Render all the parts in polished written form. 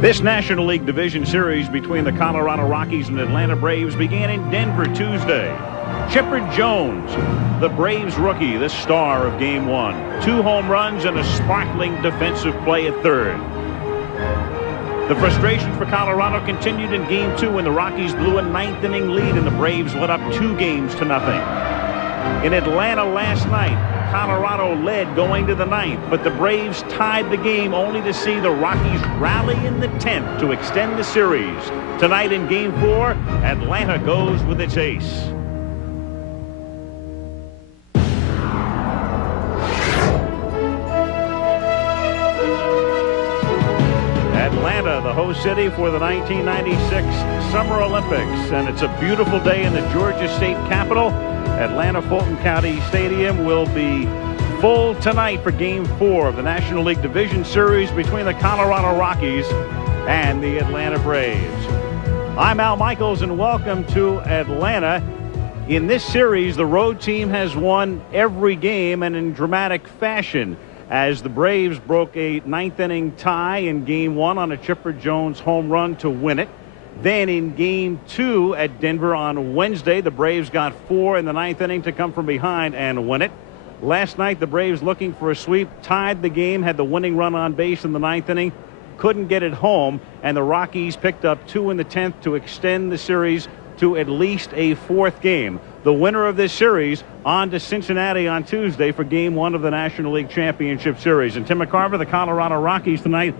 This National League Division Series between the Colorado Rockies and Atlanta Braves began in Denver Tuesday. Chipper Jones, the Braves rookie, the star of Game 1. 2 home runs and a sparkling defensive play at third. The frustration for Colorado continued in Game 2 when the Rockies blew a 9th-inning lead and the Braves let up 2 games to nothing. In Atlanta last night, Colorado led going to the 9th, but the Braves tied the game only to see the Rockies rally in the 10th to extend the series. Tonight in Game 4, Atlanta goes with its ace. Atlanta, the host city for the 1996 Summer Olympics, and it's a beautiful day in the Georgia State Capitol. Atlanta Fulton County Stadium will be full tonight for Game 4 of the National League Division Series between the Colorado Rockies and the Atlanta Braves. I'm Al Michaels, and welcome to Atlanta. In this series, the road team has won every game and in dramatic fashion, as the Braves broke a 9th-inning tie in Game 1 on a Chipper Jones home run to win it. Then in Game 2 at Denver on Wednesday, the Braves got 4 in the 9th inning to come from behind and win it. Last night, the Braves, looking for a sweep, tied the game, had the winning run on base in the 9th inning, couldn't get it home, and the Rockies picked up 2 in the 10th to extend the series to at least a 4th game. The winner of this series on to Cincinnati on Tuesday for Game 1 of the National League Championship Series. And Tim McCarver, the Colorado Rockies tonight,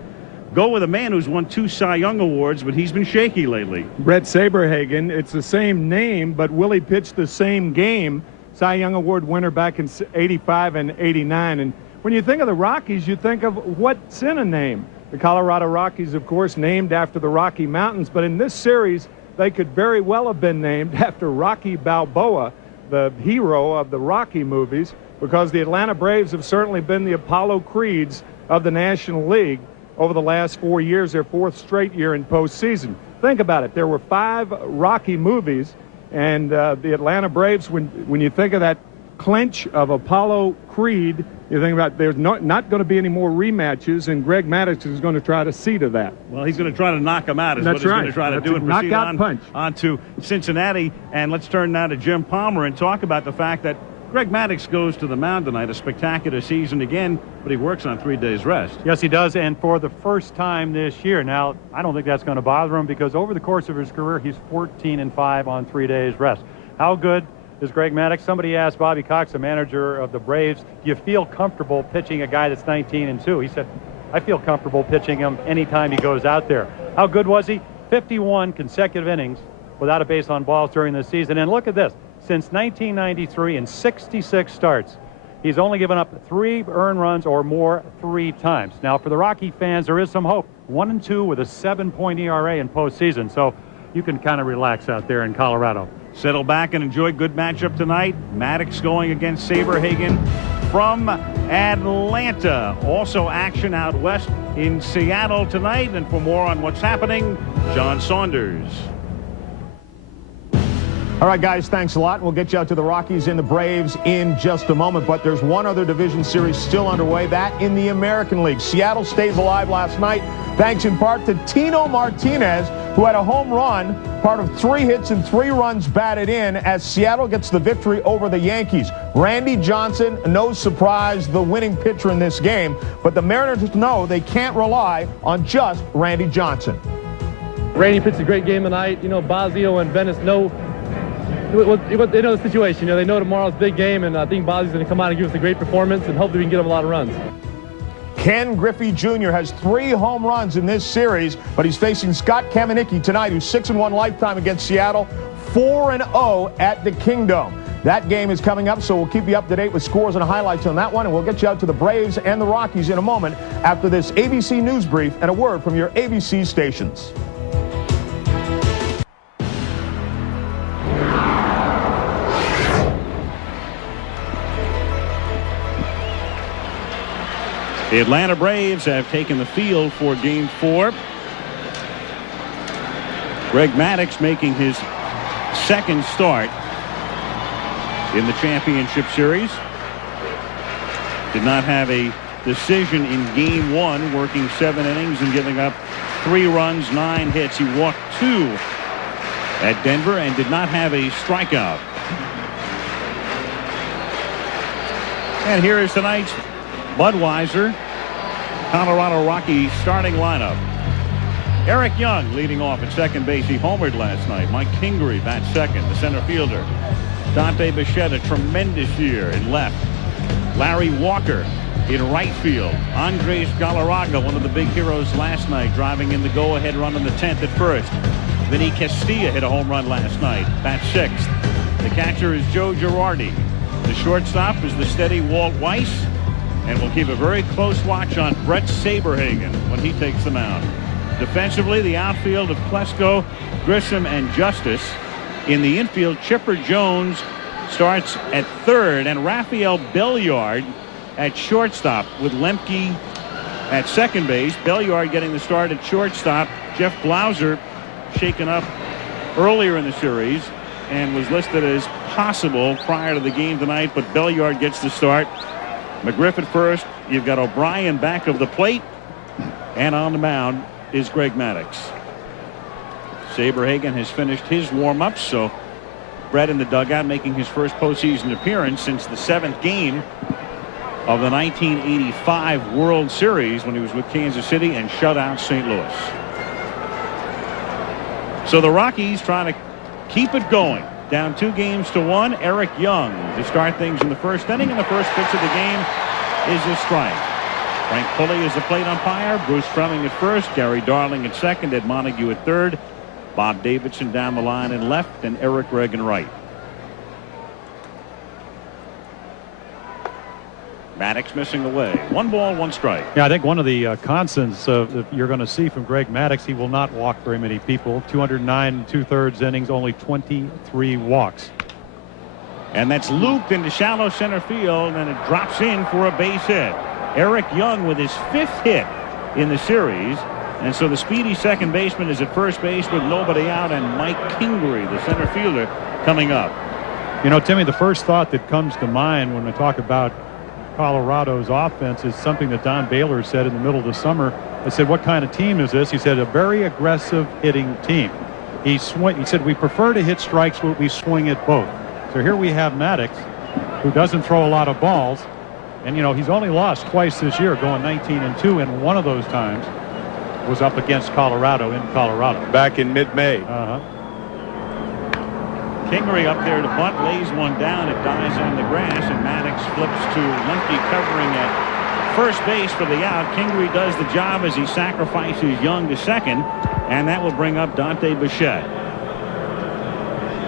go with a man who's won 2 Cy Young Awards, but he's been shaky lately. Brett Saberhagen. It's the same name, but Willie pitched the same game. Cy Young Award winner back in '85 and '89. And when you think of the Rockies, you think of what's in a name. The Colorado Rockies, of course, named after the Rocky Mountains, but in this series, they could very well have been named after Rocky Balboa, the hero of the Rocky movies, because the Atlanta Braves have certainly been the Apollo Creeds of the National League over the last 4 years, their 4th straight year in postseason. Think about it. There were 5 Rocky movies, and the Atlanta Braves, when you think of that clinch of Apollo Creed, you think about there's not going to be any more rematches, and Greg Maddux is going to try to see to that. Well, he's going to try to knock him out. That's right. Going to try to do it. Knockout punch. On to Cincinnati, and let's turn now to Jim Palmer and talk about the fact that Greg Maddux goes to the mound tonight. A spectacular season again, but he works on 3 days rest. Yes, he does, and for the first time this year. Now, I don't think that's going to bother him, because over the course of his career, he's 14-5 on 3 days rest. How good is Greg Maddux? Somebody asked Bobby Cox, the manager of the Braves, do you feel comfortable pitching a guy that's 19-2? He said, I feel comfortable pitching him anytime he goes out there. How good was he? 51 consecutive innings without a base on balls during the season. And look at this. Since 1993, in 66 starts, he's only given up 3 earned runs or more 3 times. Now, for the Rocky fans, there is some hope. 1-2 with a 7-point ERA in postseason. So you can kind of relax out there in Colorado. Settle back and enjoy good matchup tonight. Maddux going against Saberhagen from Atlanta. Also action out west in Seattle tonight. And for more on what's happening, John Saunders. All right, guys, thanks a lot. We'll get you out to the Rockies and the Braves in just a moment, but there's one other division series still underway, that in the American League. Seattle stays alive last night, thanks in part to Tino Martinez, who had a home run, part of 3 hits and 3 runs batted in, as Seattle gets the victory over the Yankees. Randy Johnson, no surprise, the winning pitcher in this game, but the Mariners know they can't rely on just Randy Johnson. Randy pitched a great game tonight. You know, Bosio and Venice know they know the situation. You know, they know tomorrow's big game, and I think Bosley's going to come out and give us a great performance, and hopefully we can get him a lot of runs. Ken Griffey Jr. has 3 home runs in this series, but he's facing Scott Kamenicki tonight, who's 6-1 lifetime against Seattle, 4-0 at the Kingdom. That game is coming up, so we'll keep you up to date with scores and highlights on that one, and we'll get you out to the Braves and the Rockies in a moment after this ABC News Brief and a word from your ABC stations. The Atlanta Braves have taken the field for Game 4. Greg Maddux making his 2nd start in the championship series. Did not have a decision in Game 1, working 7 innings and giving up 3 runs, 9 hits. He walked 2 at Denver and did not have a strikeout. And here is tonight's Budweiser Colorado Rockies starting lineup. Eric Young leading off at second base. He homered last night. Mike Kingery bats second, the center fielder. Dante Bichette, a tremendous year in left. Larry Walker in right field. Andres Galarraga, one of the big heroes last night, driving in the go-ahead run in the 10th at first. Vinny Castilla hit a home run last night, bat sixth. The catcher is Joe Girardi. The shortstop is the steady Walt Weiss. And we'll keep a very close watch on Brett Saberhagen when he takes the mound. Defensively, the outfield of Klesko, Grissom, and Justice. In the infield, Chipper Jones starts at third, and Rafael Belliard at shortstop with Lemke at second base. Belliard getting the start at shortstop. Jeff Blauser shaken up earlier in the series and was listed as possible prior to the game tonight, but Belliard gets the start. McGriff at first. You've got O'Brien back of the plate, and on the mound is Greg Maddux. Saberhagen has finished his warm-ups, so Brett in the dugout making his first postseason appearance since the 7th game of the 1985 World Series when he was with Kansas City and shut out St. Louis. So the Rockies trying to keep it going. Down 2-1. Eric Young to start things in the first inning, and the first pitch of the game is a strike. Frank Pulley is the plate umpire. Bruce Fleming at first, Gary Darling at second, Ed Montague at third, Bob Davidson down the line in left, and Eric Reagan right. Maddux missing away. 1 ball, 1 strike. Yeah, I think one of the constants that you're going to see from Greg Maddux, he will not walk very many people. 209 2/3 innings, only 23 walks. And that's looped into shallow center field, and it drops in for a base hit. Eric Young with his 5th hit in the series. And so the speedy second baseman is at first base with nobody out, and Mike Kingery, the center fielder, coming up. You know, Timmy, the first thought that comes to mind when we talk about Colorado's offense is something that Don Baylor said in the middle of the summer. I said, what kind of team is this? He said, a very aggressive hitting team. He said, we prefer to hit strikes, but we swing at both. So here we have Maddux, who doesn't throw a lot of balls. And, you know, he's only lost twice this year, going 19-2, and one of those times was up against Colorado in Colorado. Back in mid-May. Kingery up there to bunt, lays one down. It dies on the grass, and Maddux flips to Lemke covering at first base for the out. Kingery does the job as he sacrifices Young to second, and that will bring up Dante Bichette.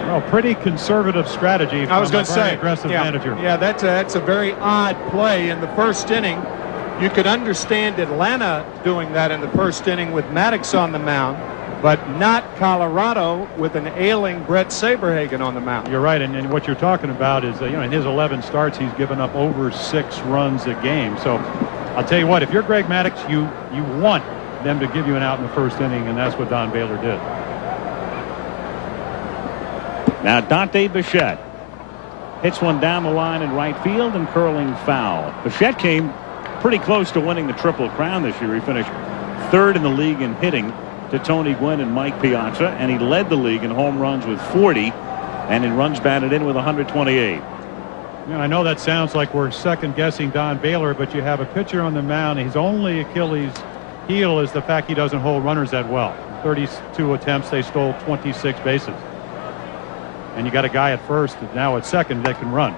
Well, pretty conservative strategy. I was going to say, aggressive manager. Yeah, that's a very odd play in the first inning. You could understand Atlanta doing that in the first inning with Maddux on the mound, but not Colorado with an ailing Brett Saberhagen on the mound. You're right, and what you're talking about is, you know, in his 11 starts, he's given up over 6 runs a game. So I'll tell you what, if you're Greg Maddux, you want them to give you an out in the first inning, and that's what Don Baylor did. Now Dante Bichette hits one down the line in right field and curling foul. Bichette came pretty close to winning the Triple Crown this year. He finished 3rd in the league in hitting to Tony Gwynn and Mike Piazza, and he led the league in home runs with 40 and in runs batted in with 128. And I know that sounds like we're second guessing Don Baylor, but you have a pitcher on the mound. His only Achilles heel is the fact he doesn't hold runners that well. 32 attempts, they stole 26 bases. And you got a guy at first, and now at second, that can run.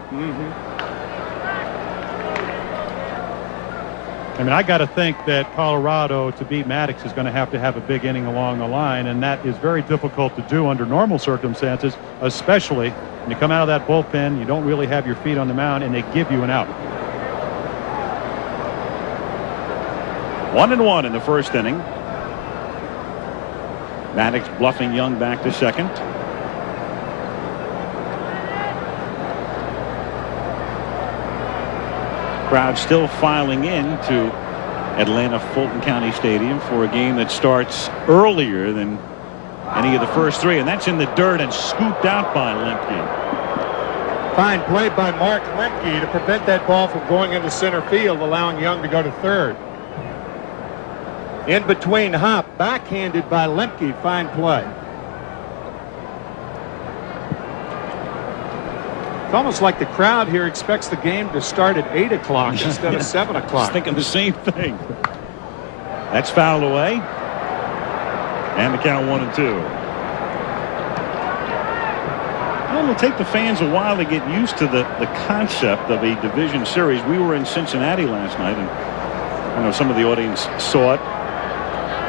I mean, I got to think that Colorado, to beat Maddux, is going to have a big inning along the line, and that is very difficult to do under normal circumstances, especially when you come out of that bullpen, you don't really have your feet on the mound, and they give you an out. 1-1 in the first inning. Maddux bluffing Young back to second. Crowd still filing in to Atlanta Fulton County Stadium for a game that starts earlier than any of the first 3, and that's in the dirt and scooped out by Lemke. Fine play by Mark Lemke to prevent that ball from going into center field, allowing Young to go to third. In between hop, backhanded by Lemke. Fine play. It's almost like the crowd here expects the game to start at 8 o'clock instead of 7 o'clock. I was thinking the same thing. That's fouled away. And the count 1-2. It'll take the fans a while to get used to the concept of a division series. We were in Cincinnati last night, and I know some of the audience saw it.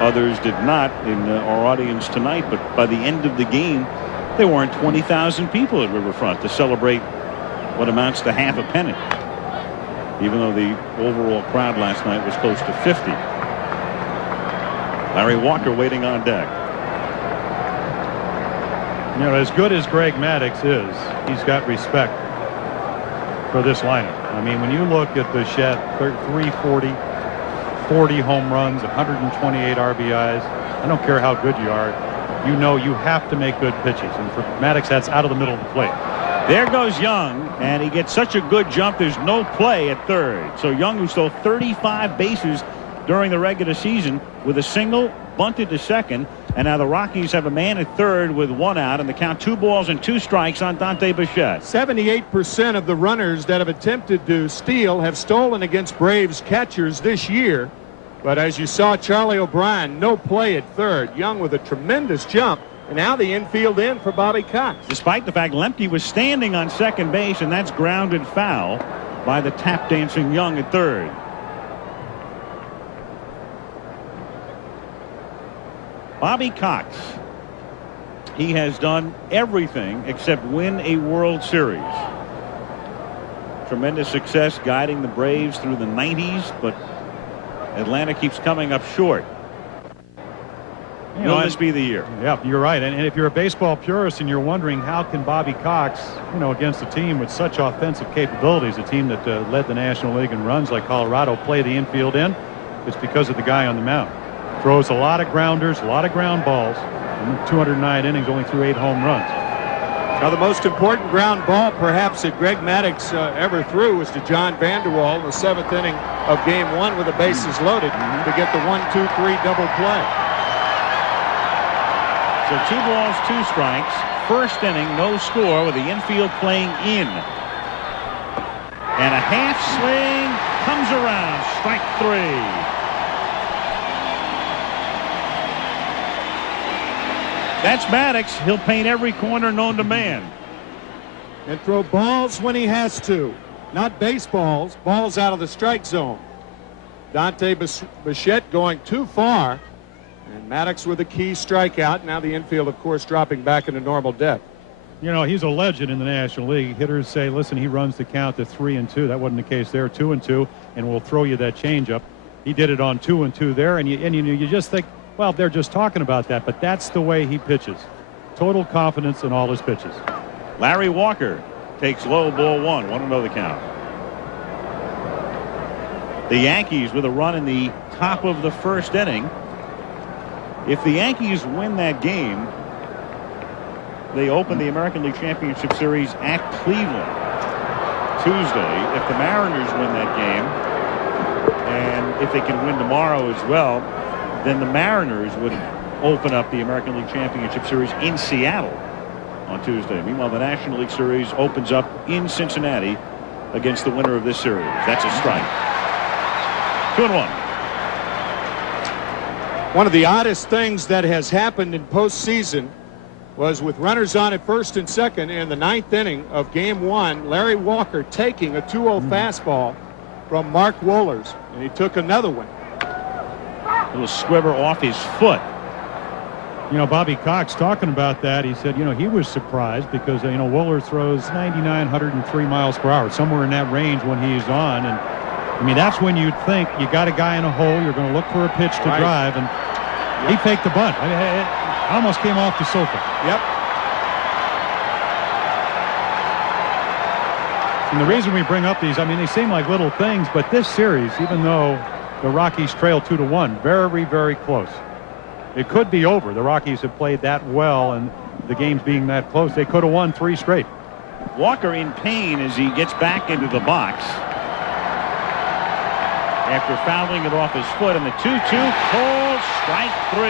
Others did not in our audience tonight. But by the end of the game, there weren't 20,000 people at Riverfront to celebrate what amounts to half a pennant, even though the overall crowd last night was close to 50. Larry Walker waiting on deck. You know, as good as Greg Maddux is, he's got respect for this lineup. I mean, when you look at Bichette, 340, 40 home runs, 128 RBIs, I don't care how good you are, you know you have to make good pitches. And for Maddux, that's out of the middle of the plate. There goes Young, and he gets such a good jump, there's no play at third. So Young, who stole 35 bases during the regular season, with a single, bunted to second, and now the Rockies have a man at third with 1 out, and the count 2 balls and 2 strikes on Dante Bichette. 78% of the runners that have attempted to steal have stolen against Braves catchers this year. But as you saw, Charlie O'Brien, no play at third. Young with a tremendous jump, and now the infield in for Bobby Cox. Despite the fact Lemke was standing on second base, and that's grounded foul by the tap dancing Young at third. Bobby Cox, he has done everything except win a World Series. Tremendous success guiding the Braves through the 90s, but Atlanta keeps coming up short. Will this be the year? Yeah, you're right. And if you're a baseball purist and you're wondering how can Bobby Cox, you know, against a team with such offensive capabilities, a team that led the National League in runs like Colorado, play the infield in, it's because of the guy on the mound. Throws a lot of grounders, a lot of ground balls. In 209 innings, only threw 8 home runs. Now, the most important ground ball, perhaps, that Greg Maddux ever threw was to John Vanderwall in the 7th inning of Game 1 with the bases loaded to get the 1-2-3 double play. So 2 balls, 2 strikes. First inning, no score with the infield playing in. And a half swing comes around. Strike 3. That's Maddux. He'll paint every corner known to man. And throw balls when he has to. Not baseballs, balls out of the strike zone. Dante Bichette going too far. And Maddux with a key strikeout. Now the infield, of course, dropping back into normal depth. You know, he's a legend in the National League. Hitters say, listen, he runs the count to 3-2. That wasn't the case there. 2-2, and we'll throw you that changeup. He did it on 2-2 there, and you just think, well, they're just talking about that, but that's the way he pitches. Total confidence in all his pitches. Larry Walker takes low, ball 1. 1-0 the count. The Yankees with a run in the top of the first inning. If the Yankees win that game, they open the American League Championship Series at Cleveland Tuesday. If the Mariners win that game, and if they can win tomorrow as well, then the Mariners would open up the American League Championship Series in Seattle on Tuesday. Meanwhile, the National League Series opens up in Cincinnati against the winner of this series. That's a strike. 2-1. One of the oddest things that has happened in postseason was with runners on at first and second in the 9th inning of Game 1, Larry Walker taking a 2-0 fastball from Mark Wohlers, and he took another one. Little squiver off his foot. You know, Bobby Cox talking about that, he said, you know, he was surprised because, you know, Wohlers throws 99, 103 miles per hour, somewhere in that range when he's on. And I mean, that's when you'd think you got a guy in a hole, you're going to look for a pitch to drive, and he faked the bunt. I mean, it almost came off the sofa. Yep. And the reason we bring up these, I mean, they seem like little things, but this series, even though the Rockies trail 2-1, very, very close. It could be over. The Rockies have played that well, and the games being that close, they could have won 3 straight. Walker in pain as he gets back into the box. after fouling it off his foot, and the 2-2 called strike 3.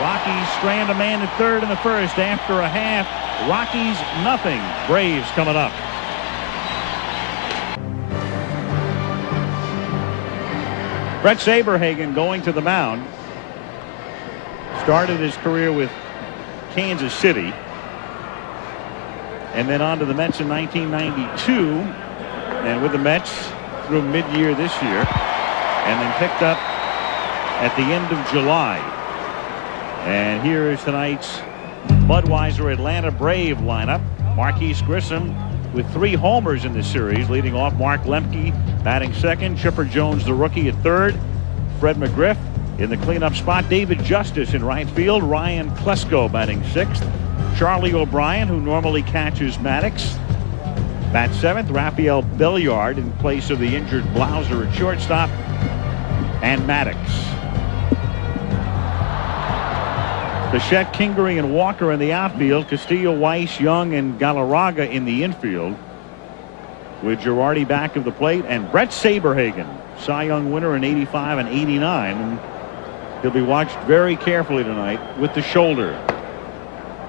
Rockies strand a man at third in the first after a half. Rockies nothing. Braves coming up. Brett Saberhagen going to the mound. Started his career with Kansas City, and then on to the Mets in 1992, and with the Mets through mid-year this year, and then picked up at the end of July. And here is tonight's Budweiser Atlanta Brave lineup. Marquise Grissom with 3 homers in this series, leading off Mark Lemke batting second, Chipper Jones the rookie at third, Fred McGriff in the cleanup spot, David Justice in right field, Ryan Klesko batting sixth, Charlie O'Brien, who normally catches Maddux, bats seventh, Rafael Belliard in place of the injured Blauser at shortstop, and Maddux. Bichette, Kingery, and Walker in the outfield, Castillo, Weiss, Young, and Galarraga in the infield, with Girardi back of the plate, and Brett Saberhagen, Cy Young winner in 85 and 89, and he'll be watched very carefully tonight with the shoulder.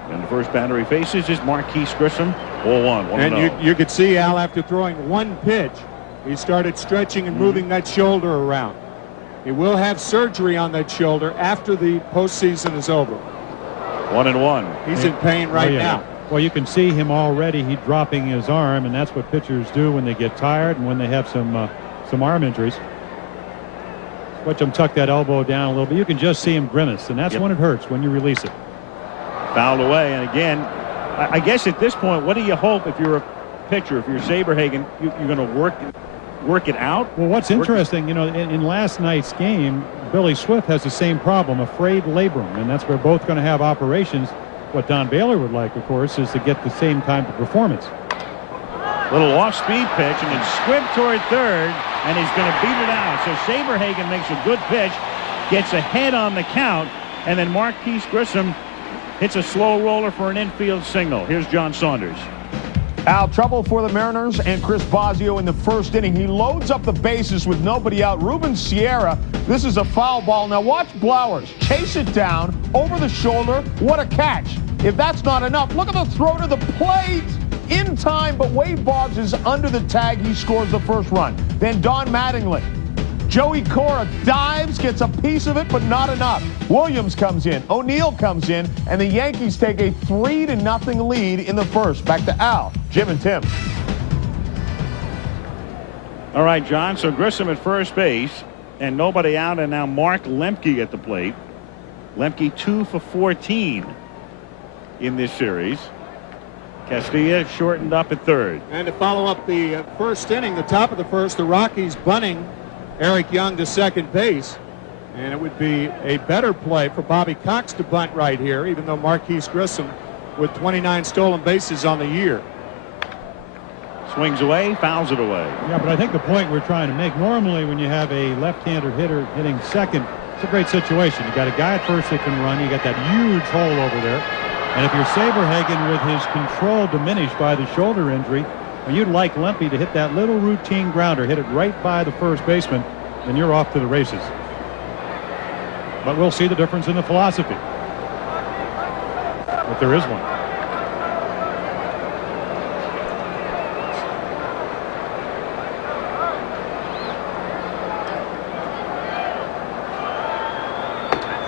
And the first batter he faces is Marquise Grissom, 0-1. And you could see, Al, after throwing one pitch, he started stretching and moving that shoulder around. He will have surgery on that shoulder after the postseason is over. 1-1. He's in pain right now. Well, you can see him already. He's dropping his arm, and that's what pitchers do when they get tired and when they have some arm injuries. Watch him tuck that elbow down a little bit. You can just see him grimace, and that's when it hurts, when you release it. Fouled away, and again, I guess at this point, what do you hope if you're a pitcher, if you're Saberhagen, you're going to work it out? Well, what's interesting, you know, in last night's game, Billy Swift has the same problem, a frayed labrum, and that's where both going to have operations. What Don Baylor would like, of course, is to get the same type of performance. Little off-speed pitch, and then squib toward third, and he's going to beat it out. So Saberhagen makes a good pitch, gets ahead on the count, and then Marquise Grissom hits a slow roller for an infield single. Here's John Saunders. Al, trouble for the Mariners and Chris Bosio in the first inning. He loads up the bases with nobody out. Ruben Sierra, this is a foul ball. Now watch Blowers chase it down over the shoulder. What a catch. If that's not enough, look at the throw to the plate. In time, but Wade Boggs is under the tag. He scores the first run. Then Don Mattingly. Joey Cora dives, gets a piece of it, but not enough. Williams comes in, O'Neill comes in, and the Yankees take a 3-0 lead in the first. Back to Al, Jim, and Tim. All right, John, so Grissom at first base, and nobody out, and now Mark Lemke at the plate. Lemke 2 for 14 in this series. Castilla shortened up at third. And to follow up the first inning, the top of the first, the Rockies bunting Eric Young to second base. And it would be a better play for Bobby Cox to bunt right here, even though Marquise Grissom with 29 stolen bases on the year. Swings away, fouls it away. Yeah, but I think the point we're trying to make, normally when you have a left-hander hitter hitting second, it's a great situation. You got a guy at first that can run. You got that huge hole over there. And if you're Saberhagen with his control diminished by the shoulder injury, and you'd like Lemke to hit that little routine grounder, hit it right by the first baseman, then you're off to the races. But we'll see the difference in the philosophy, if there is one.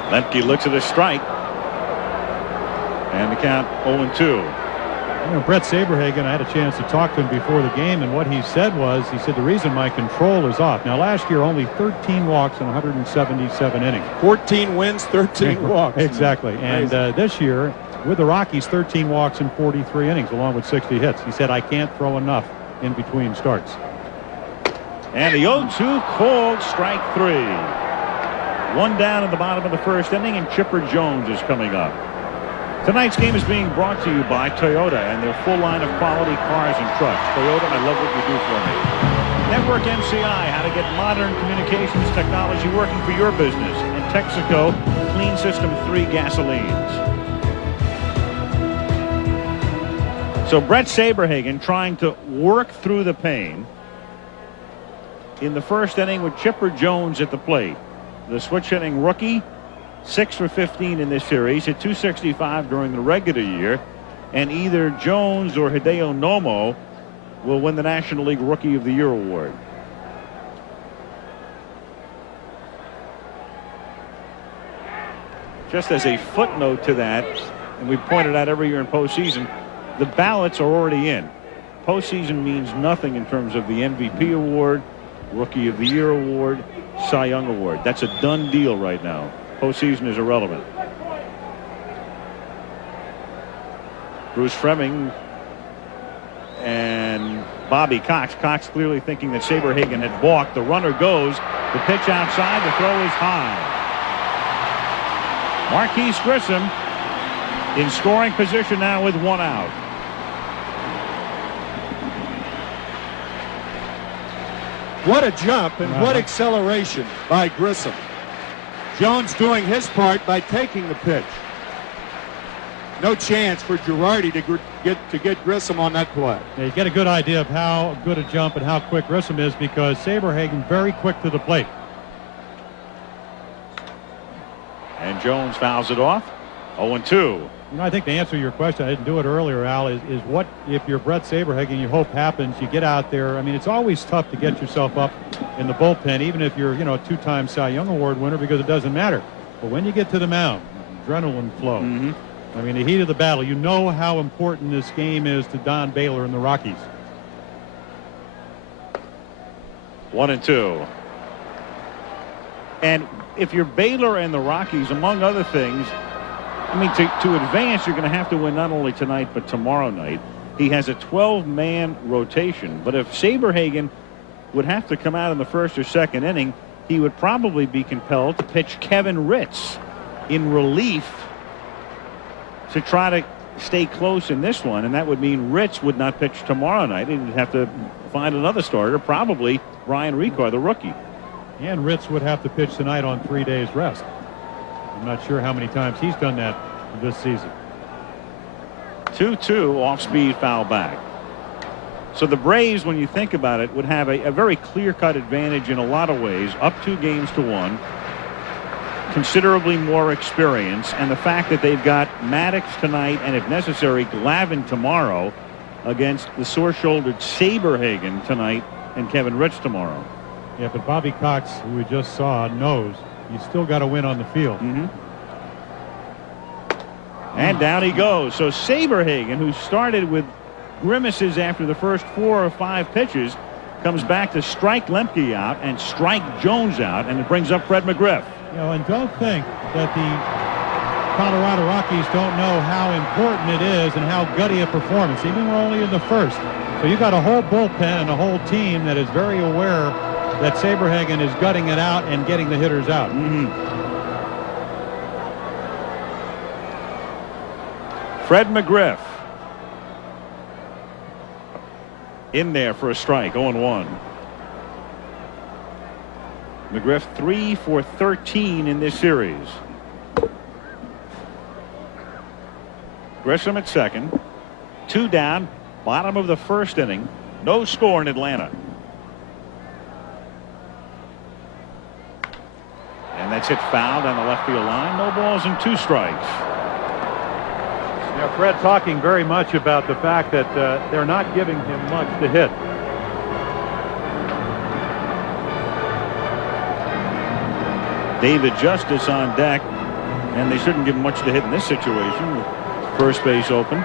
Lemke looks at a strike. And the count 0-2. You know, Brett Saberhagen, I had a chance to talk to him before the game, and what he said was, he said the reason my control is off. Now, last year, only 13 walks in 177 innings. 14 wins, 13 walks. Exactly. And this year, with the Rockies, 13 walks in 43 innings, along with 60 hits. He said, I can't throw enough in between starts. And the 0-2 called strike 3. One down in the bottom of the first inning, and Chipper Jones is coming up. Tonight's game is being brought to you by Toyota and their full line of quality cars and trucks. Toyota, I love what you do for me. Network MCI, how to get modern communications technology working for your business. And Texaco Clean System 3 gasolines. So Brett Saberhagen trying to work through the pain. in the first inning with Chipper Jones at the plate. The switch hitting rookie, 6 for 15 in this series, hit .265 during the regular year, and either Jones or Hideo Nomo will win the National League Rookie of the Year award. Just as a footnote to that, and we pointed out every year in postseason, the ballots are already in. Postseason means nothing in terms of the MVP award, Rookie of the Year award, Cy Young award. That's a done deal right now. Postseason is irrelevant. Bruce Fleming and Bobby Cox. Cox clearly thinking that Saberhagen had balked. The runner goes. The pitch outside. The throw is high. Marquise Grissom in scoring position now with 1 out. What a jump and what acceleration by Grissom. Jones doing his part by taking the pitch. No chance for Girardi to get Grissom on that play. Yeah, you get a good idea of how good a jump and how quick Grissom is because Saberhagen very quick to the plate. And Jones fouls it off. 0-2. You know, I think to answer your question, I didn't do it earlier, Al, is what if you're Brett Saberhagen, you hope happens, you get out there. I mean, it's always tough to get yourself up in the bullpen, even if you're, a 2-time Cy Young Award winner, because it doesn't matter. But when you get to the mound, adrenaline flow. I mean, the heat of the battle, you know how important this game is to Don Baylor and the Rockies. 1-2. And if you're Baylor and the Rockies, among other things, I mean, to advance, you're going to have to win not only tonight, but tomorrow night. He has a 12-man rotation. But if Saberhagen would have to come out in the first or second inning, he would probably be compelled to pitch Kevin Ritz in relief to try to stay close in this one. And that would mean Ritz would not pitch tomorrow night. He'd have to find another starter, probably Brian Recor, the rookie. And Ritz would have to pitch tonight on 3 days rest. I'm not sure how many times he's done that this season. 2-2 off-speed foul back. So the Braves, when you think about it, would have a very clear-cut advantage in a lot of ways, up 2 games to 1, considerably more experience, and the fact that they've got Maddux tonight and, if necessary, Glavine tomorrow against the sore-shouldered Saberhagen tonight and Kevin Ritz tomorrow. Yeah, but Bobby Cox, who we just saw, knows you still got to win on the field. And down he goes. So Saberhagen, who started with grimaces after the first 4 or 5 pitches, comes back to strike Lemke out and strike Jones out, and it brings up Fred McGriff. And don't think that the Colorado Rockies don't know how important it is and how gutty a performance, even we're only in the first. So you got a whole bullpen and a whole team that is very aware that Saberhagen is gutting it out and getting the hitters out. Fred McGriff in there for a strike. 0-1. McGriff 3 for 13 in this series. Grissom at second. 2 down. Bottom of the first inning. No score in Atlanta. And that's hit foul down the left field line. No balls and 2 strikes. Yeah, Fred talking very much about the fact that they're not giving him much to hit. David Justice on deck, and they shouldn't give him much to hit in this situation with first base open.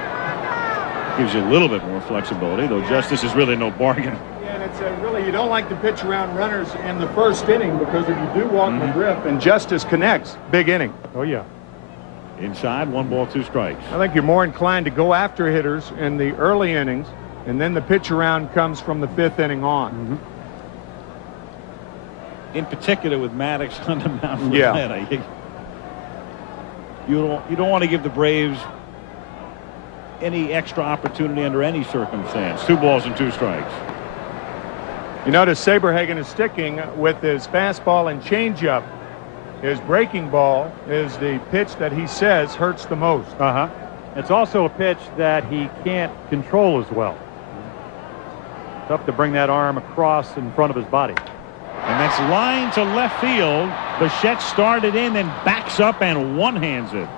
Gives you a little bit more flexibility, though Justice is really no bargain. Yeah, and it's really, you don't like to pitch around runners in the first inning, because if you do walk McGriff and Justice connects, big inning. Oh, yeah. Inside, 1 ball, 2 strikes. I think you're more inclined to go after hitters in the early innings, and then the pitch around comes from the 5th inning on. In particular with Maddux on the mound for Yeah. Atlanta. You don't want to give the Braves any extra opportunity under any circumstance. 2 balls and 2 strikes. You notice Saberhagen is sticking with his fastball and changeup. His breaking ball is the pitch that he says hurts the most. It's also a pitch that he can't control as well. Tough to bring that arm across in front of his body. And that's line to left field. Bichette started in, then backs up and one-hands it.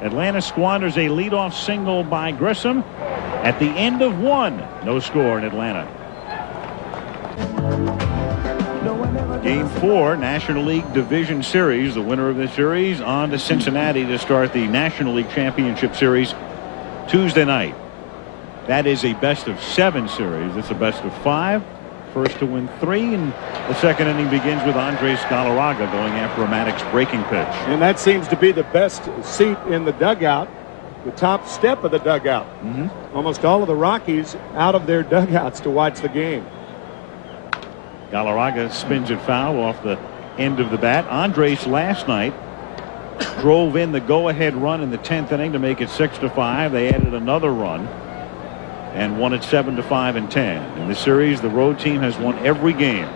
Atlanta squanders a leadoff single by Grissom at the end of one. No score in Atlanta. Game 4, National League Division Series. The winner of this series on to Cincinnati to start the National League Championship Series Tuesday night. That is a best-of-7 series. It's a best-of-5. First to win 3, and the second inning begins with Andres Galarraga going after a Maddux breaking pitch. And that seems to be the best seat in the dugout, the top step of the dugout. Almost all of the Rockies out of their dugouts to watch the game. Galarraga spins it foul off the end of the bat. Andres last night drove in the go-ahead run in the 10th inning to make it 6-5. They added another run and won it 7-5 and 10. In the series, the road team has won every game.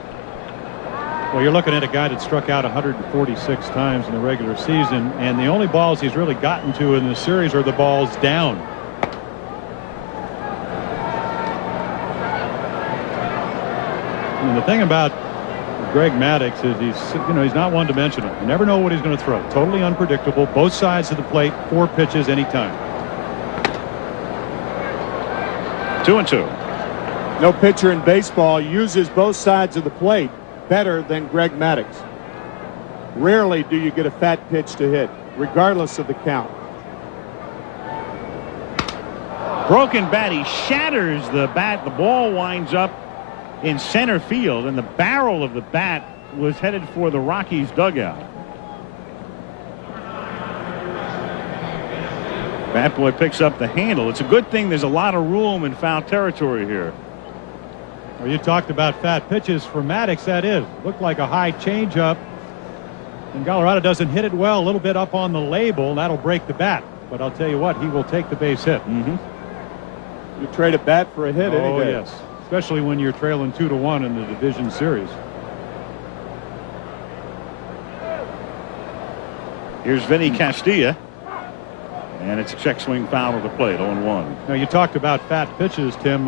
Well, you're looking at a guy that struck out 146 times in the regular season, and the only balls he's really gotten to in the series are the balls down. And the thing about Greg Maddux is he's not one-dimensional. You never know what he's going to throw. Totally unpredictable. Both sides of the plate, 4 pitches anytime. 2-2. No pitcher in baseball uses both sides of the plate better than Greg Maddux. Rarely do you get a fat pitch to hit, regardless of the count. Broken bat. He shatters the bat. The ball winds up in center field, and the barrel of the bat was headed for the Rockies dugout. Bat boy picks up the handle. It's a good thing there's a lot of room in foul territory here. Well, you talked about fat pitches for Maddux. That is, looked like a high changeup, and Galarraga doesn't hit it well. A little bit up on the label, and that'll break the bat. But I'll tell you what, he will take the base hit. You trade a bat for a hit any day. Yes, especially when you're trailing 2-1 in the division series. Here's Vinny Castilla. And it's a check swing foul to the plate, 0-1. Now, you talked about fat pitches, Tim.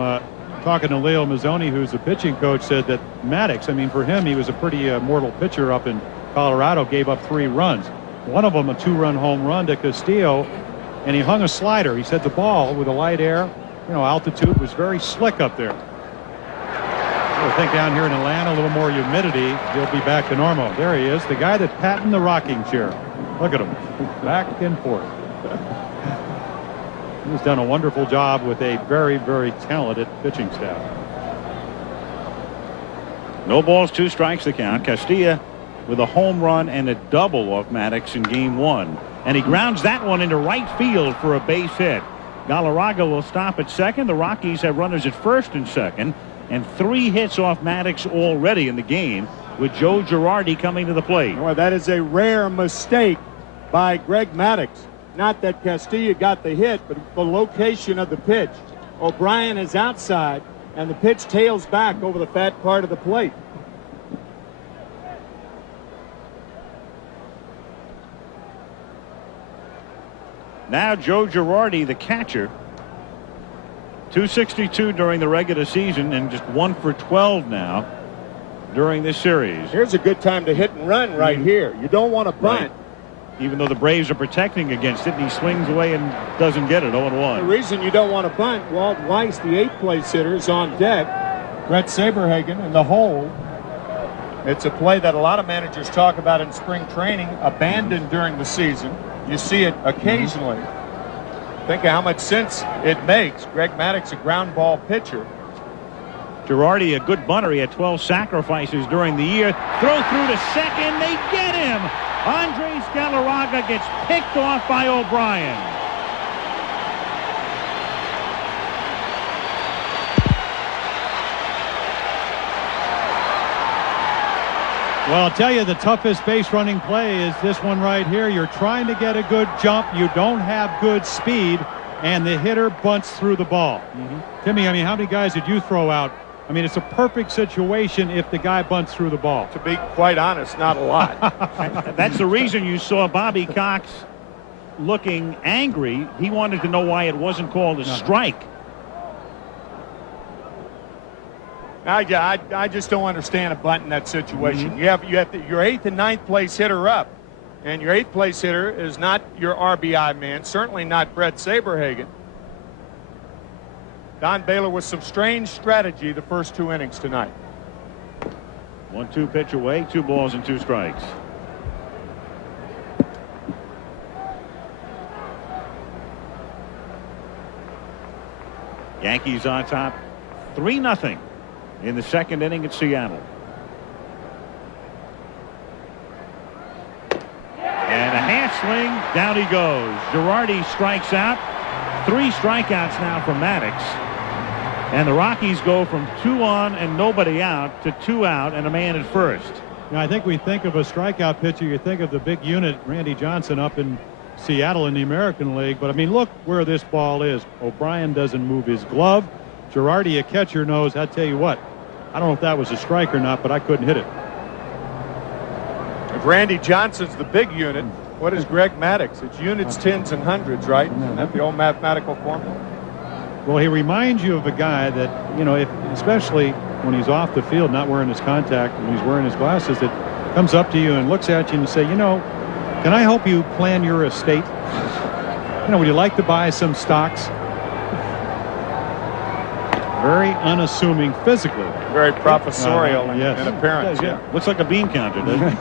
Talking to Leo Mazzoni, who's the pitching coach, said that Maddux, I mean, for him, he was a pretty mortal pitcher up in Colorado, gave up 3 runs. One of them a 2-run home run to Castillo, and he hung a slider. He said the ball with a light air, altitude was very slick up there. I think down here in Atlanta, a little more humidity, he'll be back to normal. There he is, the guy that patented the rocking chair. Look at him, back and forth. He's done a wonderful job with a very, very talented pitching staff. No balls, 2 strikes the count. Castilla with a home run and a double off Maddux in game 1. And he grounds that one into right field for a base hit. Galarraga will stop at second. The Rockies have runners at first and second. And 3 hits off Maddux already in the game, with Joe Girardi coming to the plate. Boy, that is a rare mistake by Greg Maddux. Not that Castilla got the hit, but the location of the pitch. O'Brien is outside, and the pitch tails back over the fat part of the plate. Now Joe Girardi, the catcher. 262 during the regular season and just 1 for 12 now during this series. Here's a good time to hit and run right here. You don't want to bunt. Right. Even though the Braves are protecting against it, and he swings away and doesn't get it. 0-1. The reason you don't want to bunt, Walt Weiss, the 8th place hitter, is on deck. Brett Saberhagen in the hole. It's a play that a lot of managers talk about in spring training, abandoned during the season. You see it occasionally. Think of how much sense it makes. Greg Maddux, a ground ball pitcher. Girardi, a good bunter. He had 12 sacrifices during the year. Throw through to second. They get him. Andres Galarraga gets picked off by O'Brien. Well, I'll tell you, the toughest base running play is this one right here. You're trying to get a good jump. You don't have good speed, and the hitter bunts through the ball. Timmy, I mean, how many guys did you throw out? I mean, it's a perfect situation if the guy bunts through the ball. To be quite honest, not a lot. That's the reason you saw Bobby Cox looking angry. He wanted to know why it wasn't called a strike. I just don't understand a bunt in that situation. You have your 8th and 9th place hitter up, and your 8th place hitter is not your RBI man, certainly not Brett Saberhagen. Don Baylor with some strange strategy the first 2 innings tonight. 1-2 pitch away, 2 balls and 2 strikes. Yankees on top 3-0 in the 2nd inning at Seattle. And a hand swing, down he goes. Girardi strikes out. 3 strikeouts now for Maddux. And the Rockies go from 2 on and nobody out to 2 out and a man at first. Now, I think we think of a strikeout pitcher, you think of the big unit, Randy Johnson, up in Seattle in the American League. But I mean, look where this ball is. O'Brien doesn't move his glove. Girardi, a catcher, knows. I tell you what, I don't know if that was a strike or not, but I couldn't hit it. If Randy Johnson's the big unit, what is Greg Maddux? It's units, tens, and hundreds, right? Isn't that the old mathematical formula? Well, he reminds you of a guy that, you know, especially when he's off the field, not wearing his contact, when he's wearing his glasses, that comes up to you and looks at you and say, you know, can I help you plan your estate? You know, would you like to buy some stocks? Very unassuming physically. Very professorial in appearance. Yeah. Looks like a bean counter, doesn't he?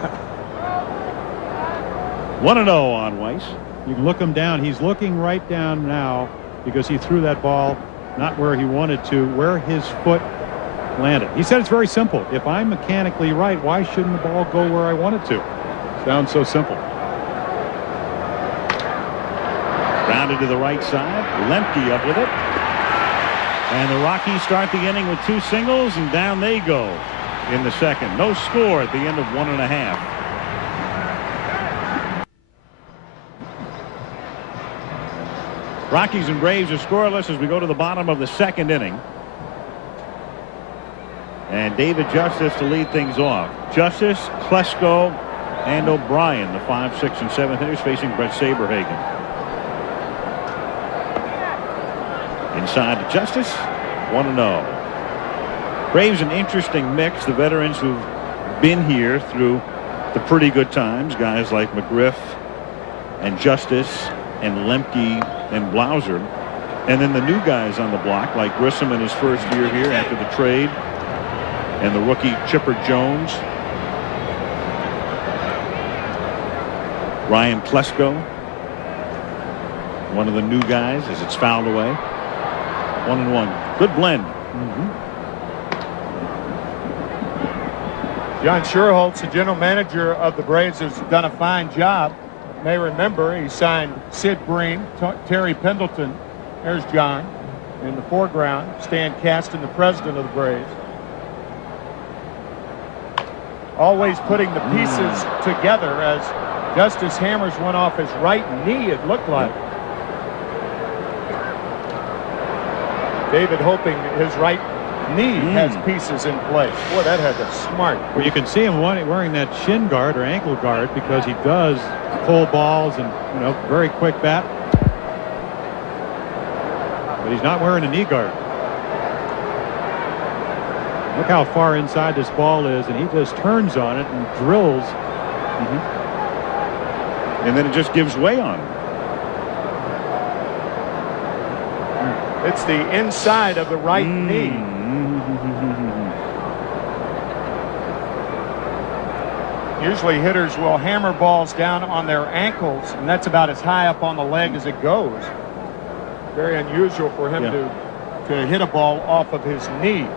1-0 on Weiss. You can look him down. He's looking right down now because he threw that ball not where he wanted to, where his foot landed. He said it's very simple. If I'm mechanically right, why shouldn't the ball go where I want it to? Sounds so simple. Grounded to the right side. Lemke up with it. And the Rockies start the inning with 2 singles, and down they go in the 2nd. No score at the end of 1.5. Rockies and Braves are scoreless as we go to the bottom of the 2nd inning. And David Justice to lead things off. Justice, Klesko, and O'Brien, the 5, 6, and 7 hitters facing Brett Saberhagen. Inside to Justice, 1-0. Braves an interesting mix. The veterans who've been here through the pretty good times, guys like McGriff and Justice and Lemke and Blauser, and then the new guys on the block like Grissom in his first year here after the trade, and the rookie Chipper Jones, Ryan Klesko, one of the new guys as it's fouled away. 1-1. Good blend. John Schuerholz, the general manager of the Braves, has done a fine job. You may remember he signed Sid Bream, Terry Pendleton. There's John in the foreground. Stan Kasten, the president of the Braves. Always putting the pieces together as Justice hammers one off his right knee, it looked like. David hoping his right knee has pieces in place. Boy, that had a smart. Well, you can see him wearing that shin guard or ankle guard because he does pull balls and, you know, very quick bat. But he's not wearing a knee guard. Look how far inside this ball is, and he just turns on it and drills. And then it just gives way on him. It's the inside of the right knee. Usually hitters will hammer balls down on their ankles, and that's about as high up on the leg as it goes. Very unusual for him to hit a ball off of his knee.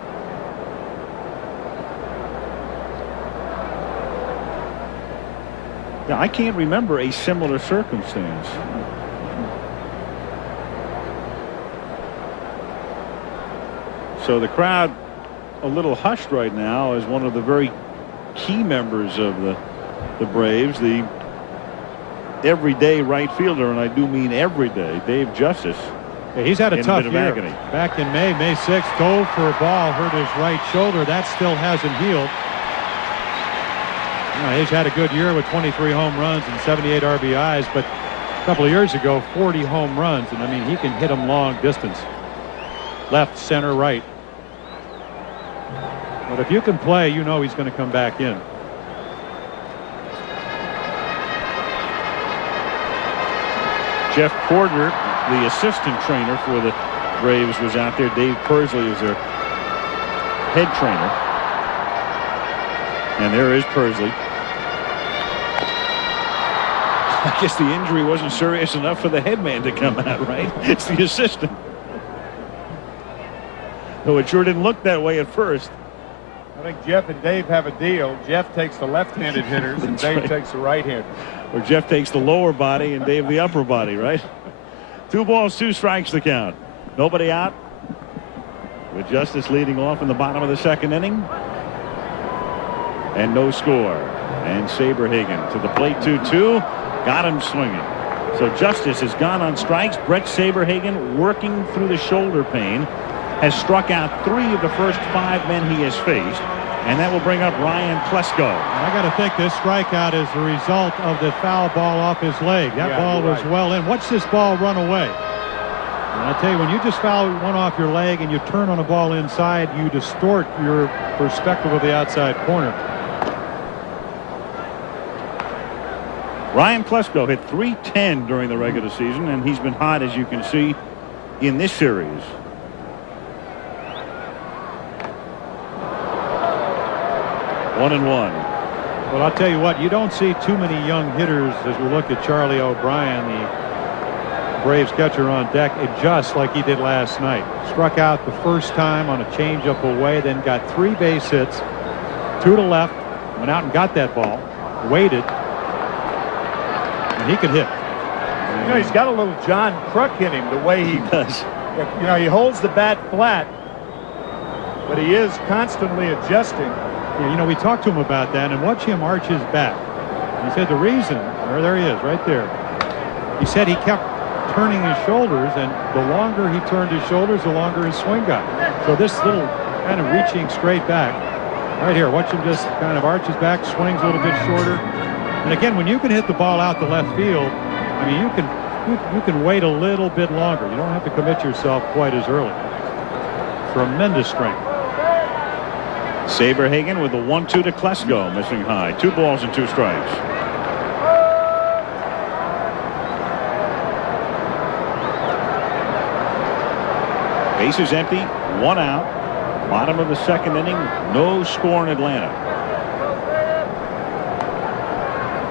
Yeah, I can't remember a similar circumstance. So the crowd a little hushed right now as one of the very key members of the Braves, the everyday right fielder, and I do mean everyday, Dave Justice. Yeah, he's had a tough year. Agony. Back in May 6th, dove for a ball, hurt his right shoulder. That still hasn't healed. You know, he's had a good year with 23 home runs and 78 RBIs, but a couple of years ago, 40 home runs, and I mean, he can hit them long distance. Left, center, right. But if you can play, you know he's going to come back in. Jeff Porter, the assistant trainer for the Braves, was out there. Dave Pursley is their head trainer. And there is Pursley. I guess the injury wasn't serious enough for the head man to come out, right? It's the assistant. Though it sure didn't look that way at first. I think Jeff and Dave have a deal. Jeff takes the left-handed hitters and Dave takes the right-handed. Or Jeff takes the lower body and Dave the upper body, right? 2 balls, 2 strikes the count. Nobody out. With Justice leading off in the bottom of the 2nd inning. And no score. And Saberhagen to the plate 2-2. Got him swinging. So Justice has gone on strikes. Brett Saberhagen, working through the shoulder pain, has struck out 3 of the first 5 men he has faced, and that will bring up Ryan Klesko. I got to think this strikeout is the result of the foul ball off his leg. That ball was well in. Watch this ball run away. And I tell you, when you just foul one off your leg and you turn on a ball inside, you distort your perspective of the outside corner. Ryan Klesko hit .310 during the regular season, and he's been hot, as you can see, in this series. One and one. Well, I'll tell you what, you don't see too many young hitters as we look at Charlie O'Brien, the Braves catcher on deck, adjust like he did last night. Struck out the first time on a changeup away, then got 3 base hits, 2 to left, went out and got that ball, waited, and he could hit. You know, he's got a little John Kruk in him, the way he does. You know, he holds the bat flat, but he is constantly adjusting. Yeah, you know, we talked to him about that, and watch him arch his back. He said the reason, there he is, right there. He said he kept turning his shoulders, and the longer he turned his shoulders, the longer his swing got. So this little kind of reaching straight back, right here, watch him just kind of arch his back, swings a little bit shorter. And again, when you can hit the ball out to left field, I mean, you can wait a little bit longer. You don't have to commit yourself quite as early. Tremendous strength. Saberhagen with the 1-2 to Klesko, missing high. 2 balls and 2 strikes. Bases empty, 1 out. Bottom of the 2nd inning, no score in Atlanta.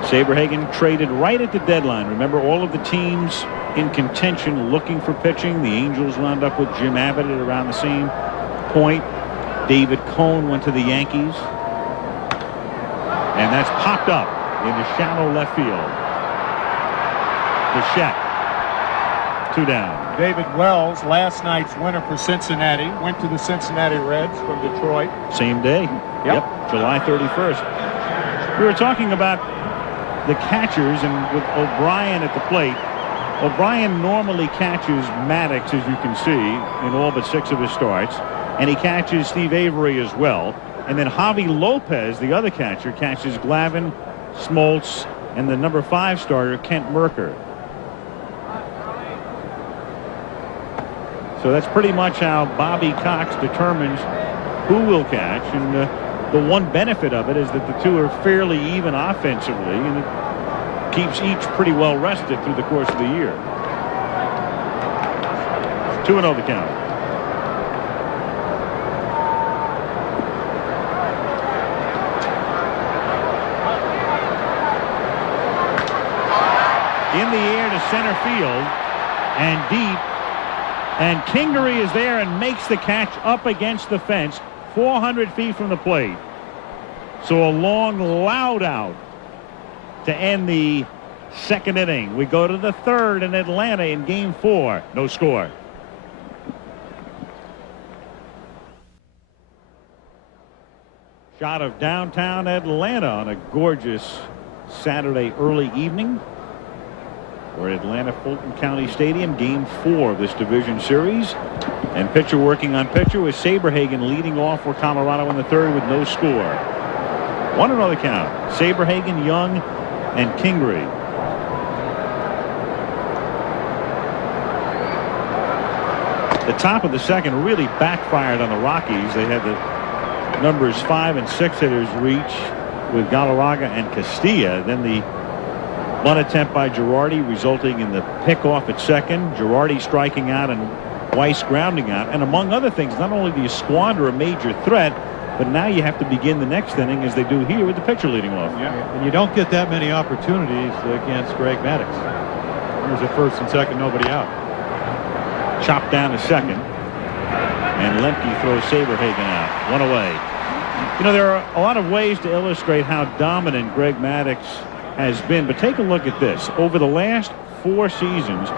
Saberhagen traded right at the deadline. Remember, all of the teams in contention looking for pitching. The Angels wound up with Jim Abbott at around the same point. David Cohn went to the Yankees. And that's popped up into shallow left field. Bichette, 2 down. David Wells, last night's winner for Cincinnati, went to the Cincinnati Reds from Detroit. Same day. Yep, July 31st. We were talking about the catchers, and with O'Brien at the plate. O'Brien normally catches Maddux, as you can see, in all but 6 of his starts. And he catches Steve Avery as well. And then Javi Lopez, the other catcher, catches Glavine, Smoltz, and the number 5 starter, Kent Merker. So that's pretty much how Bobby Cox determines who will catch. And the one benefit of it is that the 2 are fairly even offensively, and it keeps each pretty well rested through the course of the year. 2-0 the count. In the air to center field and deep, and Kingery is there and makes the catch up against the fence 400 feet from the plate. So a long, loud out to end the 2nd inning. We go to the 3rd in Atlanta in game 4. No score. Shot of downtown Atlanta on a gorgeous Saturday early evening. We're at Atlanta Fulton County Stadium, game 4 of this division series. And pitcher working on pitcher with Saberhagen leading off for Colorado in the 3rd with no score. 1-0 the count. Saberhagen, Young, and Kingery. The top of the 2nd really backfired on the Rockies. They had the numbers 5 and 6 hitters reach with Galarraga and Castilla. Then the bunt attempt by Girardi resulting in the pickoff at second. Girardi striking out and Weiss grounding out. And among other things, not only do you squander a major threat, but now you have to begin the next inning as they do here with the pitcher leading off. Yeah, and you don't get that many opportunities against Greg Maddux. Here's at first and second, nobody out. Chopped down to second. And Lemke throws Saberhagen out. One away. You know, there are a lot of ways to illustrate how dominant Greg Maddux has been, but take a look at this. Over the last 4 seasons,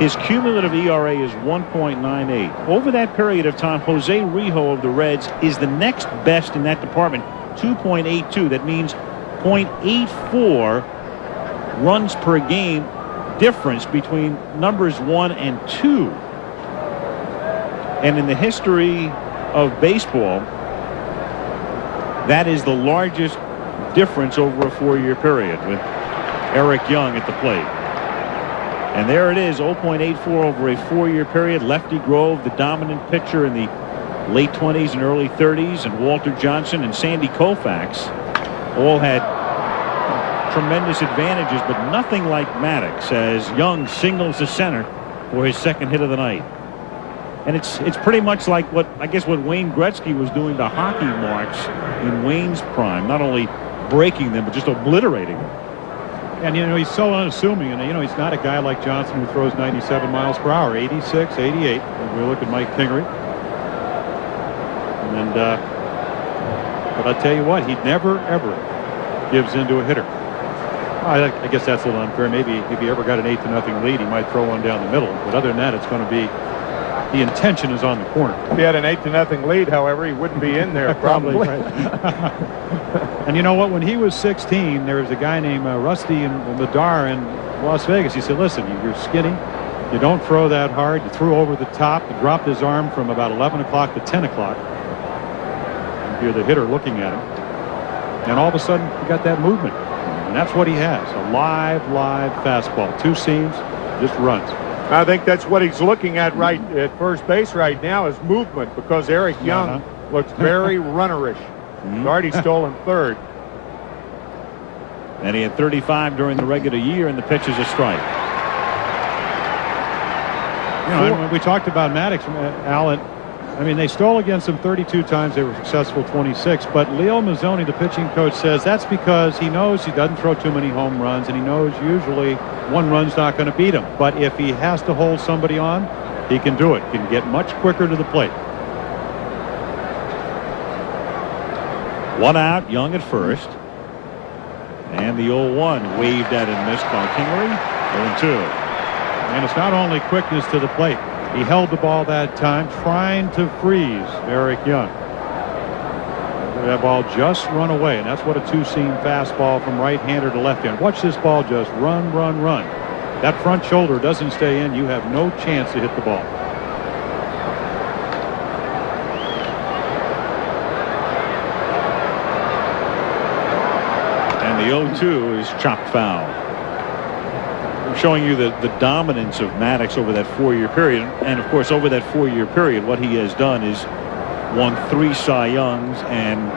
his cumulative ERA is 1.98. Over that period of time, Jose Rijo of the Reds is the next best in that department, 2.82. That means 0.84 runs per game difference between numbers 1 and 2. And in the history of baseball, that is the largest difference over a 4-year period with Eric Young at the plate. And there it is, 0.84 over a 4-year period. Lefty Grove, the dominant pitcher in the late 20s and early 30s, and Walter Johnson and Sandy Koufax all had tremendous advantages, but nothing like Maddux as Young singles the center for his second hit of the night. And it's pretty much like what Wayne Gretzky was doing to hockey marks in Wayne's prime, not only breaking them but just obliterating them. And, you know, he's so unassuming, and, you know, he's not a guy like Johnson who throws 97 miles per hour, 86, 88. We look at Mike Kingery. And but I'll tell you what, he never, ever gives in to a hitter. I guess that's a little unfair. Maybe if he ever got an 8-0 lead, he might throw one down the middle. But other than that, it's going to be the intention is on the corner. If he had an 8-0 lead, however, he wouldn't be in there probably. Right. And you know what? When he was 16, there was a guy named Rusty Madar in Las Vegas. He said, listen, you're skinny. You don't throw that hard. You threw over the top. You dropped his arm from about 11 o'clock to 10 o'clock. You're the hitter looking at him. And all of a sudden, you got that movement. And that's what he has. A live fastball. 2 seams, just runs. I think that's what he's looking at right at first base right now is movement, because Eric Young looks very runnerish. He's already stolen third. And he had 35 during the regular year, and the pitch is a strike. You know, when we talked about Maddux, Alan, I mean, they stole against him 32 times. They were successful 26. But Leo Mazzoni, the pitching coach, says that's because he knows he doesn't throw too many home runs, and he knows usually 1 run's not going to beat him. But if he has to hold somebody on, he can do it. He can get much quicker to the plate. 1 out, Young at first. And the 0-1 waved at and missed by Kingery. 0-2. And it's not only quickness to the plate. He held the ball that time, trying to freeze Eric Young. That ball just run away, and that's what a 2-seam fastball from right-hander to left-hand. Watch this ball just run. That front shoulder doesn't stay in. You have no chance to hit the ball. And the 0-2 is chopped foul. I'm showing you the dominance of Maddux over that 4-year period. And, of course, over that 4-year period, what he has done is won 3 Cy Youngs, and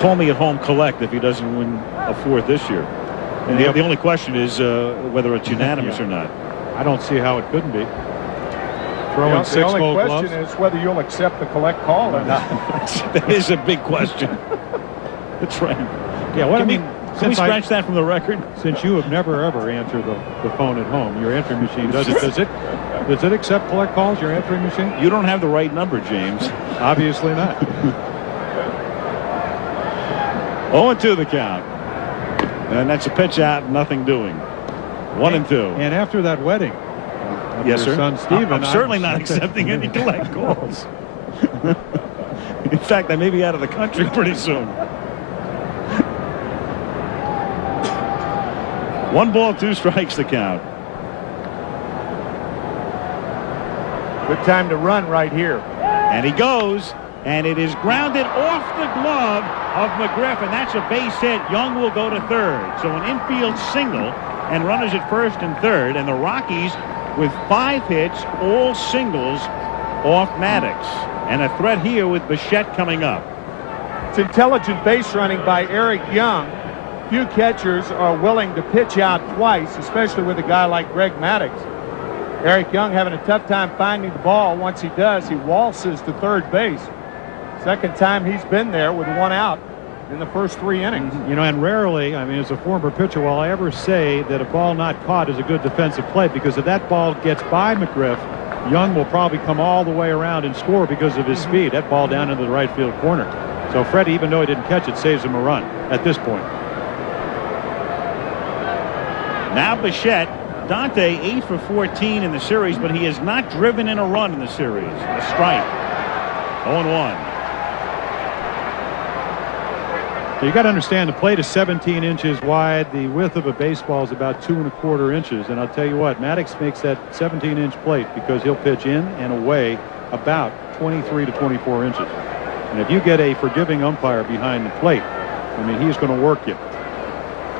call me at home collect if he doesn't win a 4th this year. And the only question is whether it's unanimous or not. I don't see how it couldn't be. The only question is whether you'll accept the collect call or not. That is a big question. That's right. Yeah, what can we scratch that from the record? Since you have never ever answered the phone at home, your answering machine does it accept collect calls, your answering machine? You don't have the right number, James. Obviously not. 0-2 the count. And that's a pitch out, nothing doing. 1-2. And after that wedding, yes, your sir. son Steven, I'm certainly not accepting any collect calls. In fact, I may be out of the country pretty soon. 1 ball, 2 strikes the count. Good time to run right here. And he goes, and it is grounded off the glove of McGriff, and that's a base hit. Young will go to third. So an infield single, and runners at first and third, and the Rockies with 5 hits, all singles off Maddux. And a threat here with Bichette coming up. It's intelligent base running by Eric Young. Few catchers are willing to pitch out twice, especially with a guy like Greg Maddux. Eric Young having a tough time finding the ball. Once he does, he waltzes to third base. Second time he's been there with one out in the first 3 innings. You know, and rarely, I mean, as a former pitcher, will I ever say that a ball not caught is a good defensive play, because if that ball gets by McGriff, Young will probably come all the way around and score because of his speed. That ball down into the right field corner. So Freddie, even though he didn't catch it, saves him a run at this point. Now Bichette. Dante 8 for 14 in the series, but he has not driven in a run in the series. A strike. 0-1. You got to understand, the plate is 17 inches wide. The width of a baseball is about 2 1/4 inches. And I'll tell you what, Maddux makes that 17-inch plate because he'll pitch in and away about 23 to 24 inches. And if you get a forgiving umpire behind the plate, I mean, he's going to work you.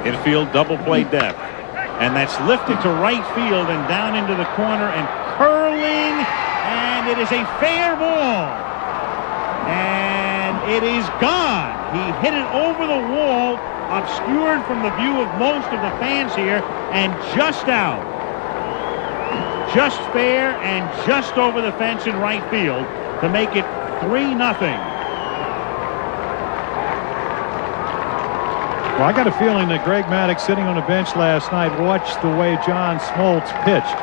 Infield double play depth. And that's lifted to right field and down into the corner and curling. And it is a fair ball. And it is gone. He hit it over the wall, obscured from the view of most of the fans here, and just out. Just fair and just over the fence in right field to make it 3-0. Well, I got a feeling that Greg Maddux, sitting on the bench last night, watched the way John Smoltz pitched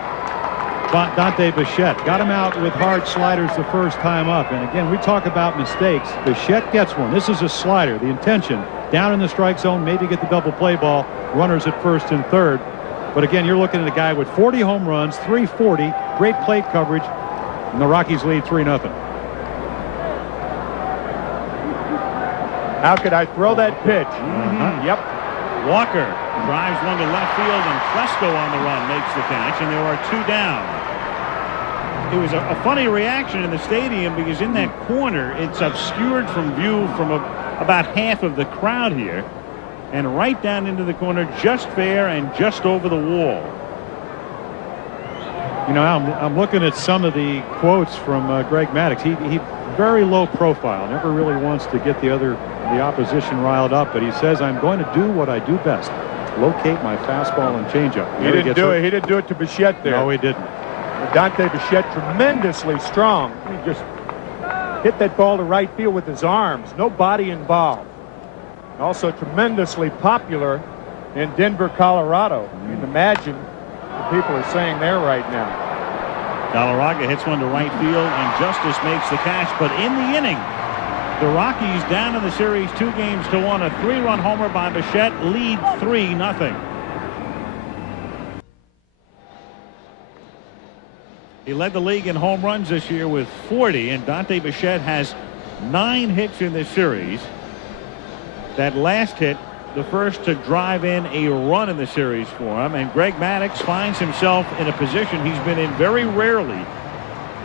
Dante Bichette. Got him out with hard sliders the first time up. And again, we talk about mistakes. Bichette gets one. This is a slider. The intention, down in the strike zone, maybe get the double play ball, runners at first and third. But again, you're looking at a guy with 40 home runs, 340, great plate coverage, and the Rockies lead 3-0. How could I throw that pitch? Yep. Walker drives one to left field, and Fresco on the run makes the catch, and there are 2 down. It was a funny reaction in the stadium because in that corner, it's obscured from view from about half of the crowd here, and right down into the corner, just fair and just over the wall. You know, I'm looking at some of the quotes from Greg Maddux. He very low profile, never really wants to get the opposition riled up, but he says, I'm going to do what I do best, locate my fastball and changeup. He didn't do it to Bichette there. No, he didn't. Dante Bichette tremendously strong. He just hit that ball to right field with his arms. No body involved. Also tremendously popular in Denver, Colorado. You can imagine what people are saying there right now. Galarraga hits one to right field, and Justice makes the catch. But in the inning, the Rockies down in the series 2-1. A 3-run homer by Bichette, lead 3-0. He led the league in home runs this year with 40, and Dante Bichette has 9 hits in this series. That last hit, the first to drive in a run in the series for him, and Greg Maddux finds himself in a position he's been in very rarely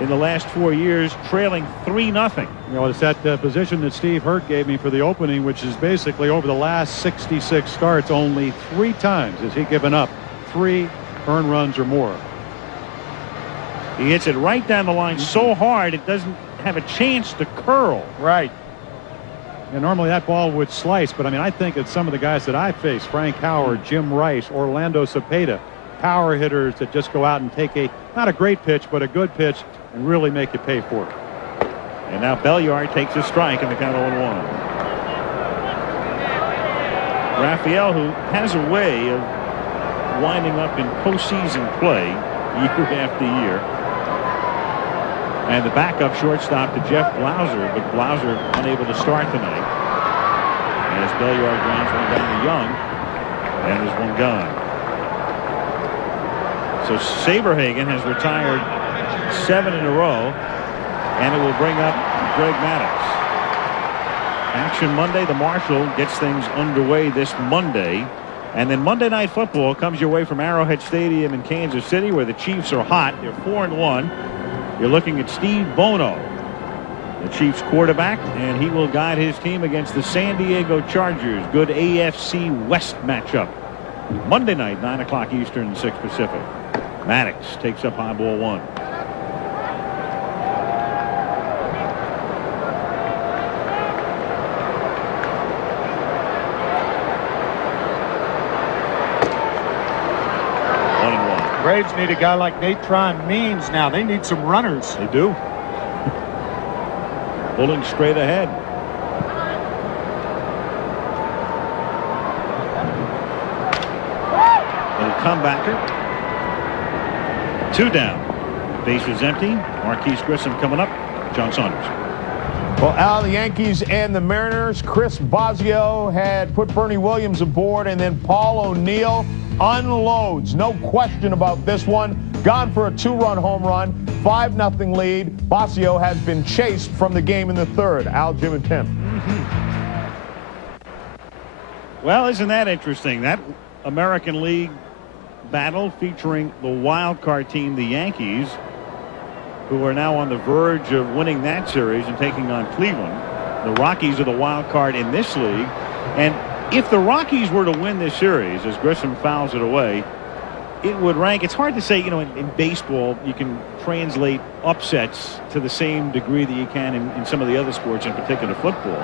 in the last 4 years, trailing 3-0. You know, it's that position that Steve Hurt gave me for the opening, which is basically over the last 66 starts, only 3 times has he given up 3 earned runs or more. He hits it right down the line so hard it doesn't have a chance to curl. Right. And normally that ball would slice, but I mean, I think that some of the guys that I face, Frank Howard, Jim Rice, Orlando Cepeda, power hitters that just go out and take not a great pitch, but a good pitch and really make you pay for it. And now Belliard takes a strike in the count 0-1. Raphael, who has a way of winding up in postseason play year after year. And the backup shortstop to Jeff Blauser, but Blauser unable to start tonight. As Belliard grounds one down to Young, and there's one gone. So Saberhagen has retired 7 in a row, and it will bring up Greg Maddux. Action Monday. The Marshal gets things underway this Monday. And then Monday Night Football comes your way from Arrowhead Stadium in Kansas City, where the Chiefs are hot. They're 4-1. You're looking at Steve Bono, the Chiefs quarterback, and he will guide his team against the San Diego Chargers. Good AFC West matchup. Monday night, 9 o'clock Eastern, 6 Pacific. Maddux takes up high ball 1. Braves need a guy like Natron Means now. They need some runners. They do. Pulling straight ahead. Little comebacker. 2 down. Base is empty. Marquise Grissom coming up. John Saunders. Well, Al, the Yankees and the Mariners, Chris Bosio had put Bernie Williams aboard, and then Paul O'Neill unloads. No question about this one. Gone for a 2-run home run, 5-0 lead. Bosio has been chased from the game in the 3rd. Al, Jim, and Tim. Well, isn't that interesting? That American League battle featuring the wild card team, the Yankees, who are now on the verge of winning that series and taking on Cleveland. The Rockies are the wild card in this league. And if the Rockies were to win this series, as Grissom fouls it away, it would rank. It's hard to say, you know, in baseball, you can translate upsets to the same degree that you can in some of the other sports, in particular football.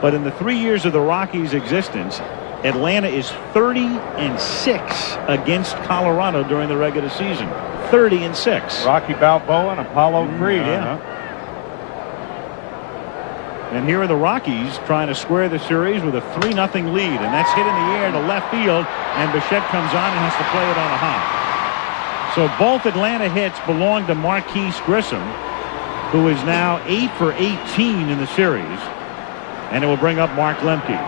But in the 3 years of the Rockies' existence, Atlanta is 30-6 against Colorado during the regular season. 30-6. Rocky Balboa and Apollo Creed. Yeah. And here are the Rockies trying to square the series with a 3-0 lead, and that's hit in the air to left field, and Bichette comes on and has to play it on a hop. So both Atlanta hits belong to Marquise Grissom, who is now 8 for 18 in the series, and it will bring up Mark Lemke.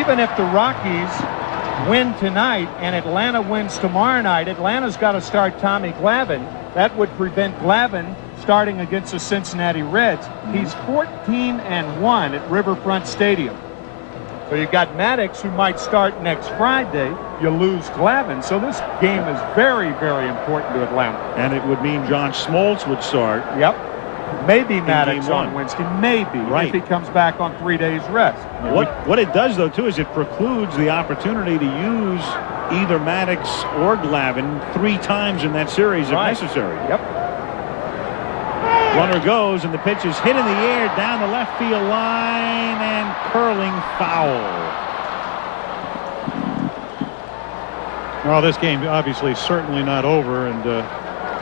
Even if the Rockies win tonight and Atlanta wins tomorrow night, Atlanta's got to start Tommy Glavine. That would prevent Glavine starting against the Cincinnati Reds. He's 14-1 at Riverfront Stadium. So you got Maddux, who might start next Friday. You lose Glavine. So this game is very, very important to Atlanta. And it would mean John Smoltz would start. Yep. Maybe Maddux on Wednesday. Maybe. Right. If he comes back on 3 days rest. What it does, though, too, is it precludes the opportunity to use either Maddux or Glavine 3 times in that series if necessary. Yep. Runner goes, and the pitch is hit in the air down the left field line, and curling foul. Well, this game obviously certainly not over, and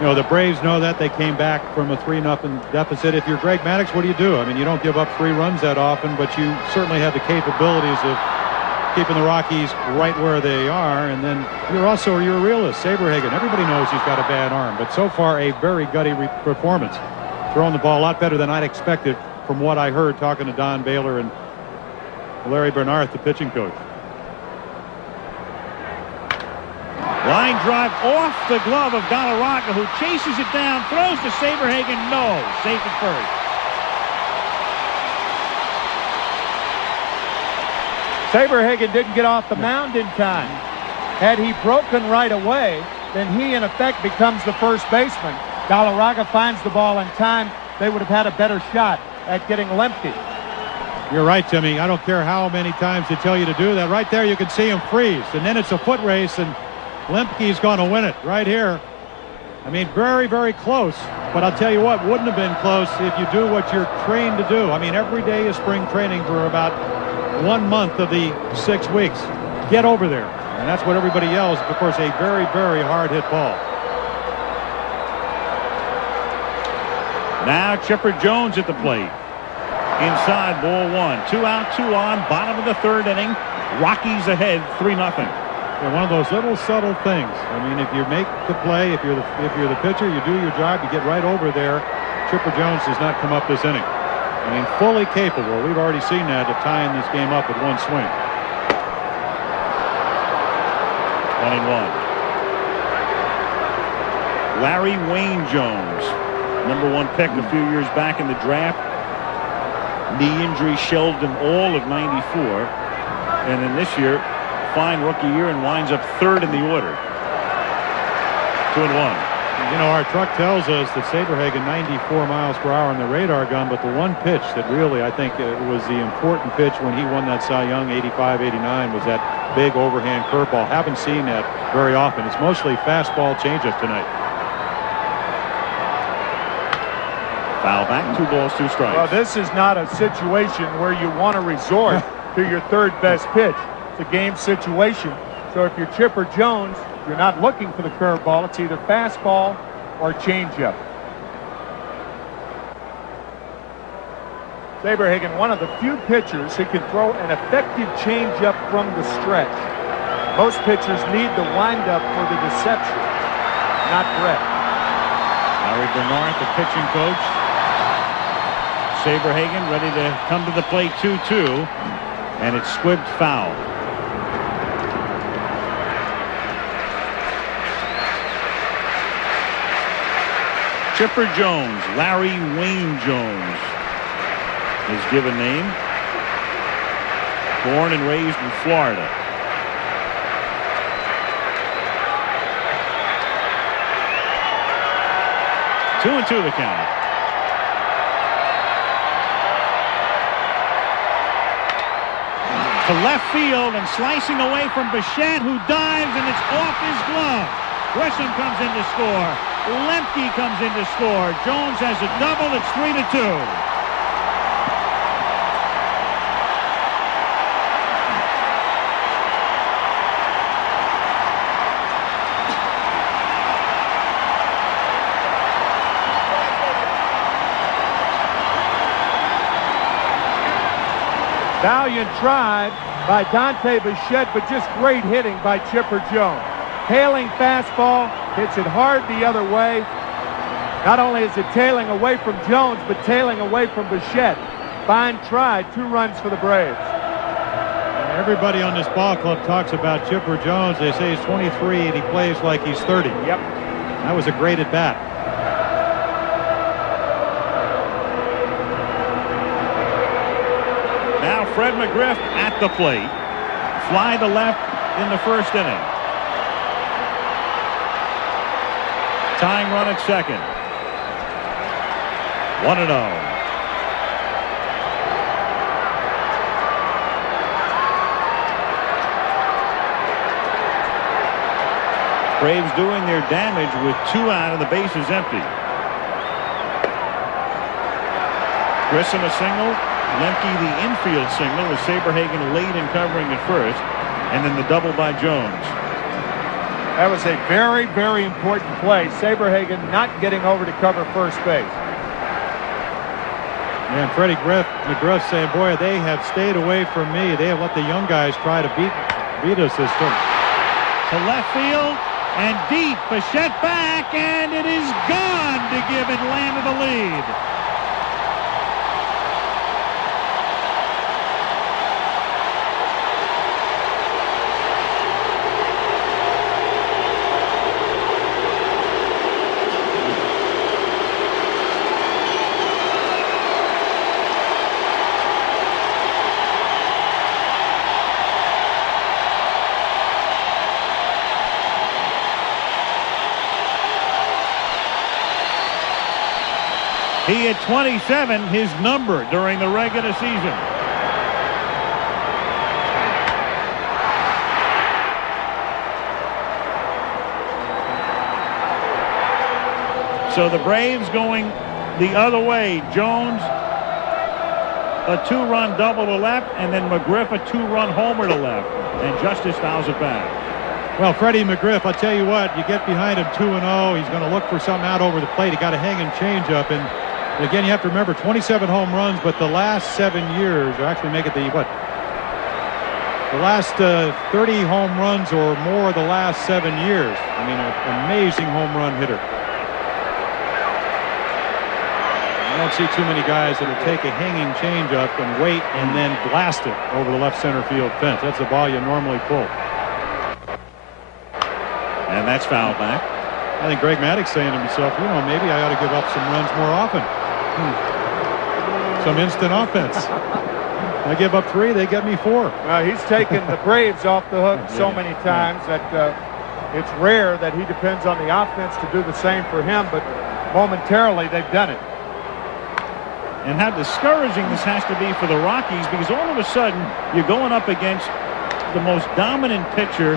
you know, the Braves know that. They came back from a 3-0 deficit. If you're Greg Maddux, what do you do? I mean, you don't give up 3 runs that often, but you certainly have the capabilities of keeping the Rockies right where they are. And then you're a realist. Saberhagen, everybody knows he's got a bad arm, but so far a very gutty performance. Throwing the ball a lot better than I'd expected from what I heard talking to Don Baylor and Larry Bernard, the pitching coach. Line drive off the glove of Galarraga, who chases it down, throws to Saberhagen. No, safe at first. Saberhagen didn't get off the mound in time. Had he broken right away, then he, in effect, becomes the first baseman. Galarraga finds the ball in time. They would have had a better shot at getting Lemke. You're right, Timmy. I don't care how many times they tell you to do that. Right there, you can see him freeze, and then it's a foot race, and Lemke's going to win it right here. I mean, very, very close. But I'll tell you what, wouldn't have been close if you do what you're trained to do. I mean, every day is spring training for about 1 month of the 6 weeks. Get over there. And that's what everybody yells. Of course, a very, very hard hit ball. Now Chipper Jones at the plate. Inside, ball 1. 2 out, 2 on. Bottom of the 3rd inning. Rockies ahead, 3-0. Yeah, one of those little subtle things. I mean, if you make the play, if you're the pitcher, you do your job, you get right over there. Chipper Jones does not come up this inning. I mean, fully capable. We've already seen that of tying this game up with 1 swing. 1-1. Larry Wayne Jones, #1 pick a few years back in the draft. Knee injury shelved him all of '94, and then this year, fine rookie year, and winds up 3rd in the order. 2-1. You know, our truck tells us that Saberhagen 94 miles per hour on the radar gun, but the one pitch that really, I think, was the important pitch when he won that Cy Young 85-89 was that big overhand curveball. Haven't seen that very often. It's mostly fastball changeup tonight. Foul back, 2 balls, 2 strikes. Well, this is not a situation where you want to resort to your 3rd best pitch. It's a game situation. So if you're Chipper Jones, you're not looking for the curveball. It's either fastball or changeup. Saberhagen, one of the few pitchers who can throw an effective changeup from the stretch. Most pitchers need the windup for the deception, not Brett. Larry Bernard, the pitching coach. Saberhagen ready to come to the plate, 2-2, and it's squibbed foul. Chipper Jones, Larry Wayne Jones, his given name. Born and raised in Florida. Two and two the count. To left field and slicing away from Bichette, who dives, and it's off his glove. Grissom comes in to score. Lemke comes in to score. Jones has a double. It's 3-2. Valiant drive by Dante Bichette, but just great hitting by Chipper Jones. Tailing fastball, hits it hard the other way. Not only is it tailing away from Jones, but tailing away from Bichette. Fine try, 2 runs for the Braves. Everybody on this ball club talks about Chipper Jones. They say he's 23 and he plays like he's 30. Yep. That was a great at bat. Now Fred McGriff at the plate. Fly to left in the first inning. Tying run at second. 1-0. Braves doing their damage with 2 out and the bases empty. Grissom a single. Lemke the infield single with Saberhagen late in covering at first, and then the double by Jones. That was a very, very important play. Saberhagen not getting over to cover first base. And Freddie McGriff saying, boy, they have stayed away from me. They have let the young guys try to beat us this time. To left field and deep. Bichette back, and it is gone to give Atlanta the lead. He had 27, his number during the regular season. So the Braves going the other way. Jones a 2-run double to left, and then McGriff a 2-run homer to left, and Justice fouls it back. Well, Freddie McGriff, I'll tell you what, you get behind him 2-0. He's going to look for something out over the plate. He got a hanging changeup, and again, you have to remember 27 home runs, but the last 7 years, or actually make it the last 30 home runs or more the last 7 years. I mean, an amazing home run hitter. You don't see too many guys that will take a hanging changeup and wait and then blast it over the left center field fence. That's the ball you normally pull. And that's fouled back. I think Greg Maddux saying to himself, you know, maybe I ought to give up some runs more often. Some instant offense. I give up 3, they get me 4. Well, he's taken the Braves off the hook so many times that it's rare that he depends on the offense to do the same for him, but momentarily they've done it. And how discouraging this has to be for the Rockies, because all of a sudden you're going up against the most dominant pitcher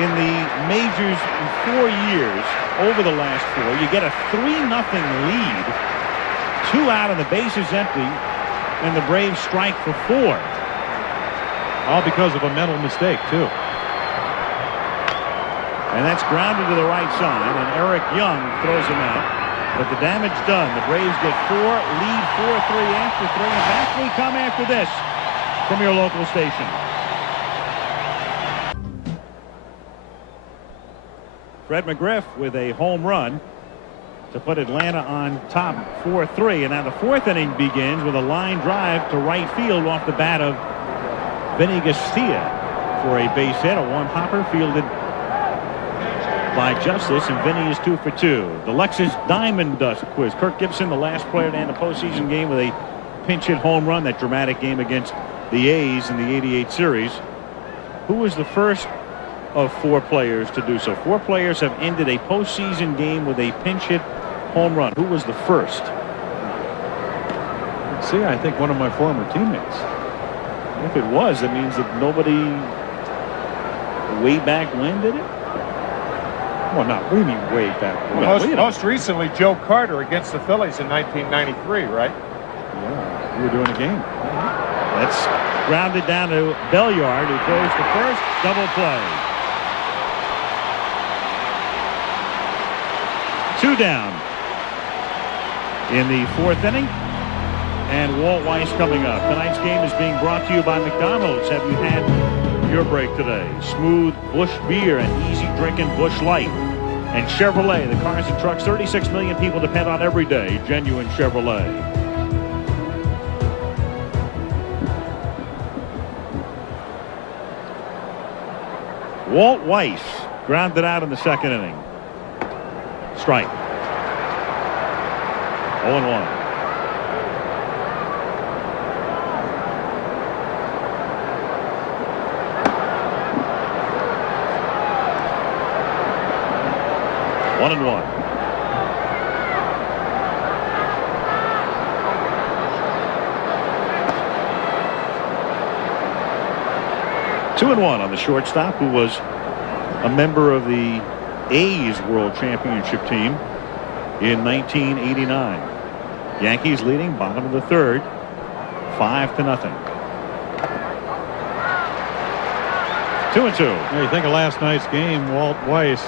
in the majors in 4 years over the last 4. You get a 3-0 lead, 2 out and the bases empty, and the Braves strike for 4. All because of a mental mistake, too. And that's grounded to the right side, and Eric Young throws him out. But the damage done. The Braves get 4, lead 4-3 after 3, and back we come after this from your local station. Fred McGriff with a home run to put Atlanta on top 4-3. And now the fourth inning begins with a line drive to right field off the bat of Vinny Castilla for a base hit. A one-hopper fielded by Justice, and Vinny is 2 for 2. The Lexus Diamond Dust Quiz. Kirk Gibson, the last player to end a postseason game with a pinch hit home run. That dramatic game against the A's in the '88 series. Who was the first of 4 players to do so? 4 players have ended a postseason game with a pinch hit home run. Who was the first? See, I think one of my former teammates. If it was, it means that nobody way back when did it. Well, not what do you mean way back when? Most recently, Joe Carter against the Phillies in 1993, right? Yeah, we were doing a game. That's grounded down to Belliard, who throws the first. Double play. 2 down in the 4th inning, and Walt Weiss coming up. Tonight's game is being brought to you by McDonald's. Have you had your break today? Smooth Busch beer and easy drinking Busch Light. And Chevrolet, the cars and trucks 36 million people depend on every day. Genuine Chevrolet. Walt Weiss grounded out in the 2nd inning. Strike. 0-1. One and 1. Two and 1 on the shortstop, who was a member of the A's World Championship team in 1989. Yankees leading, bottom of the 3rd, 5-0. 2-2. Yeah, you think of last night's game, Walt Weiss,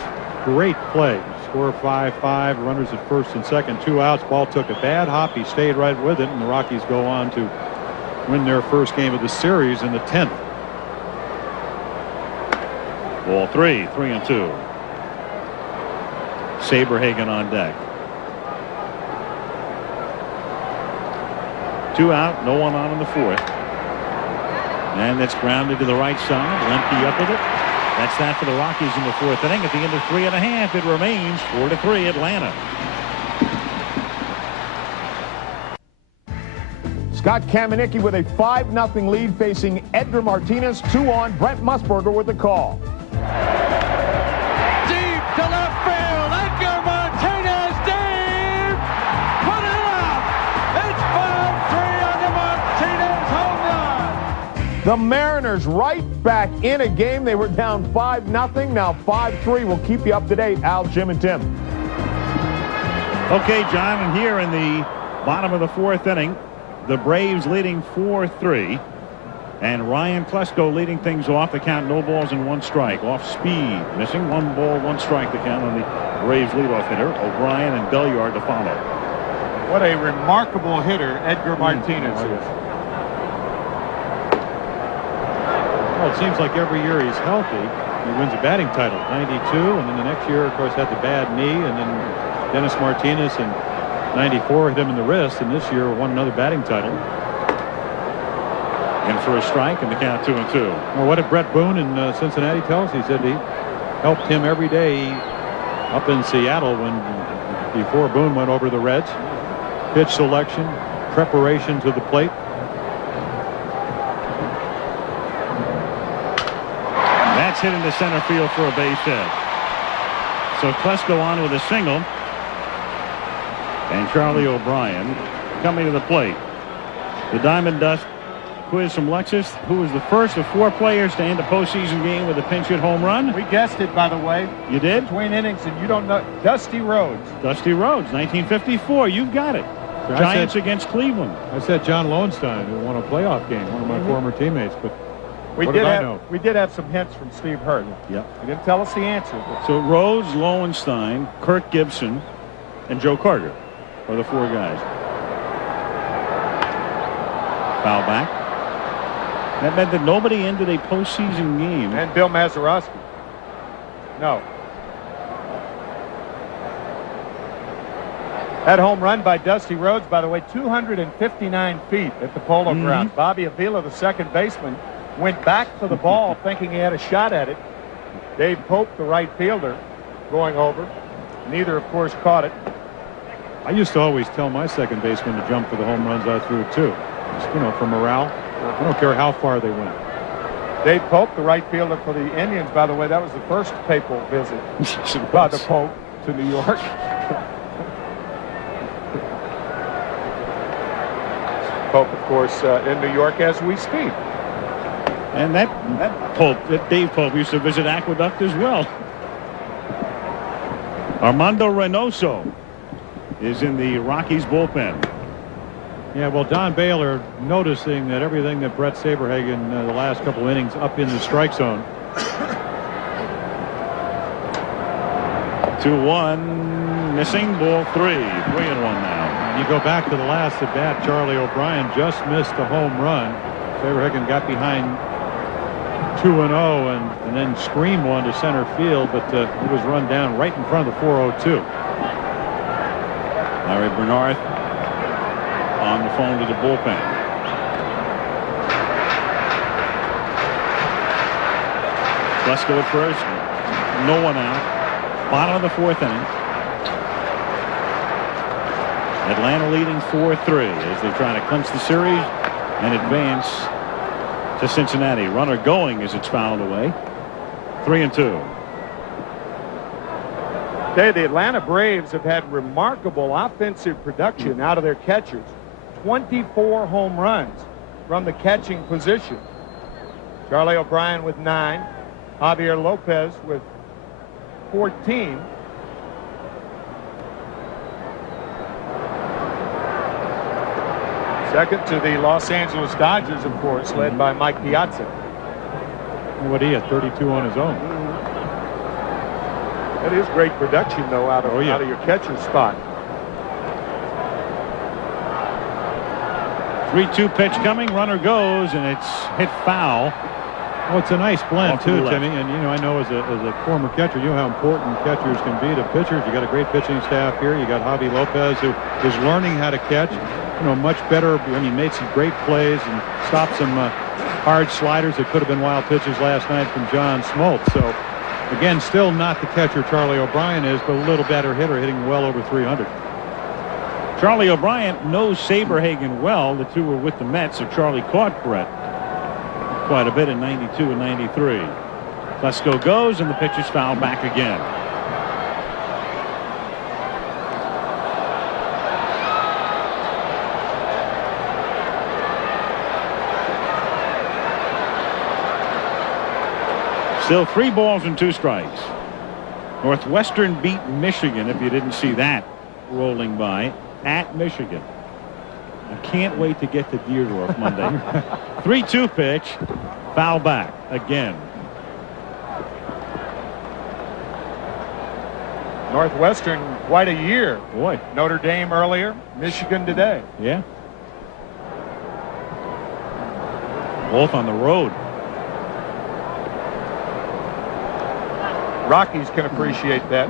great play. Score 5-5, runners at first and second, 2 outs. Ball took a bad hop. He stayed right with it, and the Rockies go on to win their first game of the series in the 10th. Ball 3, 3-2. Saberhagen on deck. 2 out, no one on in the 4th. And that's grounded to the right side. Lemke up with it. That's that for the Rockies in the 4th inning. At the end of 3.5, it remains 4-3 Atlanta. Scott Kamenicki with a 5-0 lead facing Edgar Martinez. 2 on. Brent Musburger with the call. Deep to left field. Edgar Martinez deep. Put it up. It's 5-3 on the Martinez home run. The Mariners right back in a game. They were down 5-0. Now 5-3. We'll keep you up to date. Al, Jim, and Tim. Okay, John, and here in the bottom of the 4th inning, the Braves leading 4-3. And Ryan Klesko leading things off. The count, no balls and 1 strike. Off speed, missing 1 ball, 1 strike. The count on the Braves leadoff hitter. O'Brien and Belliard to follow. What a remarkable hitter Edgar Martinez is. Well, it seems like every year he's healthy, he wins a batting title. 92, and then the next year, of course, had the bad knee, and then Dennis Martinez in 94 hit him in the wrist, and this year won another batting title. In for a strike, and the count 2-2. Well, what did Brett Boone in Cincinnati tell us? He said he helped him every day up in Seattle before Boone went over to the Reds. Pitch selection, preparation to the plate. That's hit into center field for a base hit. So Klesko on with a single. And Charlie O'Brien coming to the plate. The Diamond Dust Quiz from Lexus. Who was the first of 4 players to end a postseason game with a pinch hit home run? We guessed it, by the way. You did? Between innings, and you don't know. Dusty Rhodes. Dusty Rhodes, 1954. You've got it. Giants against Cleveland. I said John Lowenstein, who won a playoff game, one of my former teammates, but We What did did I have know? we did have some hints from Steve Hurt. Yep. He didn't tell us the answer. But So Rhodes, Lowenstein, Kirk Gibson, and Joe Carter are the 4 guys. Foul back. That meant that nobody ended a postseason game. and Bill Mazeroski. No. That home run by Dusty Rhodes, by the way, 259 feet at the Polo Grounds. Bobby Avila, the second baseman, went back for the ball thinking he had a shot at it. Dave Pope, the right fielder, going over. Neither, of course, caught it. I used to always tell my second baseman to jump for the home runs I threw too. Just, you know, for morale. I don't care how far they went. Dave Pope, the right fielder for the Indians, by the way, that was the first papal visit by the Pope to New York. Pope, of course, in New York as we speak. And that Dave Pope used to visit Aqueduct as well. Armando Reynoso is in the Rockies bullpen. Yeah, well, Don Baylor noticing that everything that Brett Saberhagen the last couple innings up in the strike zone. 2-1, missing, ball 3, 3-1 now. You go back to the last at bat, Charlie O'Brien just missed a home run. Saberhagen got behind 2-0 and then screamed one to center field, but it was run down right in front of the 402. Larry Bernard on the phone to the bullpen. Let's go at first. No one out. Bottom of the 4th inning. Atlanta leading 4-3 as they try to clinch the series and advance to Cincinnati. Runner going as it's fouled away. 3-2. Okay, the Atlanta Braves have had remarkable offensive production out of their catchers. 24 home runs from the catching position. Charlie O'Brien with 9. Javier Lopez with 14. Second to the Los Angeles Dodgers, of course, led by Mike Piazza. What he had 32 on his own. That is great production, though, out of your catcher spot. 3-2 pitch coming. Runner goes, and it's hit foul. Well, it's a nice blend Off to the too, left. Timmy. And you know, I know as a former catcher, you know how important catchers can be to pitchers. You got a great pitching staff here. You got Javi Lopez, who is learning how to catch. You know, much better. I mean, made some great plays and stopped some hard sliders that could have been wild pitches last night from John Smoltz. So, again, still not the catcher Charlie O'Brien is, but a little better hitter, hitting well over 300. Charlie O'Brien knows Saberhagen well. The two were with the Mets, so Charlie caught Brett quite a bit in 92 and 93. Klesko goes, and the pitch is fouled back again. Still 3 balls and 2 strikes. Northwestern beat Michigan, if you didn't see that rolling by, at Michigan. I can't wait to get to Deerdorf Monday. 3-2 pitch, foul back again. Northwestern, quite a year. Boy. Notre Dame earlier, Michigan today. Yeah. Both on the road. Rockies can appreciate that.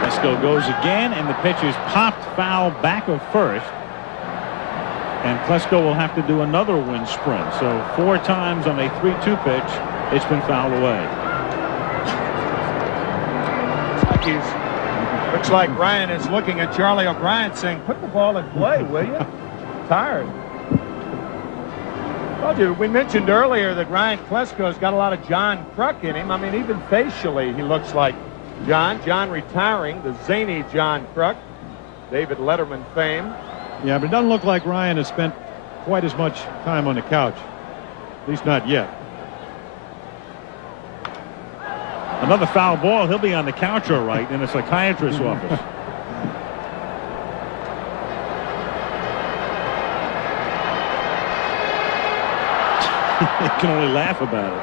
Klesko goes again, and the pitch is popped foul back of first. And Klesko will have to do another wind sprint. So 4 times on a 3-2 pitch, it's been fouled away. Looks like Ryan is looking at Charlie O'Brien saying, put the ball in play, will you? Tired. Told you, we mentioned earlier that Ryan Klesko's got a lot of John Kruk in him. I mean, even facially, he looks like John. John retiring, the zany John Kruk, David Letterman fame. Yeah, but it doesn't look like Ryan has spent quite as much time on the couch. At least not yet. Another foul ball. He'll be on the couch all right in a psychiatrist's office. He can only laugh about it.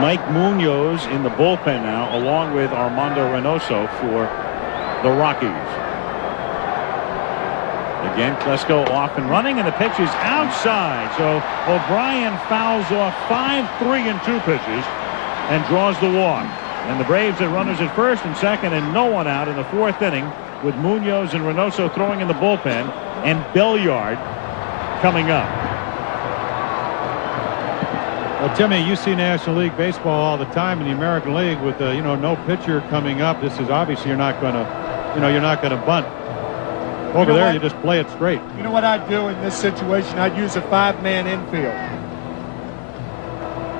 Mike Munoz in the bullpen now, along with Armando Reynoso for the Rockies. Again, Klesko off and running, and the pitch is outside. So O'Brien fouls off 5 3-2 pitches and draws the walk. And the Braves have runners at first and second and no one out in the 4th inning, with Munoz and Reynoso throwing in the bullpen and Belliard coming up. Well, Timmy, you see National League Baseball all the time in the American League with no pitcher coming up. This is obviously you're not going to bunt. Over there, you just play it straight. You know what I'd do in this situation? I'd use a 5-man infield.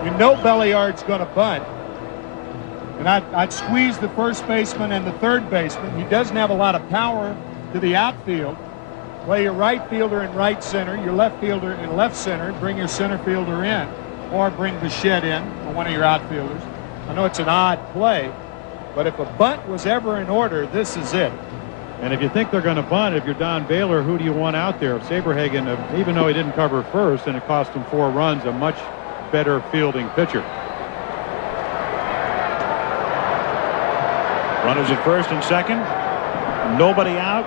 You know Belliard's going to bunt. And I'd squeeze the first baseman and the third baseman. He doesn't have a lot of power to the outfield. Play your right fielder in right center, your left fielder in left center, bring your center fielder in, or bring Bichette in for one of your outfielders. I know it's an odd play, but if a bunt was ever in order, this is it. And if you think they're going to bunt, if you're Don Baylor, who do you want out there? Saberhagen, even though he didn't cover first and it cost him 4 runs, a much better fielding pitcher. Runners at first and second. Nobody out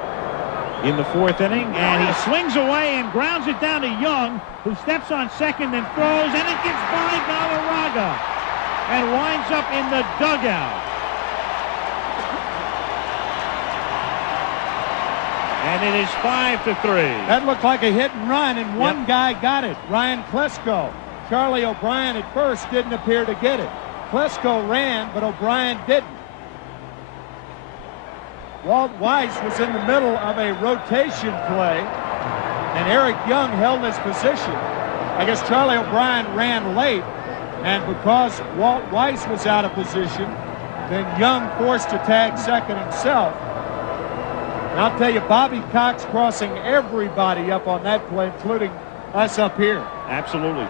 in the 4th inning, and he swings away and grounds it down to Young, who steps on second and throws, and it gets by Galarraga and winds up in the dugout. And it is 5-3. That looked like a hit and run, and one guy got it. Ryan Klesko. Charlie O'Brien at first didn't appear to get it. Klesko ran, but O'Brien didn't. Walt Weiss was in the middle of a rotation play, and Eric Young held his position. I guess Charlie O'Brien ran late, and because Walt Weiss was out of position, then Young forced to tag second himself. And I'll tell you, Bobby Cox crossing everybody up on that play, including us up here. Absolutely.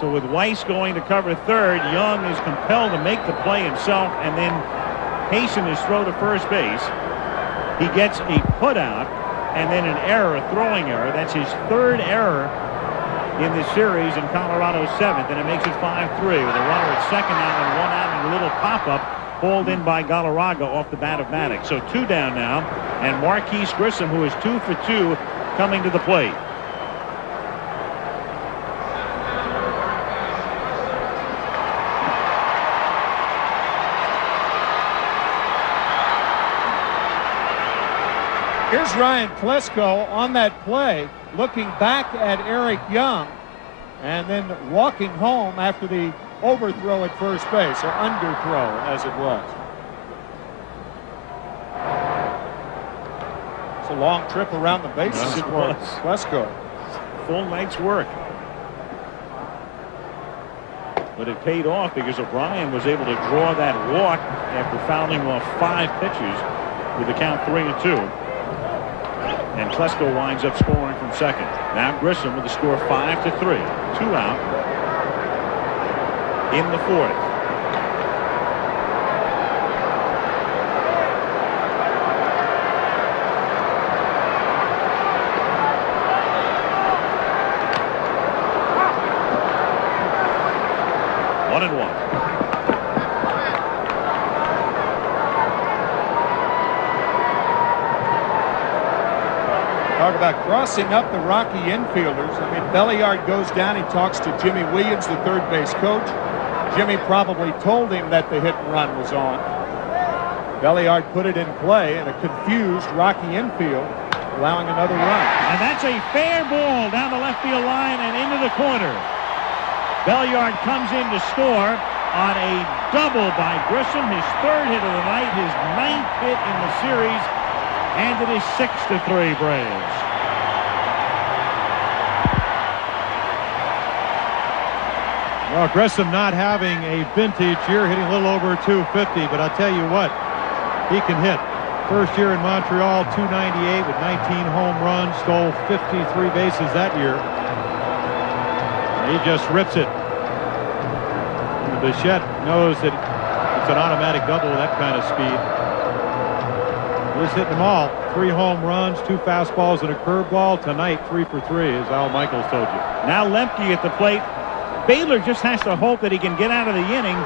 So with Weiss going to cover third, Young is compelled to make the play himself and then hasten his throw to first base. He gets a put out and then an error, a throwing error. That's his 3rd error in this series in Colorado's 7th, and it makes it 5-3 with a runner at second now and 1 out and a little pop-up hauled in by Galarraga off the bat of Maddux. So 2 down now, and Marquise Grissom, who is 2 for 2, coming to the plate. Here's Ryan Klesko on that play, looking back at Eric Young, and then walking home after the overthrow at first base, or underthrow as it was. It's a long trip around the bases for Klesko. Full night's work. But it paid off because O'Brien was able to draw that walk after fouling off 5 pitches with the count 3-2. And Klesko winds up scoring from second. Now Grissom with the score 5-3. 2 out in the 4th. One and one. Talk about crossing up the Rocky infielders. I mean, Belliard goes down. He talks to Jimmy Williams, the third base coach. Jimmy probably told him that the hit and run was on. Belliard put it in play, and a confused Rocky infield, allowing another run. And that's a fair ball down the left field line and into the corner. Belliard comes in to score on a double by Grissom, his 3rd hit of the night, his 9th hit in the series, and it is 6-3 Braves. Well, Grissom not having a vintage year, hitting a little over 250, but I'll tell you what, he can hit. First year in Montreal, 298 with 19 home runs, stole 53 bases that year. He just rips it. And Bichette knows that it's an automatic double with that kind of speed. He's hitting them all. 3 home runs, 2 fastballs, and a curveball. Tonight, 3 for 3, as Al Michaels told you. Now Lemke at the plate. Baylor just has to hope that he can get out of the inning,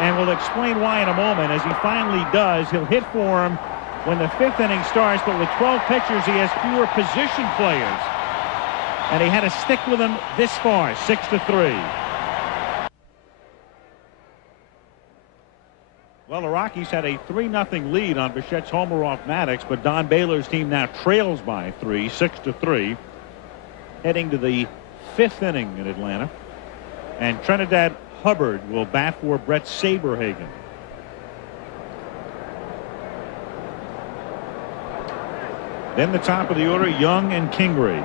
and we'll explain why in a moment. As he finally does, he'll hit for him when the 5th inning starts, but with 12 pitchers, he has fewer position players. And he had to stick with them this far, 6-3. Well, the Rockies had a 3-0 lead on Bichette's homer off Maddux, but Don Baylor's team now trails by 3, 6-3, heading to the 5th inning in Atlanta. And Trinidad Hubbard will bat for Brett Saberhagen. Then the top of the order, Young and Kingery.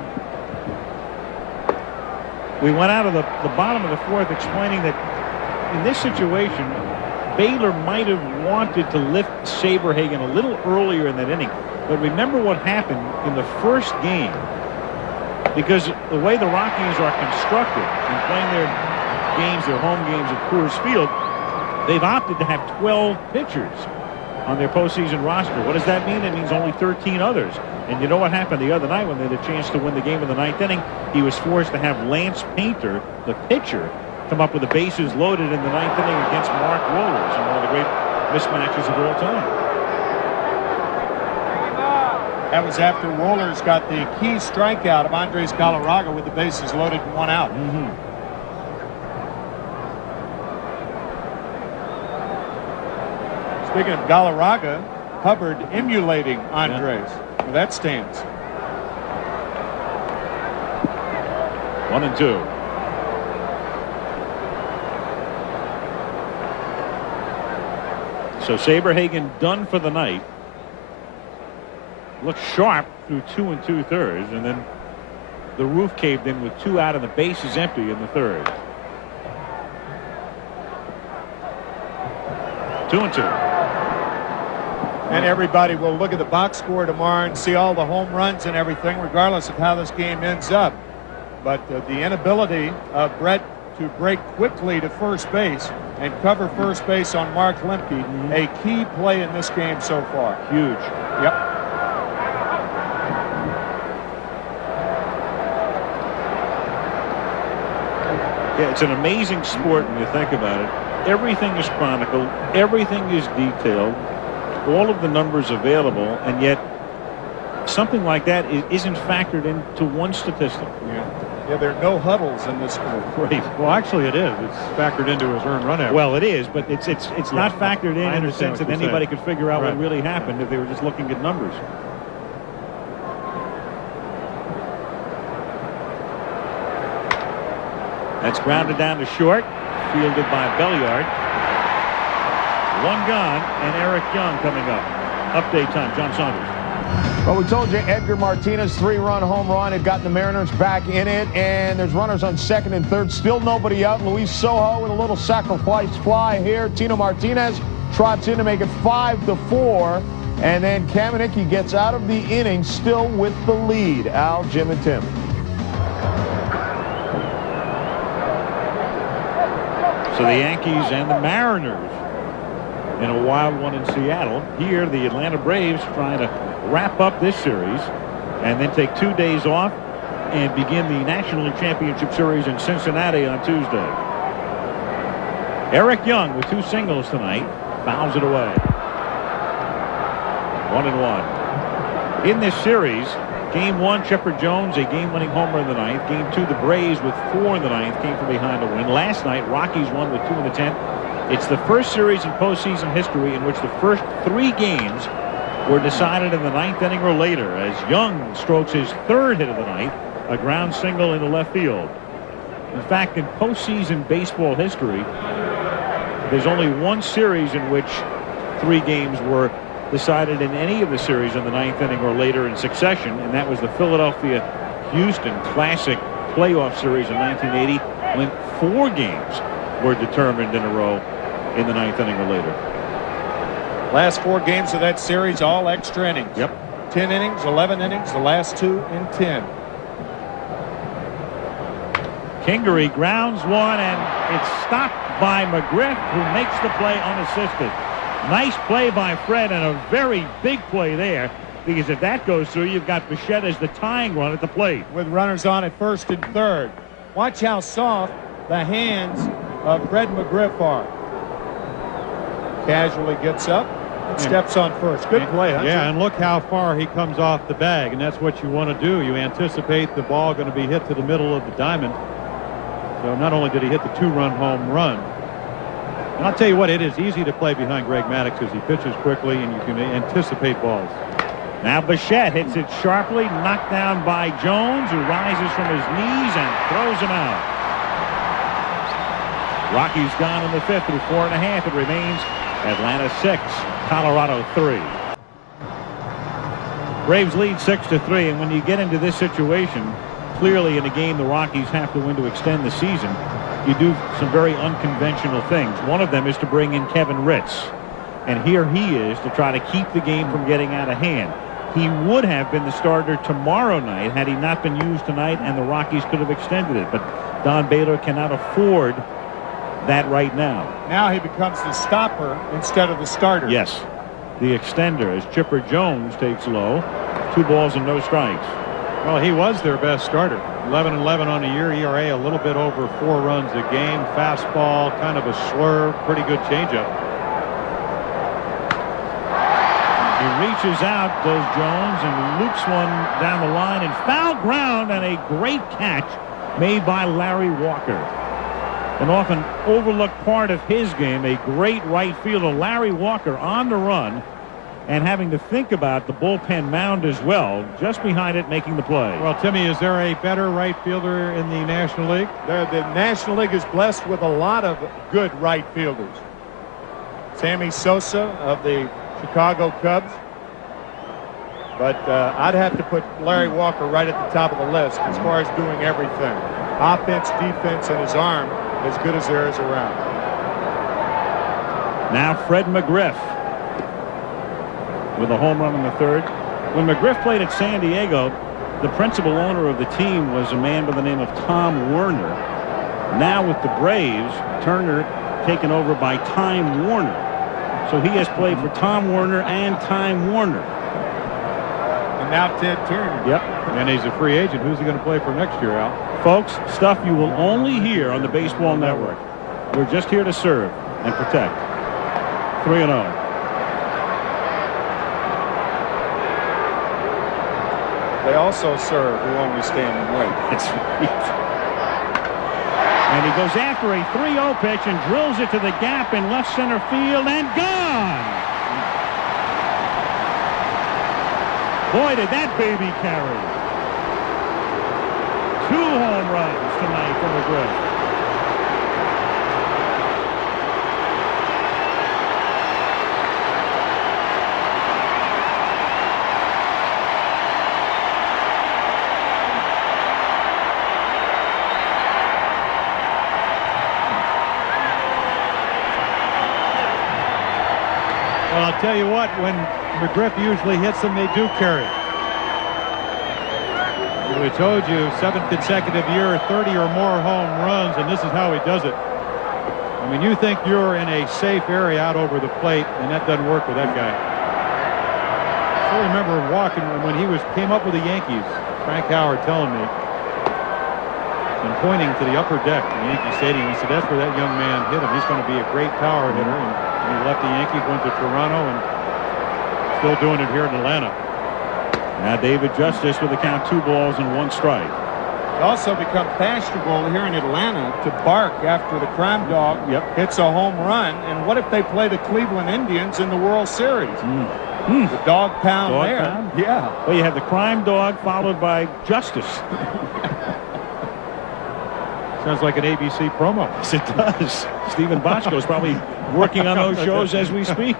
We went out of the bottom of the 4th explaining that in this situation, Baylor might have wanted to lift Saberhagen a little earlier in that inning. But remember what happened in the first game. Because the way the Rockies are constructed and playing their games, their home games at Coors Field, they've opted to have 12 pitchers on their postseason roster. What does that mean? It means only 13 others. And you know what happened the other night when they had a chance to win the game in the 9th inning? He was forced to have Lance Painter, the pitcher, come up with the bases loaded in the 9th inning against Mark Wohlers, and one of the great mismatches of all time. That was after Wohlers got the key strikeout of Andres Galarraga with the bases loaded and 1 out. Speaking of Galarraga, Hubbard emulating Andres. Well, that stands. 1-2. So Saberhagen done for the night. Looked sharp through 2 2/3, and then the roof caved in with 2 out and the base is empty in the 3rd. 2-2. And everybody will look at the box score tomorrow and see all the home runs and everything, regardless of how this game ends up. But the inability of Brett to break quickly to first base and cover first base on Mark Lemke, a key play in this game so far. Huge. Yep. Yeah, it's an amazing sport when you think about it. Everything is chronicled. Everything is detailed. All of the numbers available, and yet something like that isn't factored into one statistic. Yeah, there are no huddles in this sport. Right. Well, actually, it is. It's factored into his earned run average. Well, it is, but it's not factored in the sense that anybody could figure out what really happened if they were just looking at numbers. That's grounded down to short, fielded by Belliard. 1 gone, and Eric Young coming up. Update time, John Saunders. Well, we told you Edgar Martinez 3-run home run had gotten the Mariners back in it, and there's runners on 2nd and 3rd. Still nobody out. Luis Sojo with a little sacrifice fly here. Tino Martinez trots in to make it 5-4, and then Kamenicki gets out of the inning still with the lead. Al, Jim, and Tim. So the Yankees and the Mariners in a wild one in Seattle. Here, the Atlanta Braves trying to wrap up this series and then take 2 days off and begin the National League Championship Series in Cincinnati on Tuesday. Eric Young with 2 singles tonight, fouls it away. 1-1. In this series, Game 1, Chipper Jones, a game-winning homer in the 9th. Game 2, the Braves with 4 in the 9th, came from behind to win. Last night, Rockies won with 2 in the 10th. It's the first series in postseason history in which the first 3 games were decided in the 9th inning or later, as Young strokes his 3rd hit of the night, a ground single into left field. In fact, in postseason baseball history, there's only one series in which 3 games were decided in any of the series in the 9th inning or later in succession, and that was the Philadelphia-Houston Classic playoff series in 1980, when 4 games were determined in a row in the 9th inning or later. Last 4 games of that series, all extra innings. Yep. 10 innings, 11 innings, the last 2 in 10. Kingery grounds one, and it's stopped by McGriff, who makes the play unassisted. Nice play by Fred, and a very big play there, because if that goes through, you've got Bichette as the tying run at the plate. With runners on at first and third. Watch how soft the hands of Fred McGriff are. Casually gets up and steps on first. Good play, Hunter. Yeah, and look how far he comes off the bag, and that's what you want to do. You anticipate the ball going to be hit to the middle of the diamond. So not only did he hit the 2-run home run, and I'll tell you what, it is easy to play behind Greg Maddux as he pitches quickly and you can anticipate balls. Now Bichette hits it sharply, knocked down by Jones, who rises from his knees and throws him out. Rockies gone in the 5th through 4.5. It remains Atlanta 6, Colorado 3. Braves lead 6-3, and when you get into this situation, clearly in a game the Rockies have to win to extend the season, you do some very unconventional things. One of them is to bring in Kevin Ritz, and here he is to try to keep the game from getting out of hand. He would have been the starter tomorrow night had he not been used tonight, and the Rockies could have extended it, but Don Baylor cannot afford that right now. Now he becomes the stopper instead of the starter. Yes, the extender as Chipper Jones takes low. 2 balls and no strikes. Well, he was their best starter. 11-11 on the year, ERA a little bit over 4 runs a game. Fastball, kind of a slur, pretty good changeup. He reaches out, does Jones, and loops one down the line, and foul ground, and a great catch made by Larry Walker. An often overlooked part of his game, a great right fielder, Larry Walker, on the run, and having to think about the bullpen mound as well, just behind it, making the play. Well, Timmy, is there a better right fielder in the National League? The National League is blessed with a lot of good right fielders. Sammy Sosa of the Chicago Cubs. But I'd have to put Larry Walker right at the top of the list as far as doing everything. Offense, defense, and his arm as good as there is around. Now Fred McGriff with a home run in the 3rd. When McGriff played at San Diego, the principal owner of the team was a man by the name of Tom Werner. Now with the Braves, Turner taken over by Time Warner. So he has played for Tom Werner and Time Warner. And now Ted Turner. Yep. And he's a free agent. Who's he going to play for next year, Al? Folks, stuff you will only hear on the Baseball Network. We're just here to serve and protect. 3-0. They also serve who only stand and wait. That's right. And he goes after a 3-0 pitch and drills it to the gap in left center field and gone. Boy, did that baby carry. 2 home runs tonight from McGriff. Well, I'll tell you what, when McGriff usually hits them, they do carry. We told you 7th consecutive year, 30 or more home runs, and this is how he does it. I mean, you think you're in a safe area out over the plate, and that doesn't work with that guy. I still remember walking when he came up with the Yankees, Frank Howard telling me, and pointing to the upper deck in Yankee Stadium. He said, that's where that young man hit him. He's going to be a great power hitter. And he left the Yankees, went to Toronto, and still doing it here in Atlanta. Now David Justice with the count 2 balls and 1 strike. It's also become fashionable here in Atlanta to bark after the crime dog hits a home run. And what if they play the Cleveland Indians in the World Series? The dog pound Dog there. pound? Yeah. Well, you have the crime dog followed by Justice. Sounds like an ABC promo. Yes, it does. Stephen Bochco is probably working on those shows as we speak.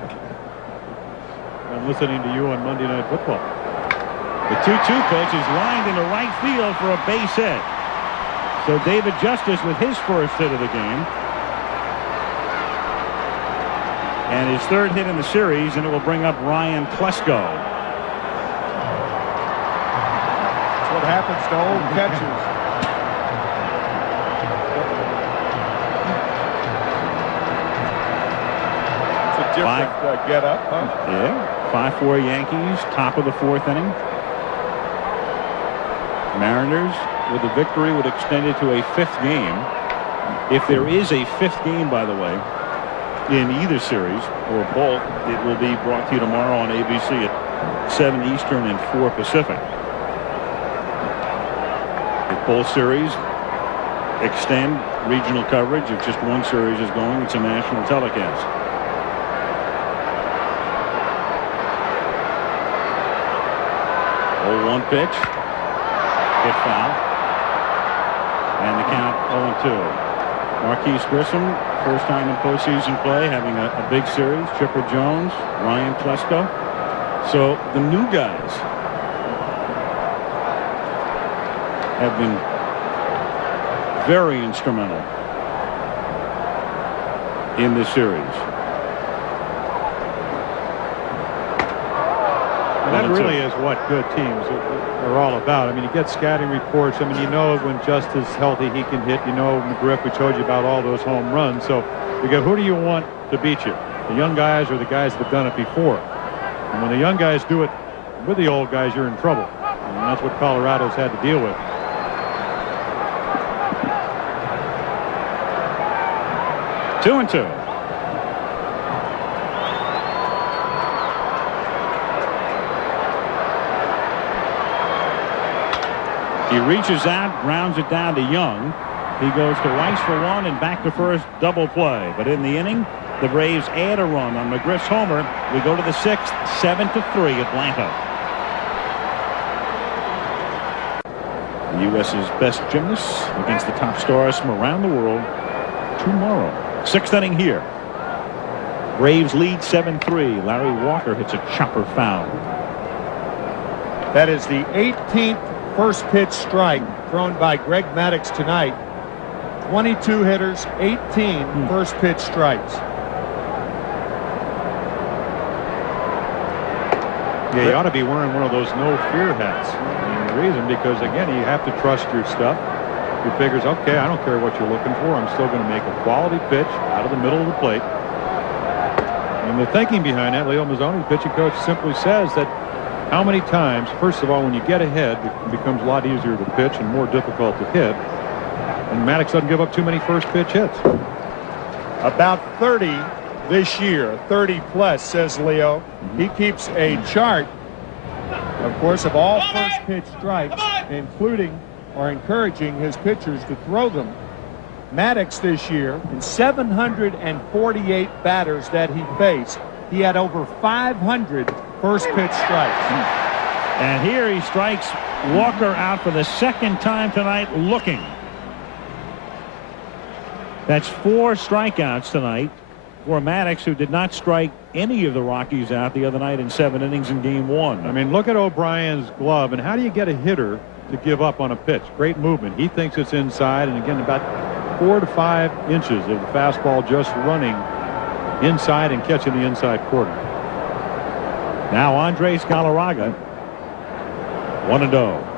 I'm listening to you on Monday Night Football. The 2-2 pitch is lined into right field for a base hit. So David Justice with his first hit of the game. And his third hit in the series, and it will bring up Ryan Klesko. That's what happens to old catchers. It's a different get up, huh? Yeah. 5-4 Yankees, top of the fourth inning. Mariners with a victory would extend it to a fifth game. If there is a fifth game, by the way, in either series or both, it will be brought to you tomorrow on ABC at 7 Eastern and 4 Pacific. If both series extend regional coverage, if just one series is going, it's a national telecast. Oh, 1 pitch. Hit foul. And the count 0-2. Marquise Grissom, first time in postseason play, having a big series. Chipper Jones, Ryan Klesko. So the new guys have been very instrumental in this series. And that really is what good teams are all about. I mean, you get scouting reports. I mean, you know when Justice is healthy, he can hit. You know McGriff, we told you about all those home runs. So you go, who do you want to beat you? The young guys or the guys that have done it before? And when the young guys do it with the old guys, you're in trouble. And that's what Colorado's had to deal with. Two and two. He reaches out, grounds it down to Young. He goes to Weiss for one and back to first, double play. But in the inning, the Braves add a run on McGriff's homer. We go to the sixth, 7-3 Atlanta. The U.S.'s best gymnasts against the top stars from around the world tomorrow. Sixth inning here. Braves lead 7-3. Larry Walker hits a chopper foul. That is the 18th first pitch strike thrown by Greg Maddux tonight. 22 hitters, 18 first pitch strikes. Yeah, you ought to be wearing one of those no fear hats. And the reason, because again, you have to trust your stuff. He figures, okay, I don't care what you're looking for. I'm still going to make a quality pitch out of the middle of the plate. And the thinking behind that, Leo Mazzoni, the pitching coach, simply says that how many times, first of all, when you get ahead, it becomes a lot easier to pitch and more difficult to hit. And Maddux doesn't give up too many first pitch hits. About 30 this year, 30 plus, says Leo. He keeps a chart, of course, of all first pitch strikes, including or encouraging his pitchers to throw them. Maddux this year, in 748 batters that he faced, he had over 500 first pitch strikes. And here he strikes Walker out for the second time tonight looking. That's 4 strikeouts tonight for Maddux, who did not strike any of the Rockies out the other night in 7 innings in game 1. I mean, look at O'Brien's glove, and how do you get a hitter to give up on a pitch? Great movement. He thinks it's inside, and again, about 4 to 5 inches of the fastball just running inside and catching the inside quarter. Now Andres Galarraga, 1-0.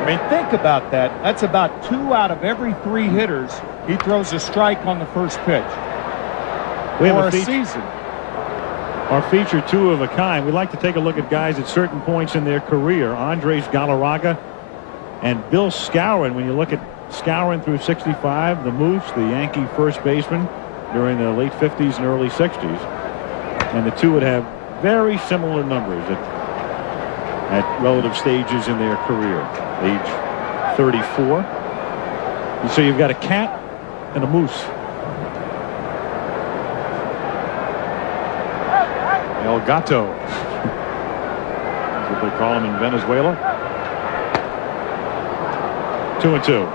I mean, think about that. That's about 2 out of every 3 hitters he throws a strike on the first pitch. We have a season. Our feature 2 of a kind. We like to take a look at guys at certain points in their career. Andres Galarraga and Bill Skowron. When you look at Skowron through 65, the Moose, the Yankee first baseman during the late 50s and early 60s, and the two would have very similar numbers at relative stages in their career. Age 34. And so you've got a cat and a moose. El Gato. That's what they call him in Venezuela. 2-2.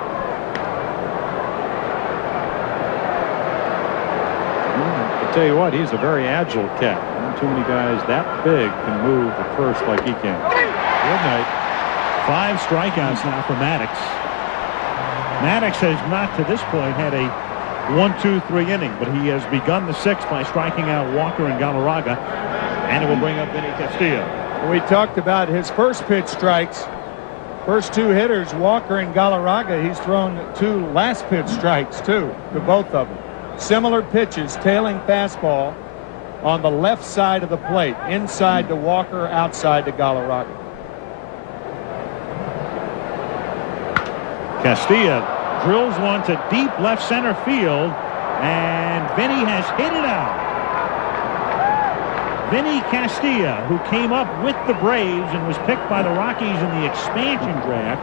I'll tell you what, he's a very agile cat. Not too many guys that big can move at first like he can. Good night. 5 strikeouts now for Maddux. Maddux has not to this point had a 1-2-3 inning, but he has begun the sixth by striking out Walker and Galarraga, and it will bring up Vinny Castilla. We talked about his first pitch strikes. First two hitters, Walker and Galarraga, he's thrown 2 last pitch strikes too to both of them. Similar pitches, tailing fastball on the left side of the plate, inside to Walker, outside to Galarraga. Castilla drills one to deep left center field, and Vinny has hit it out. Vinny Castilla, who came up with the Braves and was picked by the Rockies in the expansion draft,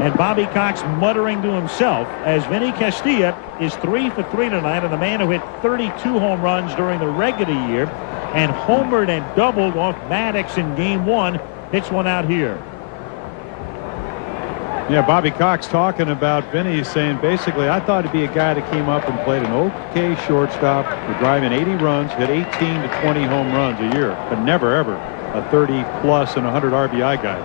and Bobby Cox muttering to himself as Vinny Castilla is 3 for 3 tonight, and the man who hit 32 home runs during the regular year and homered and doubled off Maddux in game 1 hits one out here. Yeah, Bobby Cox talking about Vinny, saying basically, I thought he'd be a guy that came up and played an okay shortstop, would drive in 80 runs, hit 18 to 20 home runs a year, but never ever a 30 plus and 100 RBI guy.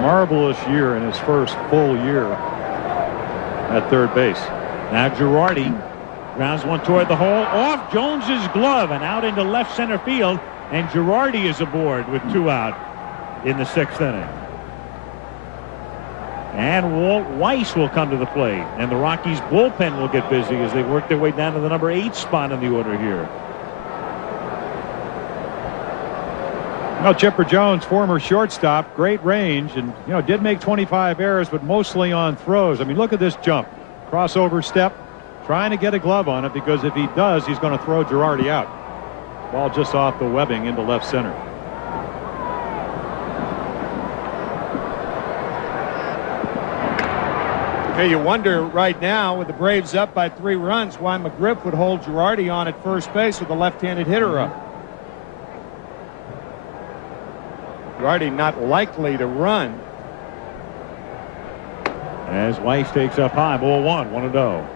Marvelous year in his first full year at third base. Now Girardi grounds one toward the hole, off Jones's glove and out into left center field, and Girardi is aboard with 2 out in the 6th inning. And Walt Weiss will come to the plate, and the Rockies bullpen will get busy as they work their way down to the number 8 spot in the order here. Well, Chipper Jones, former shortstop, great range, and did make 25 errors, but mostly on throws. I mean, look at this jump, crossover step, trying to get a glove on it, because if he does, he's going to throw Girardi out. Ball just off the webbing into left center. Hey, you wonder right now, with the Braves up by 3 runs, why McGriff would hold Girardi on at first base with a left-handed hitter up. Girardi not likely to run. As Weiss takes up high, ball 1, 1-0.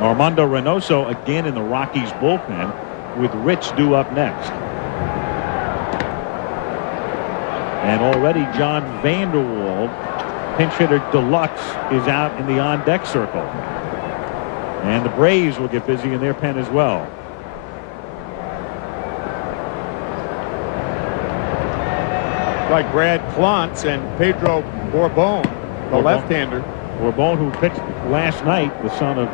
Armando Reynoso again in the Rockies bullpen, with Rich due up next. And already John Vanderwall, pinch hitter deluxe, is out in the on-deck circle. And the Braves will get busy in their pen as well. Like Brad Klontz and Pedro Borbon, the left-hander. Borbon, who pitched last night, the son of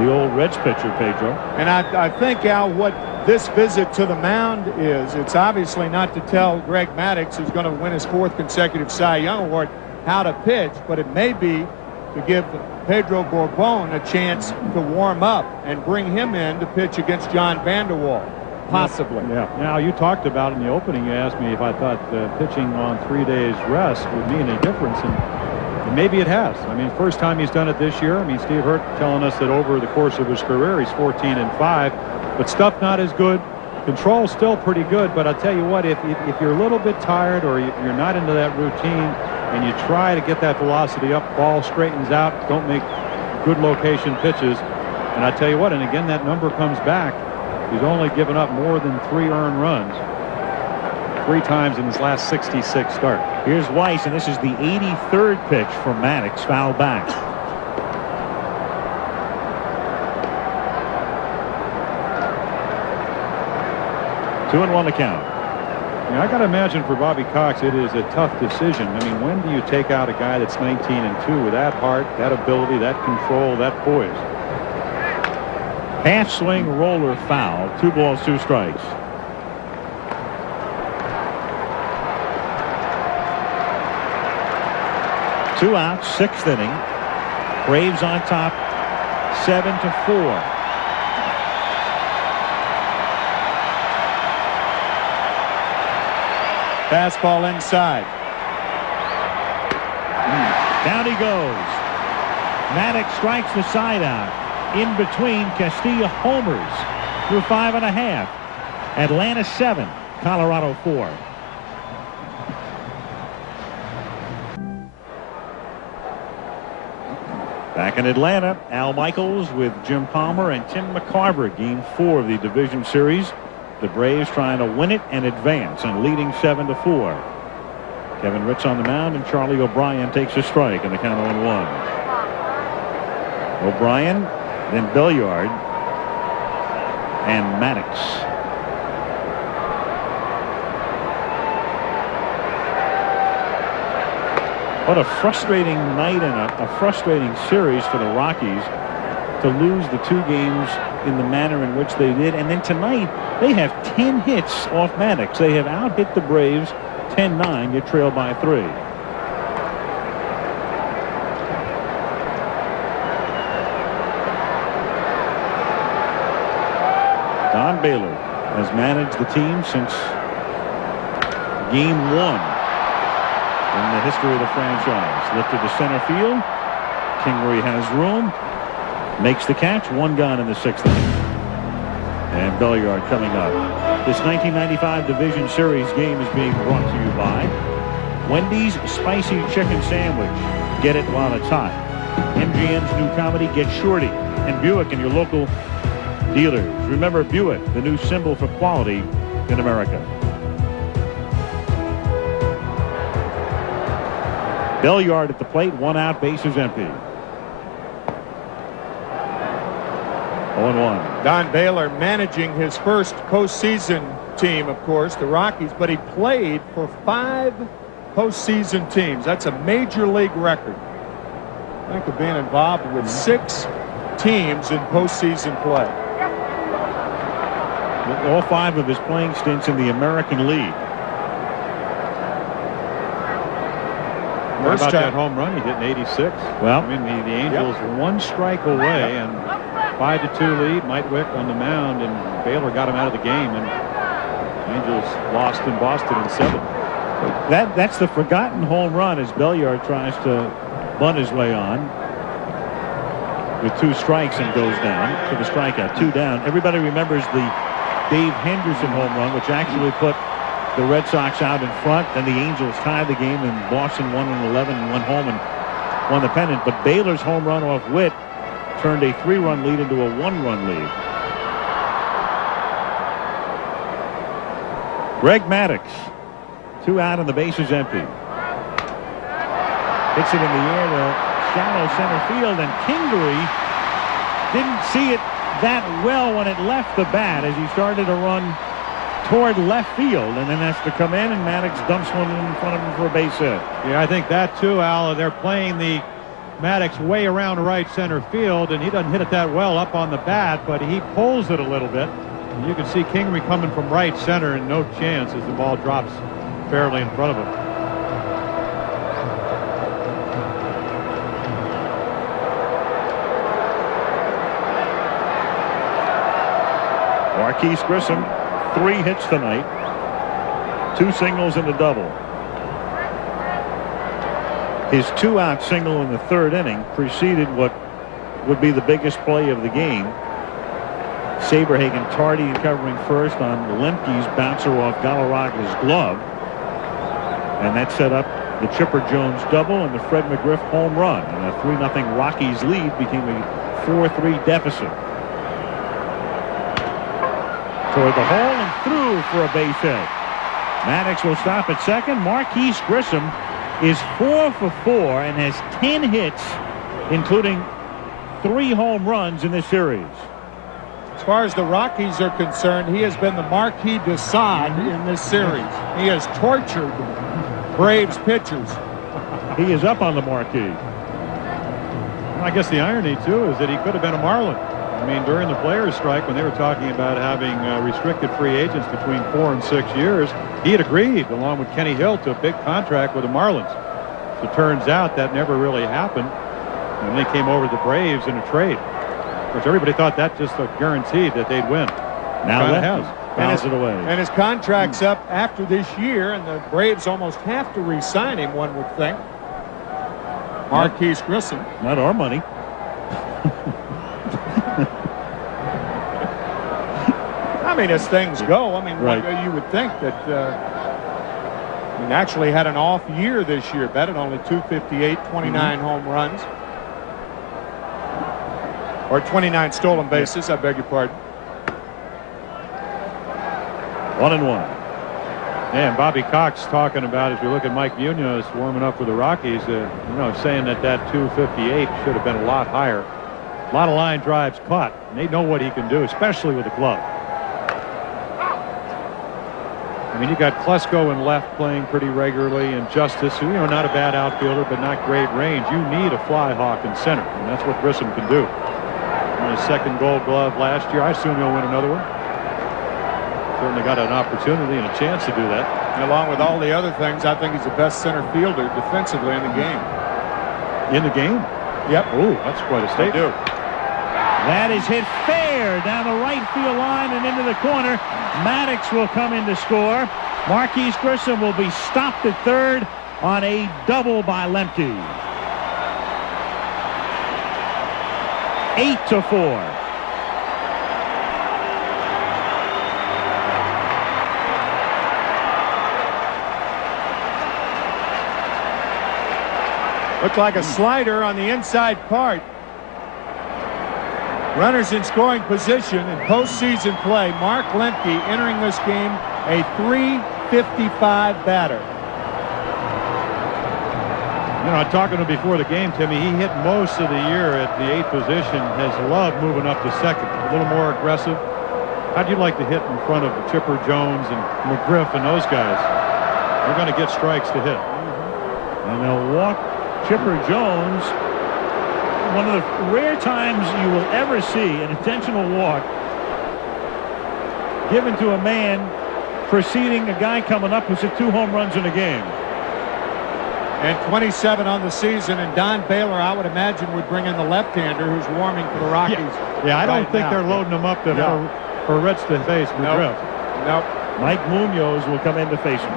the old Reds pitcher, Pedro. And I think, Al, what this visit to the mound is, it's obviously not to tell Greg Maddux, who's going to win his 4th consecutive Cy Young Award, how to pitch, but it may be to give Pedro Borbon a chance to warm up and bring him in to pitch against John Vanderwall, possibly. Yeah. Now, you talked about in the opening, you asked me if I thought pitching on 3 days rest would mean a difference, and maybe it has. I mean, first time he's done it this year. I mean, Steve Hurt telling us that over the course of his career, he's 14-5. But stuff not as good. Control still pretty good. But I'll tell you what, if you're a little bit tired or you're not into that routine and you try to get that velocity up, ball straightens out, don't make good location pitches. And I tell you what, and again, that number comes back. He's only given up more than 3 earned runs 3 times in his last 66 starts. Here's Weiss, and this is the 83rd pitch from Maddux, foul back. Two and 1 to count. I got to imagine for Bobby Cox, it is a tough decision. I mean, when do you take out a guy that's 19-2 with that heart, that ability, that control, that poise? Half swing roller foul. 2 balls, 2 strikes. Two outs, 6th inning. Braves on top, 7-4. Fastball inside. Down he goes. Maddux strikes the side out. In between, Castilla homers through 5.5. Atlanta 7, Colorado 4. Back in Atlanta, Al Michaels with Jim Palmer and Tim McCarver. Game 4 of the division series. The Braves trying to win it and advance and leading 7-4. Kevin Ritz on the mound, and Charlie O'Brien takes a strike, and the count 0-1. O'Brien, then Belliard, and Maddux. What a frustrating night and a frustrating series for the Rockies to lose the 2 games in the manner in which they did. And then tonight, they have 10 hits off Maddux. They have out-hit the Braves 10-9. You trail by 3. Don Baylor has managed the team since Game 1 in the history of the franchise. Lifted to center field. Kingery has room. Makes the catch. 1 gone in the 6th inning. And Belliard coming up. This 1995 Division Series game is being brought to you by Wendy's Spicy Chicken Sandwich. Get it while it's hot. MGM's new comedy, Get Shorty. And Buick and your local dealers. Remember Buick, the new symbol for quality in America. Belliard at the plate, 1 out, bases empty. 0-1. Don Baylor managing his first postseason team, of course, the Rockies, but he played for 5 postseason teams. That's a major league record. Think of being involved with 6 teams in postseason play. All 5 of his playing stints in the American League. How about that home run he hit in '86? Well, I mean, the Angels 1 strike away, and 5-2 lead. Mike Wick on the mound, and Baylor got him out of the game, and the Angels lost in Boston in 7. That's the forgotten home run as Belliard tries to bunt his way on with 2 strikes and goes down to the strikeout. 2 down. Everybody remembers the Dave Henderson home run, which actually put the Red Sox out in front. Then the Angels tied the game, and Boston won in 11 and went home and won the pennant. But Baylor's home run off Witt turned a 3-run lead into a 1-run lead. Greg Maddux, 2 out and the bases empty. Hits it in the air to shallow center field, and Kingery didn't see it that well when it left the bat as he started to run toward left field, and then has to come in, and Maddux dumps one in front of him for a base hit. Yeah, I think that too, Al. They're playing the Maddux way around right center field, and he doesn't hit it that well up on the bat, but he pulls it a little bit. And you can see Kingery coming from right center, and no chance as the ball drops fairly in front of him. Marquise Grissom, 3 hits tonight, 2 singles and a double. His 2-out single in the 3rd inning preceded what would be the biggest play of the game. Saberhagen tardy and covering first on Lemke's bouncer off Galarraga's glove, and that set up the Chipper Jones double and the Fred McGriff home run, and a 3-0 Rockies lead became a 4-3 deficit. Toward the hole and through for a base hit. Maddux will stop at second. Marquise Grissom is 4 for 4 and has 10 hits, including 3 home runs in this series. As far as the Rockies are concerned, he has been the Marquis de Sade in this series. He has tortured Braves pitchers. He is up on the marquee. Well, I guess the irony, too, is that he could have been a Marlin. I mean, during the players' strike, when they were talking about having restricted free agents between 4 and 6 years, he had agreed, along with Kenny Hill, to a big contract with the Marlins. So it turns out that never really happened. And they came over to the Braves in a trade. Of course, everybody thought that just guaranteed that they'd win. Now it that has. fouls it away. And his contract's up after this year, and the Braves almost have to re-sign him, one would think. Marquise Grissom. Not our money. I mean, as things go, I mean, Right. you would think that he actually had an off year this year. Batted only .258, 29 home runs. Or 29 stolen bases, I beg your pardon. 1-1. And Bobby Cox talking about, as we look at Mike Munoz warming up for the Rockies, saying that 258 should have been a lot higher. A lot of line drives caught. And they know what he can do, especially with the glove. I mean, you got Klesko in left playing pretty regularly, and Justice, who, not a bad outfielder, but not great range. You need a fly hawk in center, and that's what Grissom can do. Won his second Gold Glove last year. I assume he'll win another one. Certainly got an opportunity and a chance to do that. And along with all the other things, I think he's the best center fielder defensively in the game. In the game? Yep. Oh, that's quite a statement. That is hit fair down the right field line and into the corner. Maddux will come in to score. Marquise Grissom will be stopped at third on a double by Lemke. 8-4. Looked like a slider on the inside part. Runners in scoring position in postseason play. Mark Lemke entering this game a .355 batter. Talking to him before the game, Timmy, he hit most of the year at the 8th position. Has loved moving up to second. A little more aggressive. How'd you like to hit in front of Chipper Jones and McGriff and those guys? They're going to get strikes to hit. And they'll walk Chipper Jones. One of the rare times you will ever see an intentional walk given to a man preceding a guy coming up who's hit 2 home runs in a game. And 27 on the season, and Don Baylor, I would imagine, would bring in the left-hander who's warming for the Rockies. Yeah, I don't think they're loading him up for Reds to face McGriff. Nope. Mike Munoz will come in to face him.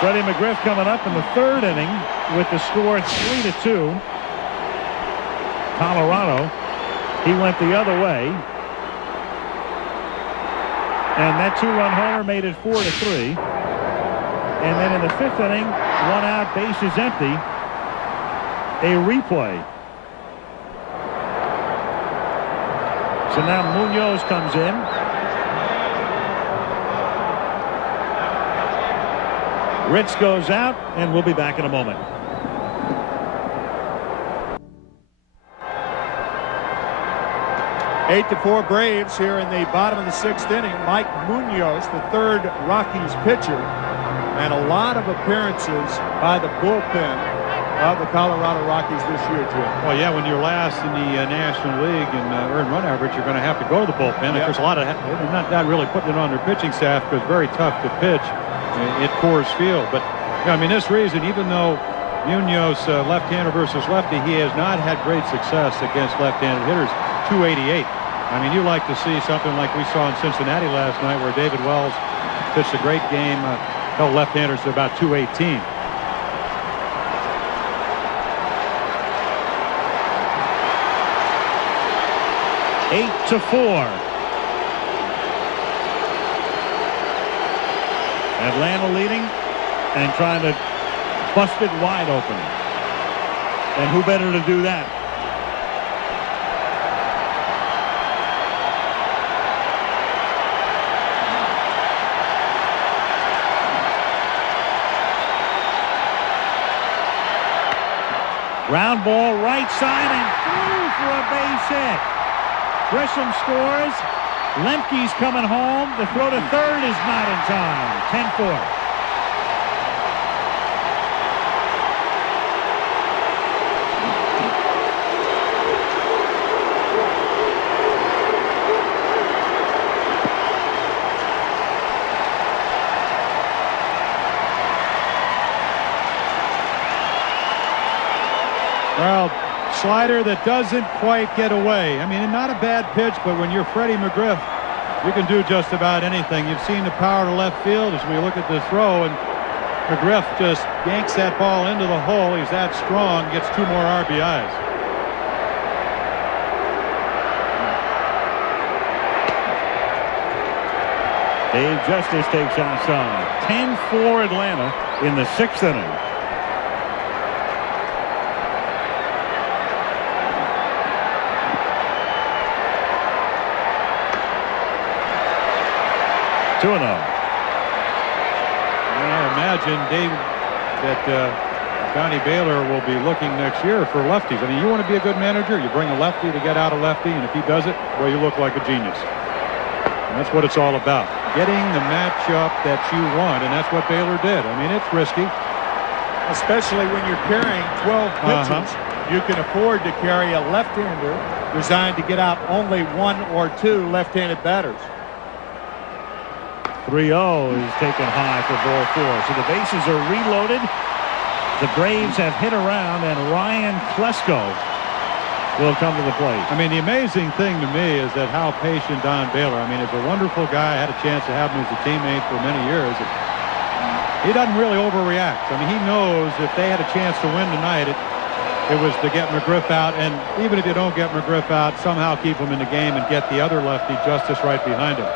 Freddie McGriff coming up in the 3rd inning with the score 3-2. Colorado. He went the other way. And that 2-run homer made it 4-3. And then in the 5th inning, 1 out, bases empty. A replay. So now Munoz comes in. Ritz goes out, and we'll be back in a moment. Eight to 4 Braves here in the bottom of the 6th inning. Mike Munoz, the 3rd Rockies pitcher, and a lot of appearances by the bullpen of the Colorado Rockies this year, Jim. Well, yeah, when you're last in the National League in earned run average, you're going to have to go to the bullpen. Yep. There's a lot of not really putting it on their pitching staff because very tough to pitch at Coors Field. But I mean, this reason, even though Munoz left-hander versus lefty, he has not had great success against left-handed hitters. 288. I mean, you like to see something like we saw in Cincinnati last night where David Wells pitched a great game, held left-handers to about 218. Eight to 4. Atlanta leading and trying to bust it wide open. And who better to do that? Ground ball right side and through for a base hit. Grissom scores. Lemke's coming home. The throw to third is not in time. 10-4. Well, slider that doesn't quite get away. I mean, not a bad pitch, but when you're Freddie McGriff, you can do just about anything. You've seen the power to left field as we look at the throw, and McGriff just yanks that ball into the hole. He's that strong, gets 2 more RBIs. Dave Justice takes outside. 10-4 Atlanta in the 6th inning. 2-0. I imagine, Dave, that Johnny Baylor will be looking next year for lefties. I mean, you want to be a good manager, you bring a lefty to get out a lefty, and if he does it, well, you look like a genius. And that's what it's all about, getting the matchup that you want, and that's what Baylor did. I mean, it's risky. Especially when you're carrying 12 pitches. You can afford to carry a left-hander designed to get out only 1 or 2 left-handed batters. 3-0 is taken high for ball 4. So the bases are reloaded. The Braves have hit around, and Ryan Klesko will come to the plate. I mean, the amazing thing to me is that how patient Don Baylor. I mean, he's a wonderful guy. I had a chance to have him as a teammate for many years. He doesn't really overreact. I mean, he knows if they had a chance to win tonight, it was to get McGriff out, and even if you don't get McGriff out, somehow keep him in the game and get the other lefty, Justice, right behind him.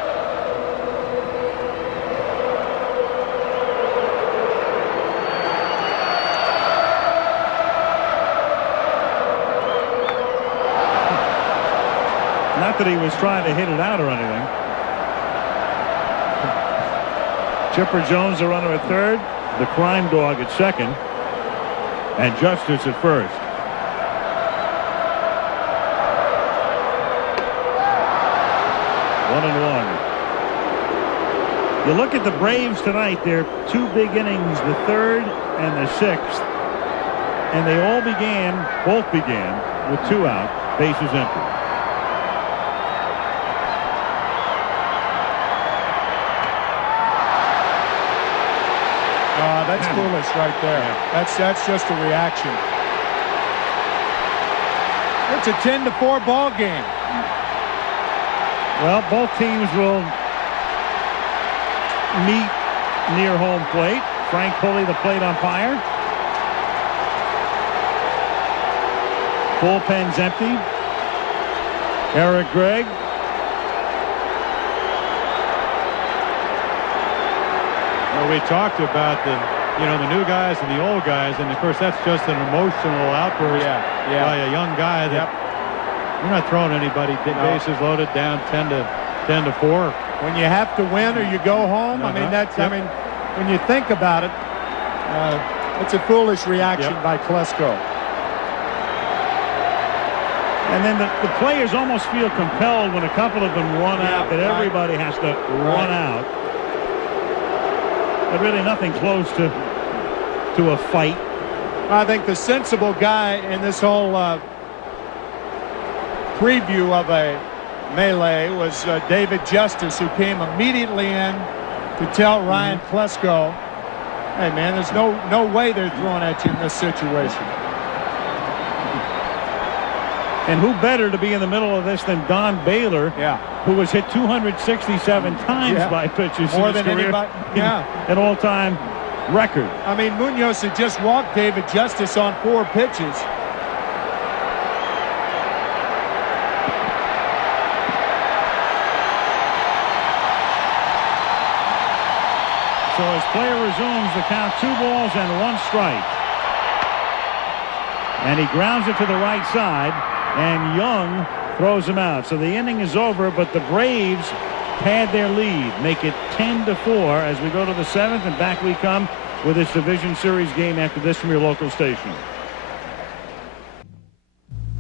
Not that he was trying to hit it out or anything. Chipper Jones, the runner at third, the crime dog at second, and Justice at first. One and one. You look at the Braves tonight, they're 2 big innings, the 3rd and the 6th, and they both began with 2 out, bases empty. That's foolish right there. That's just a reaction. It's a 10-4 ball game. Well, both teams will meet near home plate. Frank Pulley, the plate umpire. Bullpen's empty. Eric Gregg. Well, we talked about the new guys and the old guys, and of course that's just an emotional outburst by a young guy that you're not throwing anybody. Bases loaded, down 10-4. When you have to win or you go home, I mean that's I mean when you think about it, it's a foolish reaction by Klesko. And then the players almost feel compelled when a couple of them run out that everybody has to run out. But really nothing close to a fight. I think the sensible guy in this whole preview of a melee was David Justice, who came immediately in to tell Ryan Klesko, hey man, there's no way they're throwing at you in this situation. And who better to be in the middle of this than Don Baylor, who was hit 267 times by pitches more in his than career, anybody. an all-time record. I mean, Munoz had just walked David Justice on 4 pitches. So as player resumes the count, 2 balls and 1 strike. And he grounds it to the right side, and Young throws him out. So the inning is over, but the Braves pad their lead, make it 10-4 as we go to the 7th, and back we come with this Division Series game after this from your local station.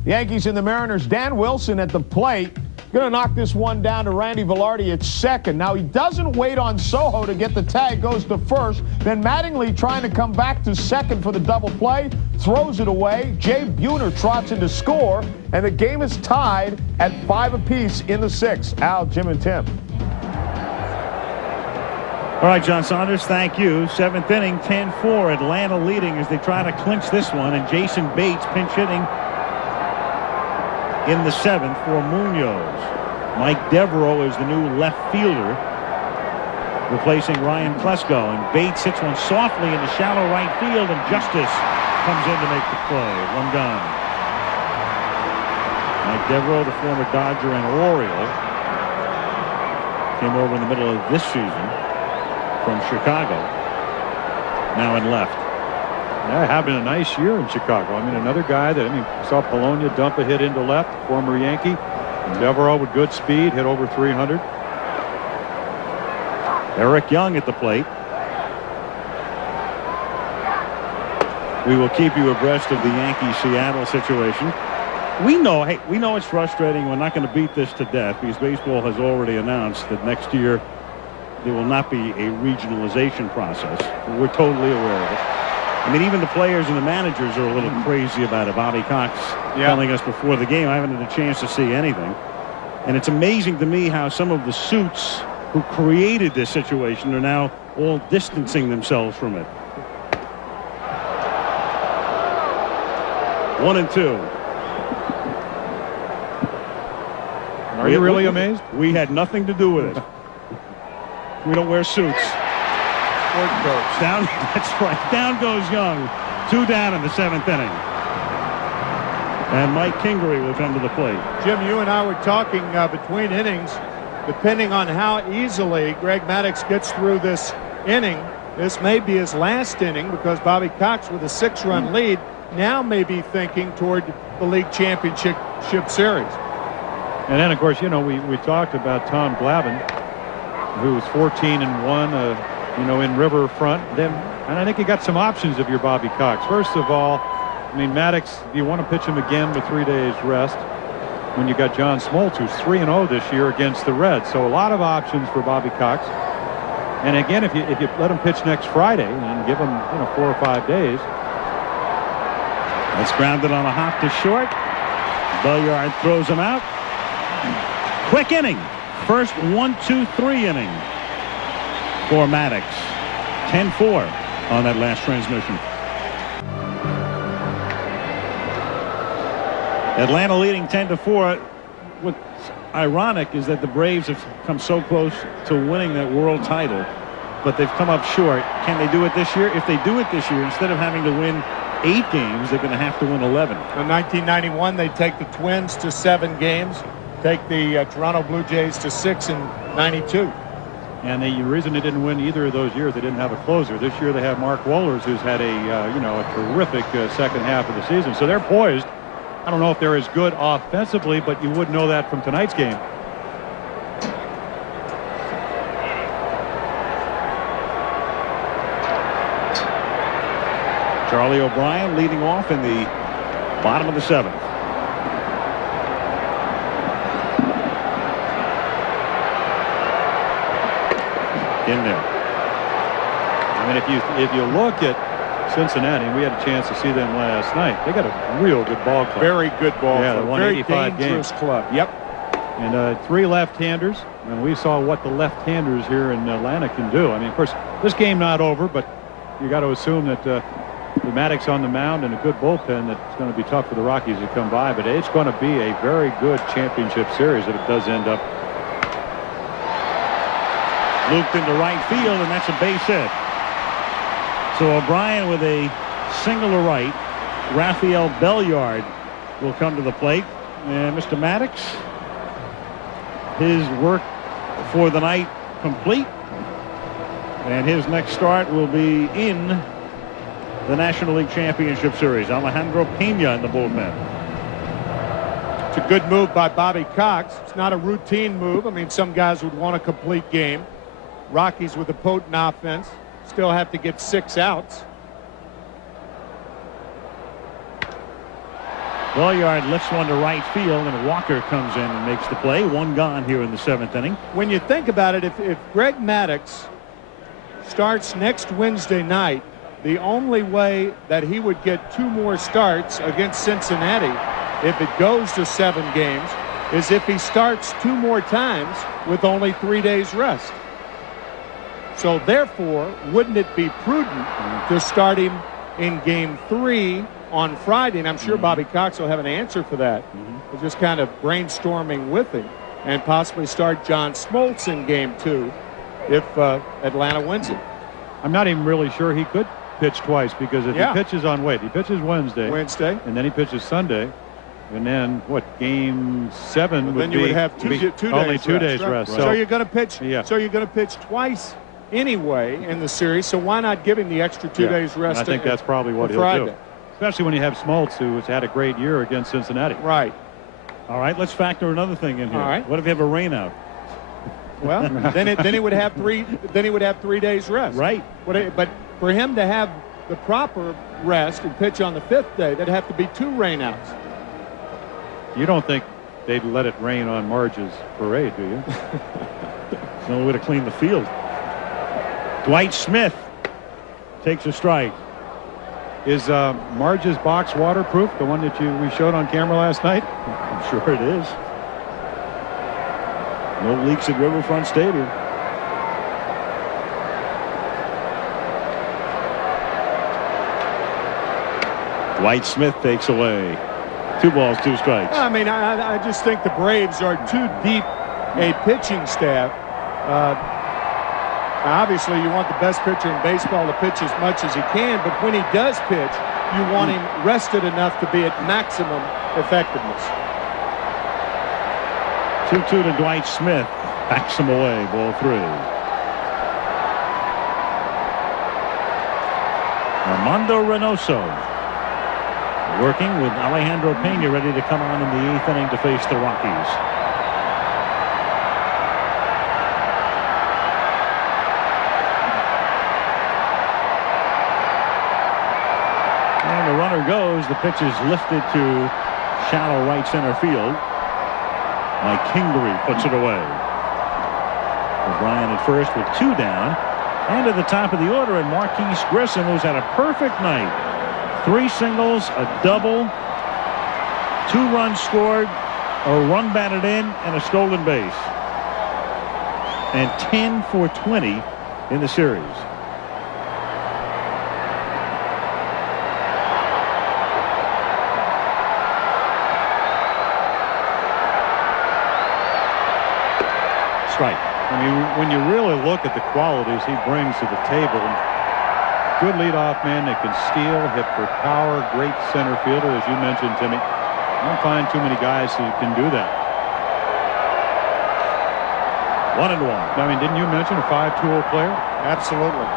Yankees and the Mariners. Dan Wilson at the plate. Going to knock this one down to Randy Velarde at second. Now he doesn't wait on Soho to get the tag, goes to first. Then Mattingly trying to come back to second for the double play, throws it away. Jay Buhner trots in to score, and the game is tied at 5 apiece in the 6th. Al, Jim, and Tim. All right, John Saunders, thank you. 7th inning, 10-4. Atlanta leading as they try to clinch this one, and Jason Bates pinch hitting in the 7th for Munoz. Mike Devereaux is the new left fielder, replacing Ryan Klesko, and Bates hits one softly into shallow right field, and Justice comes in to make the play. 1 gone. Mike Devereaux, the former Dodger and Oriole, came over in the middle of this season from Chicago, now in left. Yeah, having a nice year in Chicago. I mean, another guy that, saw Polonia dump a hit into left, former Yankee. Devereaux with good speed, hit over 300. Eric Young at the plate. We will keep you abreast of the Yankees-Seattle situation. We know it's frustrating. We're not going to beat this to death because baseball has already announced that next year there will not be a regionalization process. We're totally aware of it. I mean, even the players and the managers are a little crazy about it. Bobby Cox telling us before the game, I haven't had a chance to see anything. And it's amazing to me how some of the suits who created this situation are now all distancing themselves from it. 1-2. Are you really amazed? We had nothing to do with it. We don't wear suits. Down, that's right. Down goes Young. 2 down in the 7th inning. And Mike Kingery will come to the plate. Jim, you and I were talking between innings, depending on how easily Greg Maddux gets through this inning, this may be his last inning because Bobby Cox with a 6-run lead now may be thinking toward the league championship series. And then, of course, you know, we talked about Tom Glavine, who was 14-1, you know, in Riverfront. And I think you got some options if you're Bobby Cox. First of all, I mean, Maddux, do you want to pitch him again with 3 days rest when you got John Smoltz, who's 3-0 this year against the Reds? So a lot of options for Bobby Cox. And again, if you let him pitch next Friday and give him, you know, 4 or 5 days. That's grounded on a hop to short. Belliard throws him out. Quick inning. First 1-2-3 inning for Maddux. 10-4 on that last transmission. Atlanta leading 10-4. What's ironic is that the Braves have come so close to winning that world title, but they've come up short. Can they do it this year? If they do it this year, instead of having to win 8 games, they're going to have to win 11. In 1991, they take the Twins to 7 games, take the Toronto Blue Jays to 6 in '92. And the reason they didn't win either of those years, they didn't have a closer. This year they have Mark Wohlers, who's had a you know, a terrific second half of the season. So they're poised. I don't know if they're as good offensively, but you would know that from tonight's game. Charlie O'Brien leading off in the bottom of the 7th. In there. I mean, if you look at Cincinnati, and we had a chance to see them last night, they got a real good ball club. Very good ball club. club. Very dangerous club. Yep. And 3 left-handers, and we saw what the left-handers here in Atlanta can do. I mean, of course, this game not over, but you got to assume that the Maddux on the mound and a good bullpen, that's going to be tough for the Rockies to come by. But it's going to be a very good championship series if it does end up. Looped into right field, and that's a base hit. So O'Brien with a single to right. Rafael Belliard will come to the plate. And Mr. Maddux, his work for the night complete. And his next start will be in the National League Championship Series. Alejandro Pena in the bullpen. It's a good move by Bobby Cox. It's not a routine move. I mean, some guys would want a complete game. Rockies with a potent offense still have to get 6 outs. Belliard lifts one to right field, and Walker comes in and makes the play. 1 gone here in the 7th inning. When you think about it, if Greg Maddux starts next Wednesday night, the only way that he would get 2 more starts against Cincinnati, if it goes to 7 games, is if he starts 2 more times with only 3 days rest. So therefore, wouldn't it be prudent to start him in game 3 on Friday? And I'm sure Bobby Cox will have an answer for that. We're just kind of brainstorming with him, and possibly start John Smoltz in game 2 if Atlanta wins it. I'm not even really sure he could pitch twice, because if he pitches on he pitches Wednesday, and then he pitches Sunday, and then what, game 7 well, would then you be, would have only 2 days rest. So you're going to pitch. So you're going to pitch twice anyway in the series. So why not give him the extra 2 days rest? And I think that's probably what he'll do, especially when you have Smoltz, who has had a great year against Cincinnati. Right. All right, let's factor another thing in here. All right. What if you have a rainout? Well, then he would have 3 days rest. Right. But for him to have the proper rest and pitch on the 5th day, there'd have to be 2 rainouts. You don't think they'd let it rain on Marge's parade, do you? It's the only way to clean the field. Dwight Smith takes a strike. Is Marge's box waterproof, the one that we showed on camera last night? I'm sure it is. No leaks at Riverfront Stadium. Dwight Smith takes away. 2 balls, 2 strikes. I mean, I just think the Braves are too deep a pitching staff. Obviously, you want the best pitcher in baseball to pitch as much as he can, but when he does pitch, you want him rested enough to be at maximum effectiveness. 2-2 to Dwight Smith. Backs him away. Ball 3. Armando Reynoso working with Alejandro Pena ready to come on in the 8th inning to face the Rockies. And the runner goes. The pitch is lifted to shallow right center field. Mike Kingery puts it away. O'Brien at first with 2 down. And at the top of the order, and Marquise Grissom, who's had a perfect night. 3 singles, a double, 2 runs scored, a run batted in, and a stolen base. And 10 for 20 in the series. Strike. I mean, when you really look at the qualities he brings to the table, good leadoff man that can steal, hit for power, great center fielder, as you mentioned, Timmy. I don't find too many guys who can do that. 1-1. I mean, didn't you mention a 5-tool player? Absolutely.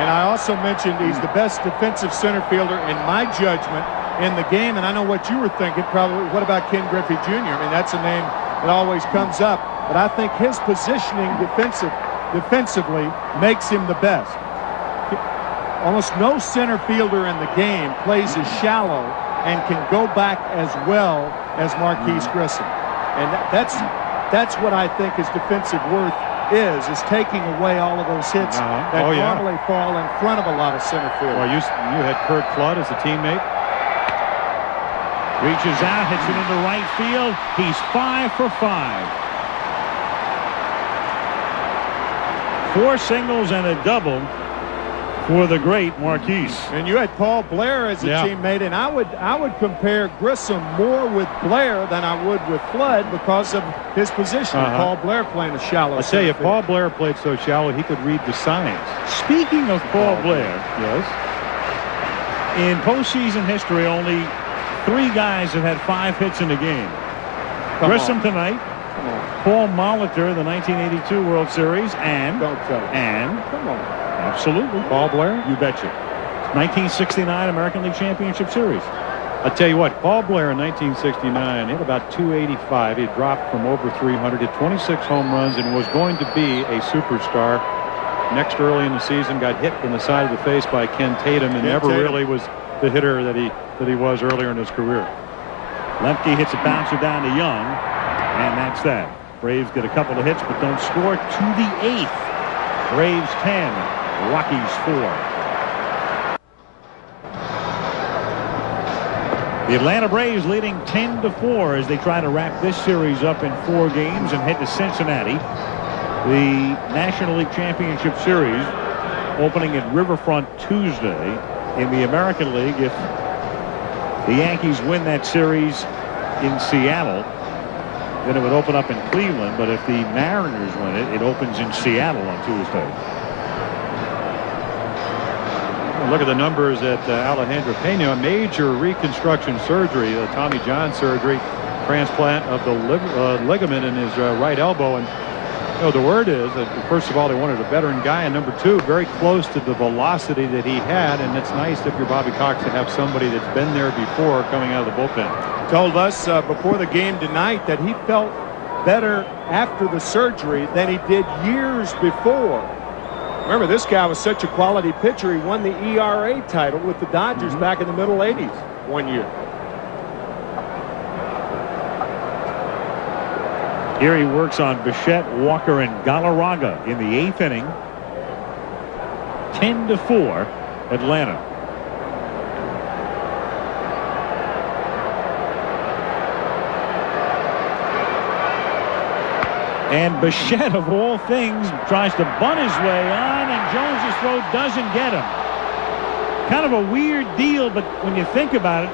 And I also mentioned he's the best defensive center fielder in my judgment in the game. And I know what you were thinking, probably. What about Ken Griffey Jr.? I mean, that's a name that always comes up. But I think his positioning defensively makes him the best. Almost no center fielder in the game plays as shallow and can go back as well as Marquise Grissom. And that's what I think his defensive worth is taking away all of those hits that normally fall in front of a lot of center field. Well, you had Kurt Flood as a teammate. Reaches out, hits it into right field. He's 5 for 5. 4 singles and a double for the great Marquise. And you had Paul Blair as a teammate, and I would compare Grissom more with Blair than I would with Flood because of his position. Paul Blair playing a shallow. I tell you, Paul Blair played so shallow he could read the signs. Speaking of Paul Blair, yes, in postseason history, only 3 guys have had 5 hits in a game. Grissom tonight. Paul Molitor, the 1982 World Series, and don't tell me. And come on, absolutely, Paul Blair. You betcha. 1969 American League Championship Series. I tell you what, Paul Blair in 1969 hit about 285. He dropped from over 300, hit 26 home runs, and was going to be a superstar. Next, early in the season, got hit in the side of the face by Ken Tatum, and never really was the hitter that he was earlier in his career. Lemke hits a bouncer down to Young. And that's that. Braves get a couple of hits but don't score to the 8th. Braves 10, Rockies 4. The Atlanta Braves leading 10-4 as they try to wrap this series up in 4 games and head to Cincinnati. The National League Championship Series opening at Riverfront Tuesday. In the American League, if the Yankees win that series in Seattle, then it would open up in Cleveland, but if the Mariners win it, it opens in Seattle on Tuesday. Well, look at the numbers at Alejandro Pena. Major reconstruction surgery, Tommy John surgery, transplant of the ligament in his right elbow. And you know, the word is that, first of all, they wanted a veteran guy, and number 2, very close to the velocity that he had. And it's nice if you're Bobby Cox to have somebody that's been there before coming out of the bullpen. Told us before the game tonight that he felt better after the surgery than he did years before. Remember, this guy was such a quality pitcher. He won the ERA title with the Dodgers back in the middle 80s one year. Here he works on Bichette, Walker, and Galarraga in the 8th inning. 10-4, Atlanta. And Bichette, of all things, tries to bunt his way on, and Jones's throw doesn't get him. Kind of a weird deal, but when you think about it,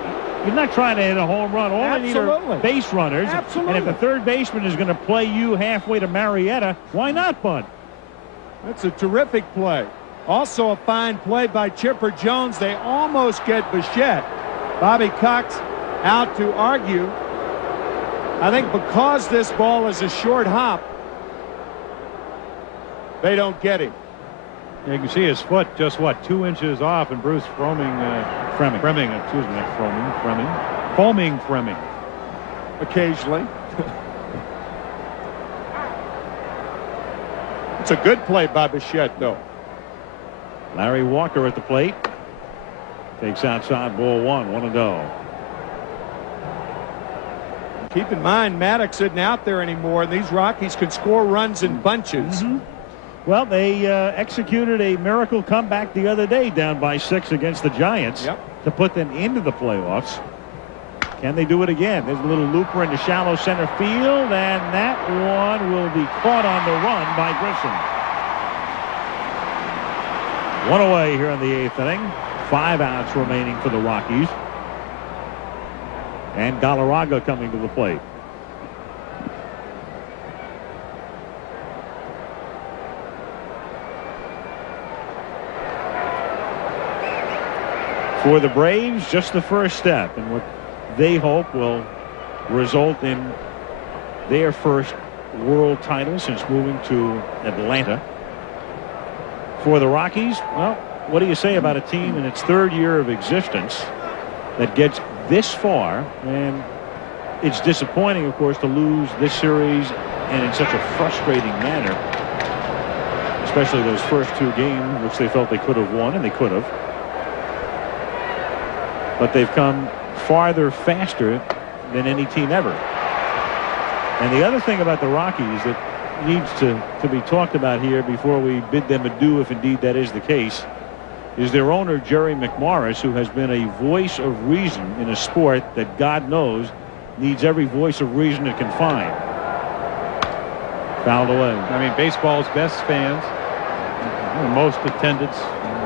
you're not trying to hit a home run. All they need are base runners. Absolutely. And if the third baseman is going to play you halfway to Marietta, why not bunt? That's a terrific play. Also a fine play by Chipper Jones. They almost get Bichette. Bobby Cox out to argue. I think because this ball is a short hop, they don't get him. You can see his foot just, what, 2 inches off, and Bruce Froemming, Occasionally. It's a good play by Bichette, though. Larry Walker at the plate. Takes outside, ball 1, 1-0. Keep in mind, Maddux isn't out there anymore, and these Rockies can score runs in bunches. Well, they executed a miracle comeback the other day down by 6 against the Giants to put them into the playoffs. Can they do it again? There's a little looper into shallow center field, and that one will be caught on the run by Grissom. 1 away here in the 8th inning. 5 outs remaining for the Rockies. And Galarraga coming to the plate. For the Braves, just the first step in what they hope will result in their first world title since moving to Atlanta. For the Rockies, well, what do you say about a team in its 3rd year of existence that gets this far? And it's disappointing, of course, to lose this series and in such a frustrating manner, especially those first 2 games, which they felt they could have won, and they could have. But they've come farther faster than any team ever. And the other thing about the Rockies that needs to be talked about here before we bid them adieu, if indeed that is the case, is their owner, Jerry McMorris, who has been a voice of reason in a sport that God knows needs every voice of reason it can find. Fouled away. I mean, baseball's best fans, most attendance,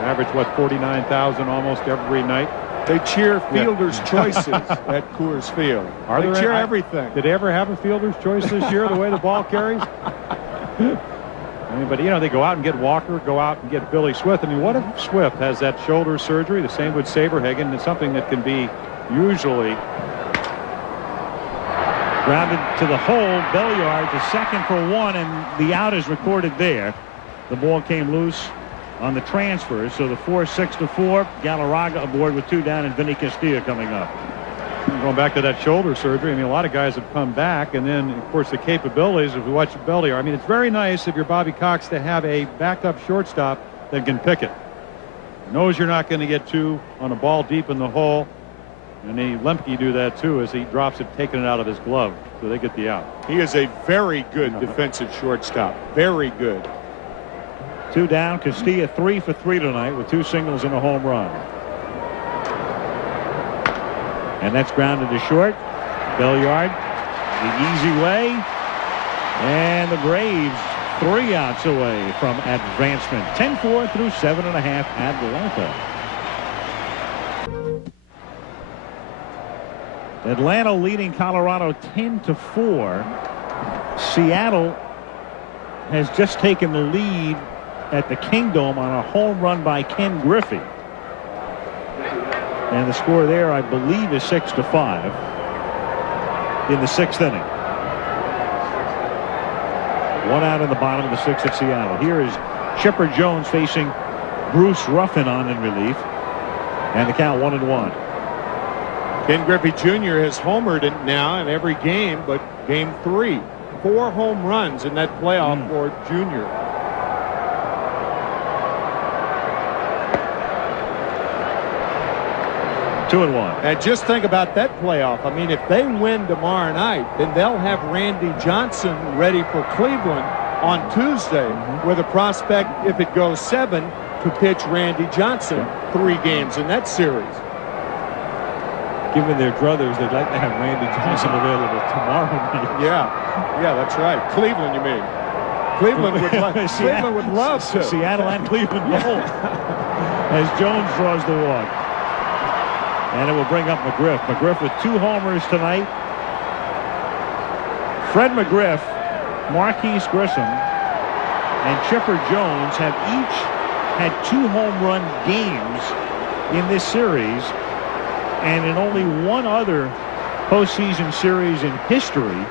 average, what, 49,000 almost every night. They cheer Fielder's Choices at Coors Field. They cheer everything. Did they ever have a Fielder's Choice this year, the way the ball carries? I mean, but, you know, they go out and get Walker, go out and get Billy Swift. I mean, what if Swift has that shoulder surgery? The same with Saberhagen. It's something that can be usually grounded to the hole. Belliard to second for 1, and the out is recorded there. The ball came loose on the transfers, so the 4-6-4. Galarraga aboard with 2 down, and Vinny Castilla coming up. Going back to that shoulder surgery, I mean, a lot of guys have come back, and then, of course, the capabilities, if we watch Belliard, I mean, it's very nice if you're Bobby Cox to have a backed-up shortstop that can pick it. Knows you're not going to get 2 on a ball deep in the hole, and Lemke do that, too, as he drops it, taking it out of his glove, so they get the out. He is a very good defensive shortstop. Very good. 2 down. Castilla 3 for 3 tonight with 2 singles and a home run. And that's grounded to short. Belliard the easy way. And the Braves 3 outs away from advancement. 10-4 through 7.5 Atlanta. Atlanta leading Colorado 10-4. Seattle has just taken the lead at the Kingdome on a home run by Ken Griffey. And the score there, I believe, is 6-5 in the 6th inning. 1 out in the bottom of the 6th at Seattle. Here is Chipper Jones facing Bruce Ruffin on in relief. And the count 1-1. Ken Griffey Jr. has homered it now in every game but game 3. 4 home runs in that playoff for Junior. Two and one. And just think about that playoff. I mean, if they win tomorrow night, then they'll have Randy Johnson ready for Cleveland on Tuesday with a prospect, if it goes 7, to pitch Randy Johnson 3 games in that series. Given their druthers, they'd like to have Randy Johnson available tomorrow night. Yeah, that's right. Cleveland, you mean? Cleveland would love to. Seattle and Cleveland both. As Jones draws the walk. And it will bring up McGriff. McGriff with 2 homers tonight. Fred McGriff, Marquise Grissom, and Chipper Jones have each had 2 home run games in this series. And in only one other postseason series in history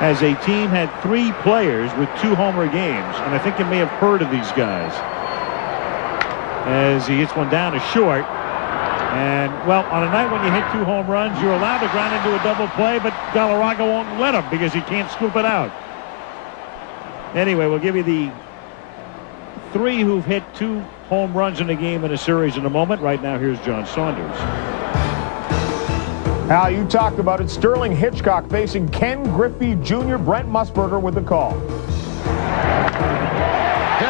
has a team had 3 players with 2 homer games. And I think you may have heard of these guys. As he hits one down to short. And, well, on a night when you hit 2 home runs, you're allowed to ground into a double play, but Galarraga won't let him because he can't scoop it out. Anyway, we'll give you the 3 who've hit 2 home runs in a game in a series in a moment. Right now, here's John Saunders. Al, you talked about it. Sterling Hitchcock facing Ken Griffey Jr. Brent Musburger with the call. Hit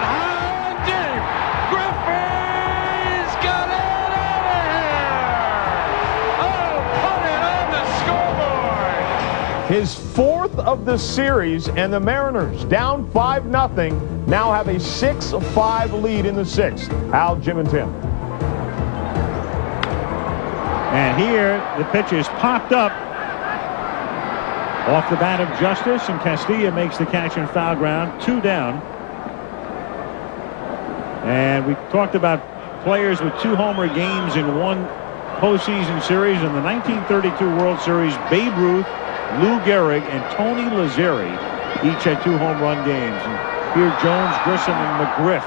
high and deep. Griffey's got it out of here. Oh, put it on the scoreboard. His 4th of the series, and the Mariners, down 5-0, now have a 6-5 lead in the 6th. Al, Jim, and Tim. And here the pitch is popped up off the bat of Justice, and Castilla makes the catch in foul ground. 2 down. And we talked about players with 2 homer games in one postseason series. In the 1932 World Series, Babe Ruth, Lou Gehrig, and Tony Lazzeri each had 2 home run games. And here Jones, Grissom, and McGriff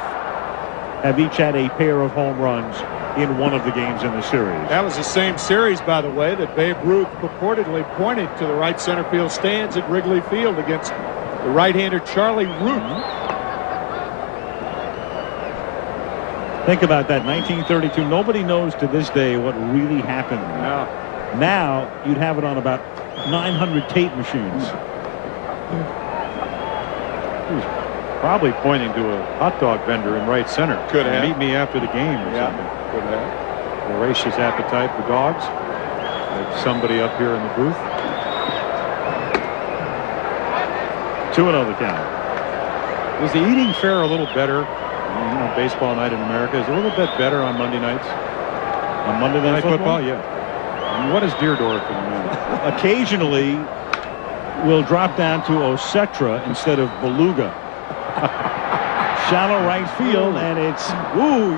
have each had a pair of home runs in one of the games in the series. That was the same series, by the way, that Babe Ruth purportedly pointed to the right center field stands at Wrigley Field against the right-hander Charlie Root. Think about that, 1932. Nobody knows to this day what really happened. Yeah. Now you'd have it on about 900 tape machines. He was probably pointing to a hot dog vendor in right center. Could have. Meet me after the game or something. Could have. Voracious appetite for dogs. There's somebody up here in the booth. 2-0 the count. Is the eating fare a little better? You know, baseball night in America is a little bit better on Monday nights. On Monday Night Football? Yeah. I mean, what is Deerdorf in the moment? Occasionally we'll drop down to Osetra instead of Beluga. Shallow right field, and it's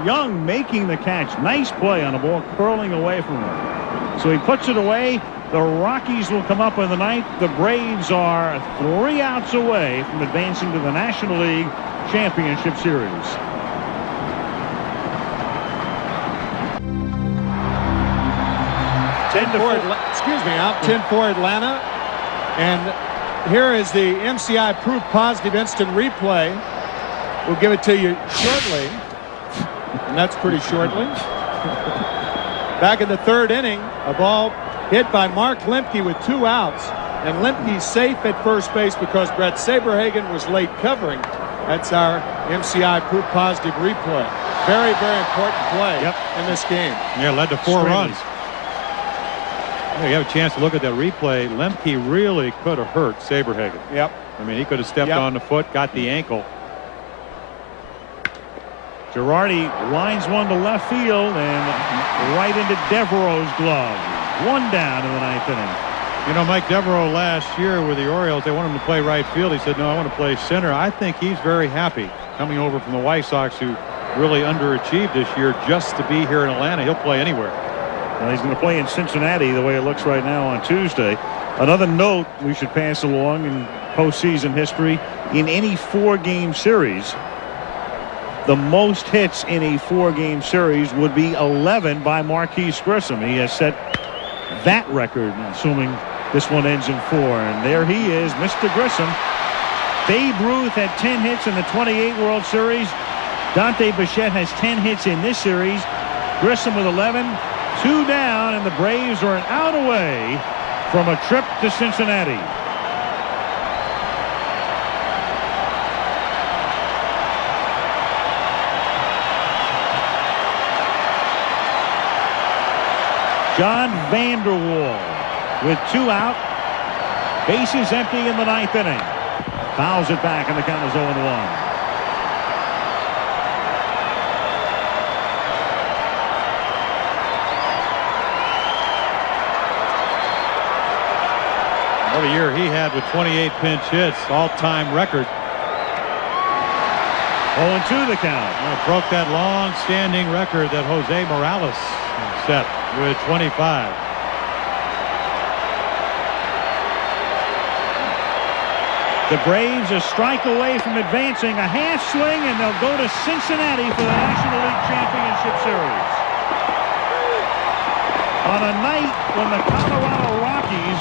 Young making the catch. Nice play on a ball curling away from him. So he puts it away. The Rockies will come up in the ninth. The Braves are 3 outs away from advancing to the National League Championship Series. Out 10-4 Atlanta. And here is the MCI proof positive instant replay. We'll give it to you shortly. And that's pretty shortly. Back in the 3rd inning, a ball hit by Mark Lemke with 2 outs. And Lemke's safe at first base because Brett Saberhagen was late covering. That's our MCI proof positive replay. Very, very important play in this game. Yeah, led to 4 runs. Yeah, you have a chance to look at that replay. Lemke really could have hurt Saberhagen. Yep. I mean, he could have stepped on the foot, got the ankle. Girardi lines one to left field and right into Devereaux's glove. 1 down in the 9th inning. You know, Mike Devereaux last year with the Orioles, they wanted him to play right field. He said, no, I want to play center. I think he's very happy coming over from the White Sox, who really underachieved this year, just to be here in Atlanta. He'll play anywhere. Well, he's going to play in Cincinnati the way it looks right now on Tuesday. Another note we should pass along in postseason history: in any 4-game series, the most hits in a 4-game series would be 11 by Marquise Grissom. He has set that record, assuming This one ends in 4, and there he is, Mr. Grissom. Babe Ruth had 10 hits in the 28 World Series. Dante Bichette has 10 hits in this series. Grissom with 11, 2 down, and the Braves are an out away from a trip to Cincinnati. John Vanderwall with 2 out. Bases empty in the 9th inning. Fouls it back, and the count is 0-1. What a year he had with 28 pinch hits, all-time record. 0-2 the count. Well, broke that long-standing record that Jose Morales set with 25. The Braves a strike away from advancing, a half swing, and they'll go to Cincinnati for the National League Championship Series. On a night when the Colorado Rockies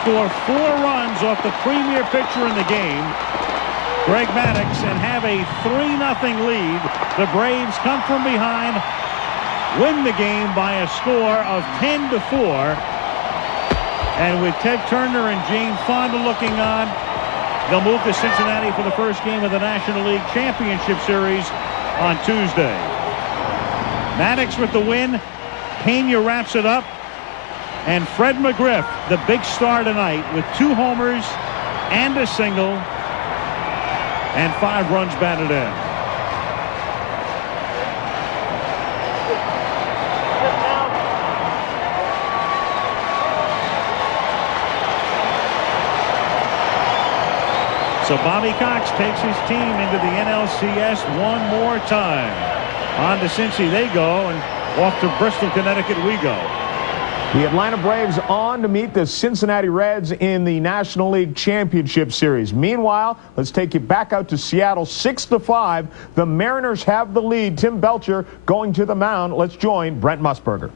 score 4 runs off the premier pitcher in the game, Greg Maddux, and have a 3-0 lead, the Braves come from behind, win the game by a score of 10-4. And with Ted Turner and Jane Fonda looking on, they'll move to Cincinnati for the first game of the National League Championship Series on Tuesday. Maddux with the win. Pena wraps it up. And Fred McGriff, the big star tonight, with 2 homers and a single and 5 runs batted in. So Bobby Cox takes his team into the NLCS one more time. On to Cincy they go, and off to Bristol, Connecticut we go. The Atlanta Braves on to meet the Cincinnati Reds in the National League Championship Series. Meanwhile, let's take you back out to Seattle, 6-5. The Mariners have the lead. Tim Belcher going to the mound. Let's join Brent Musburger.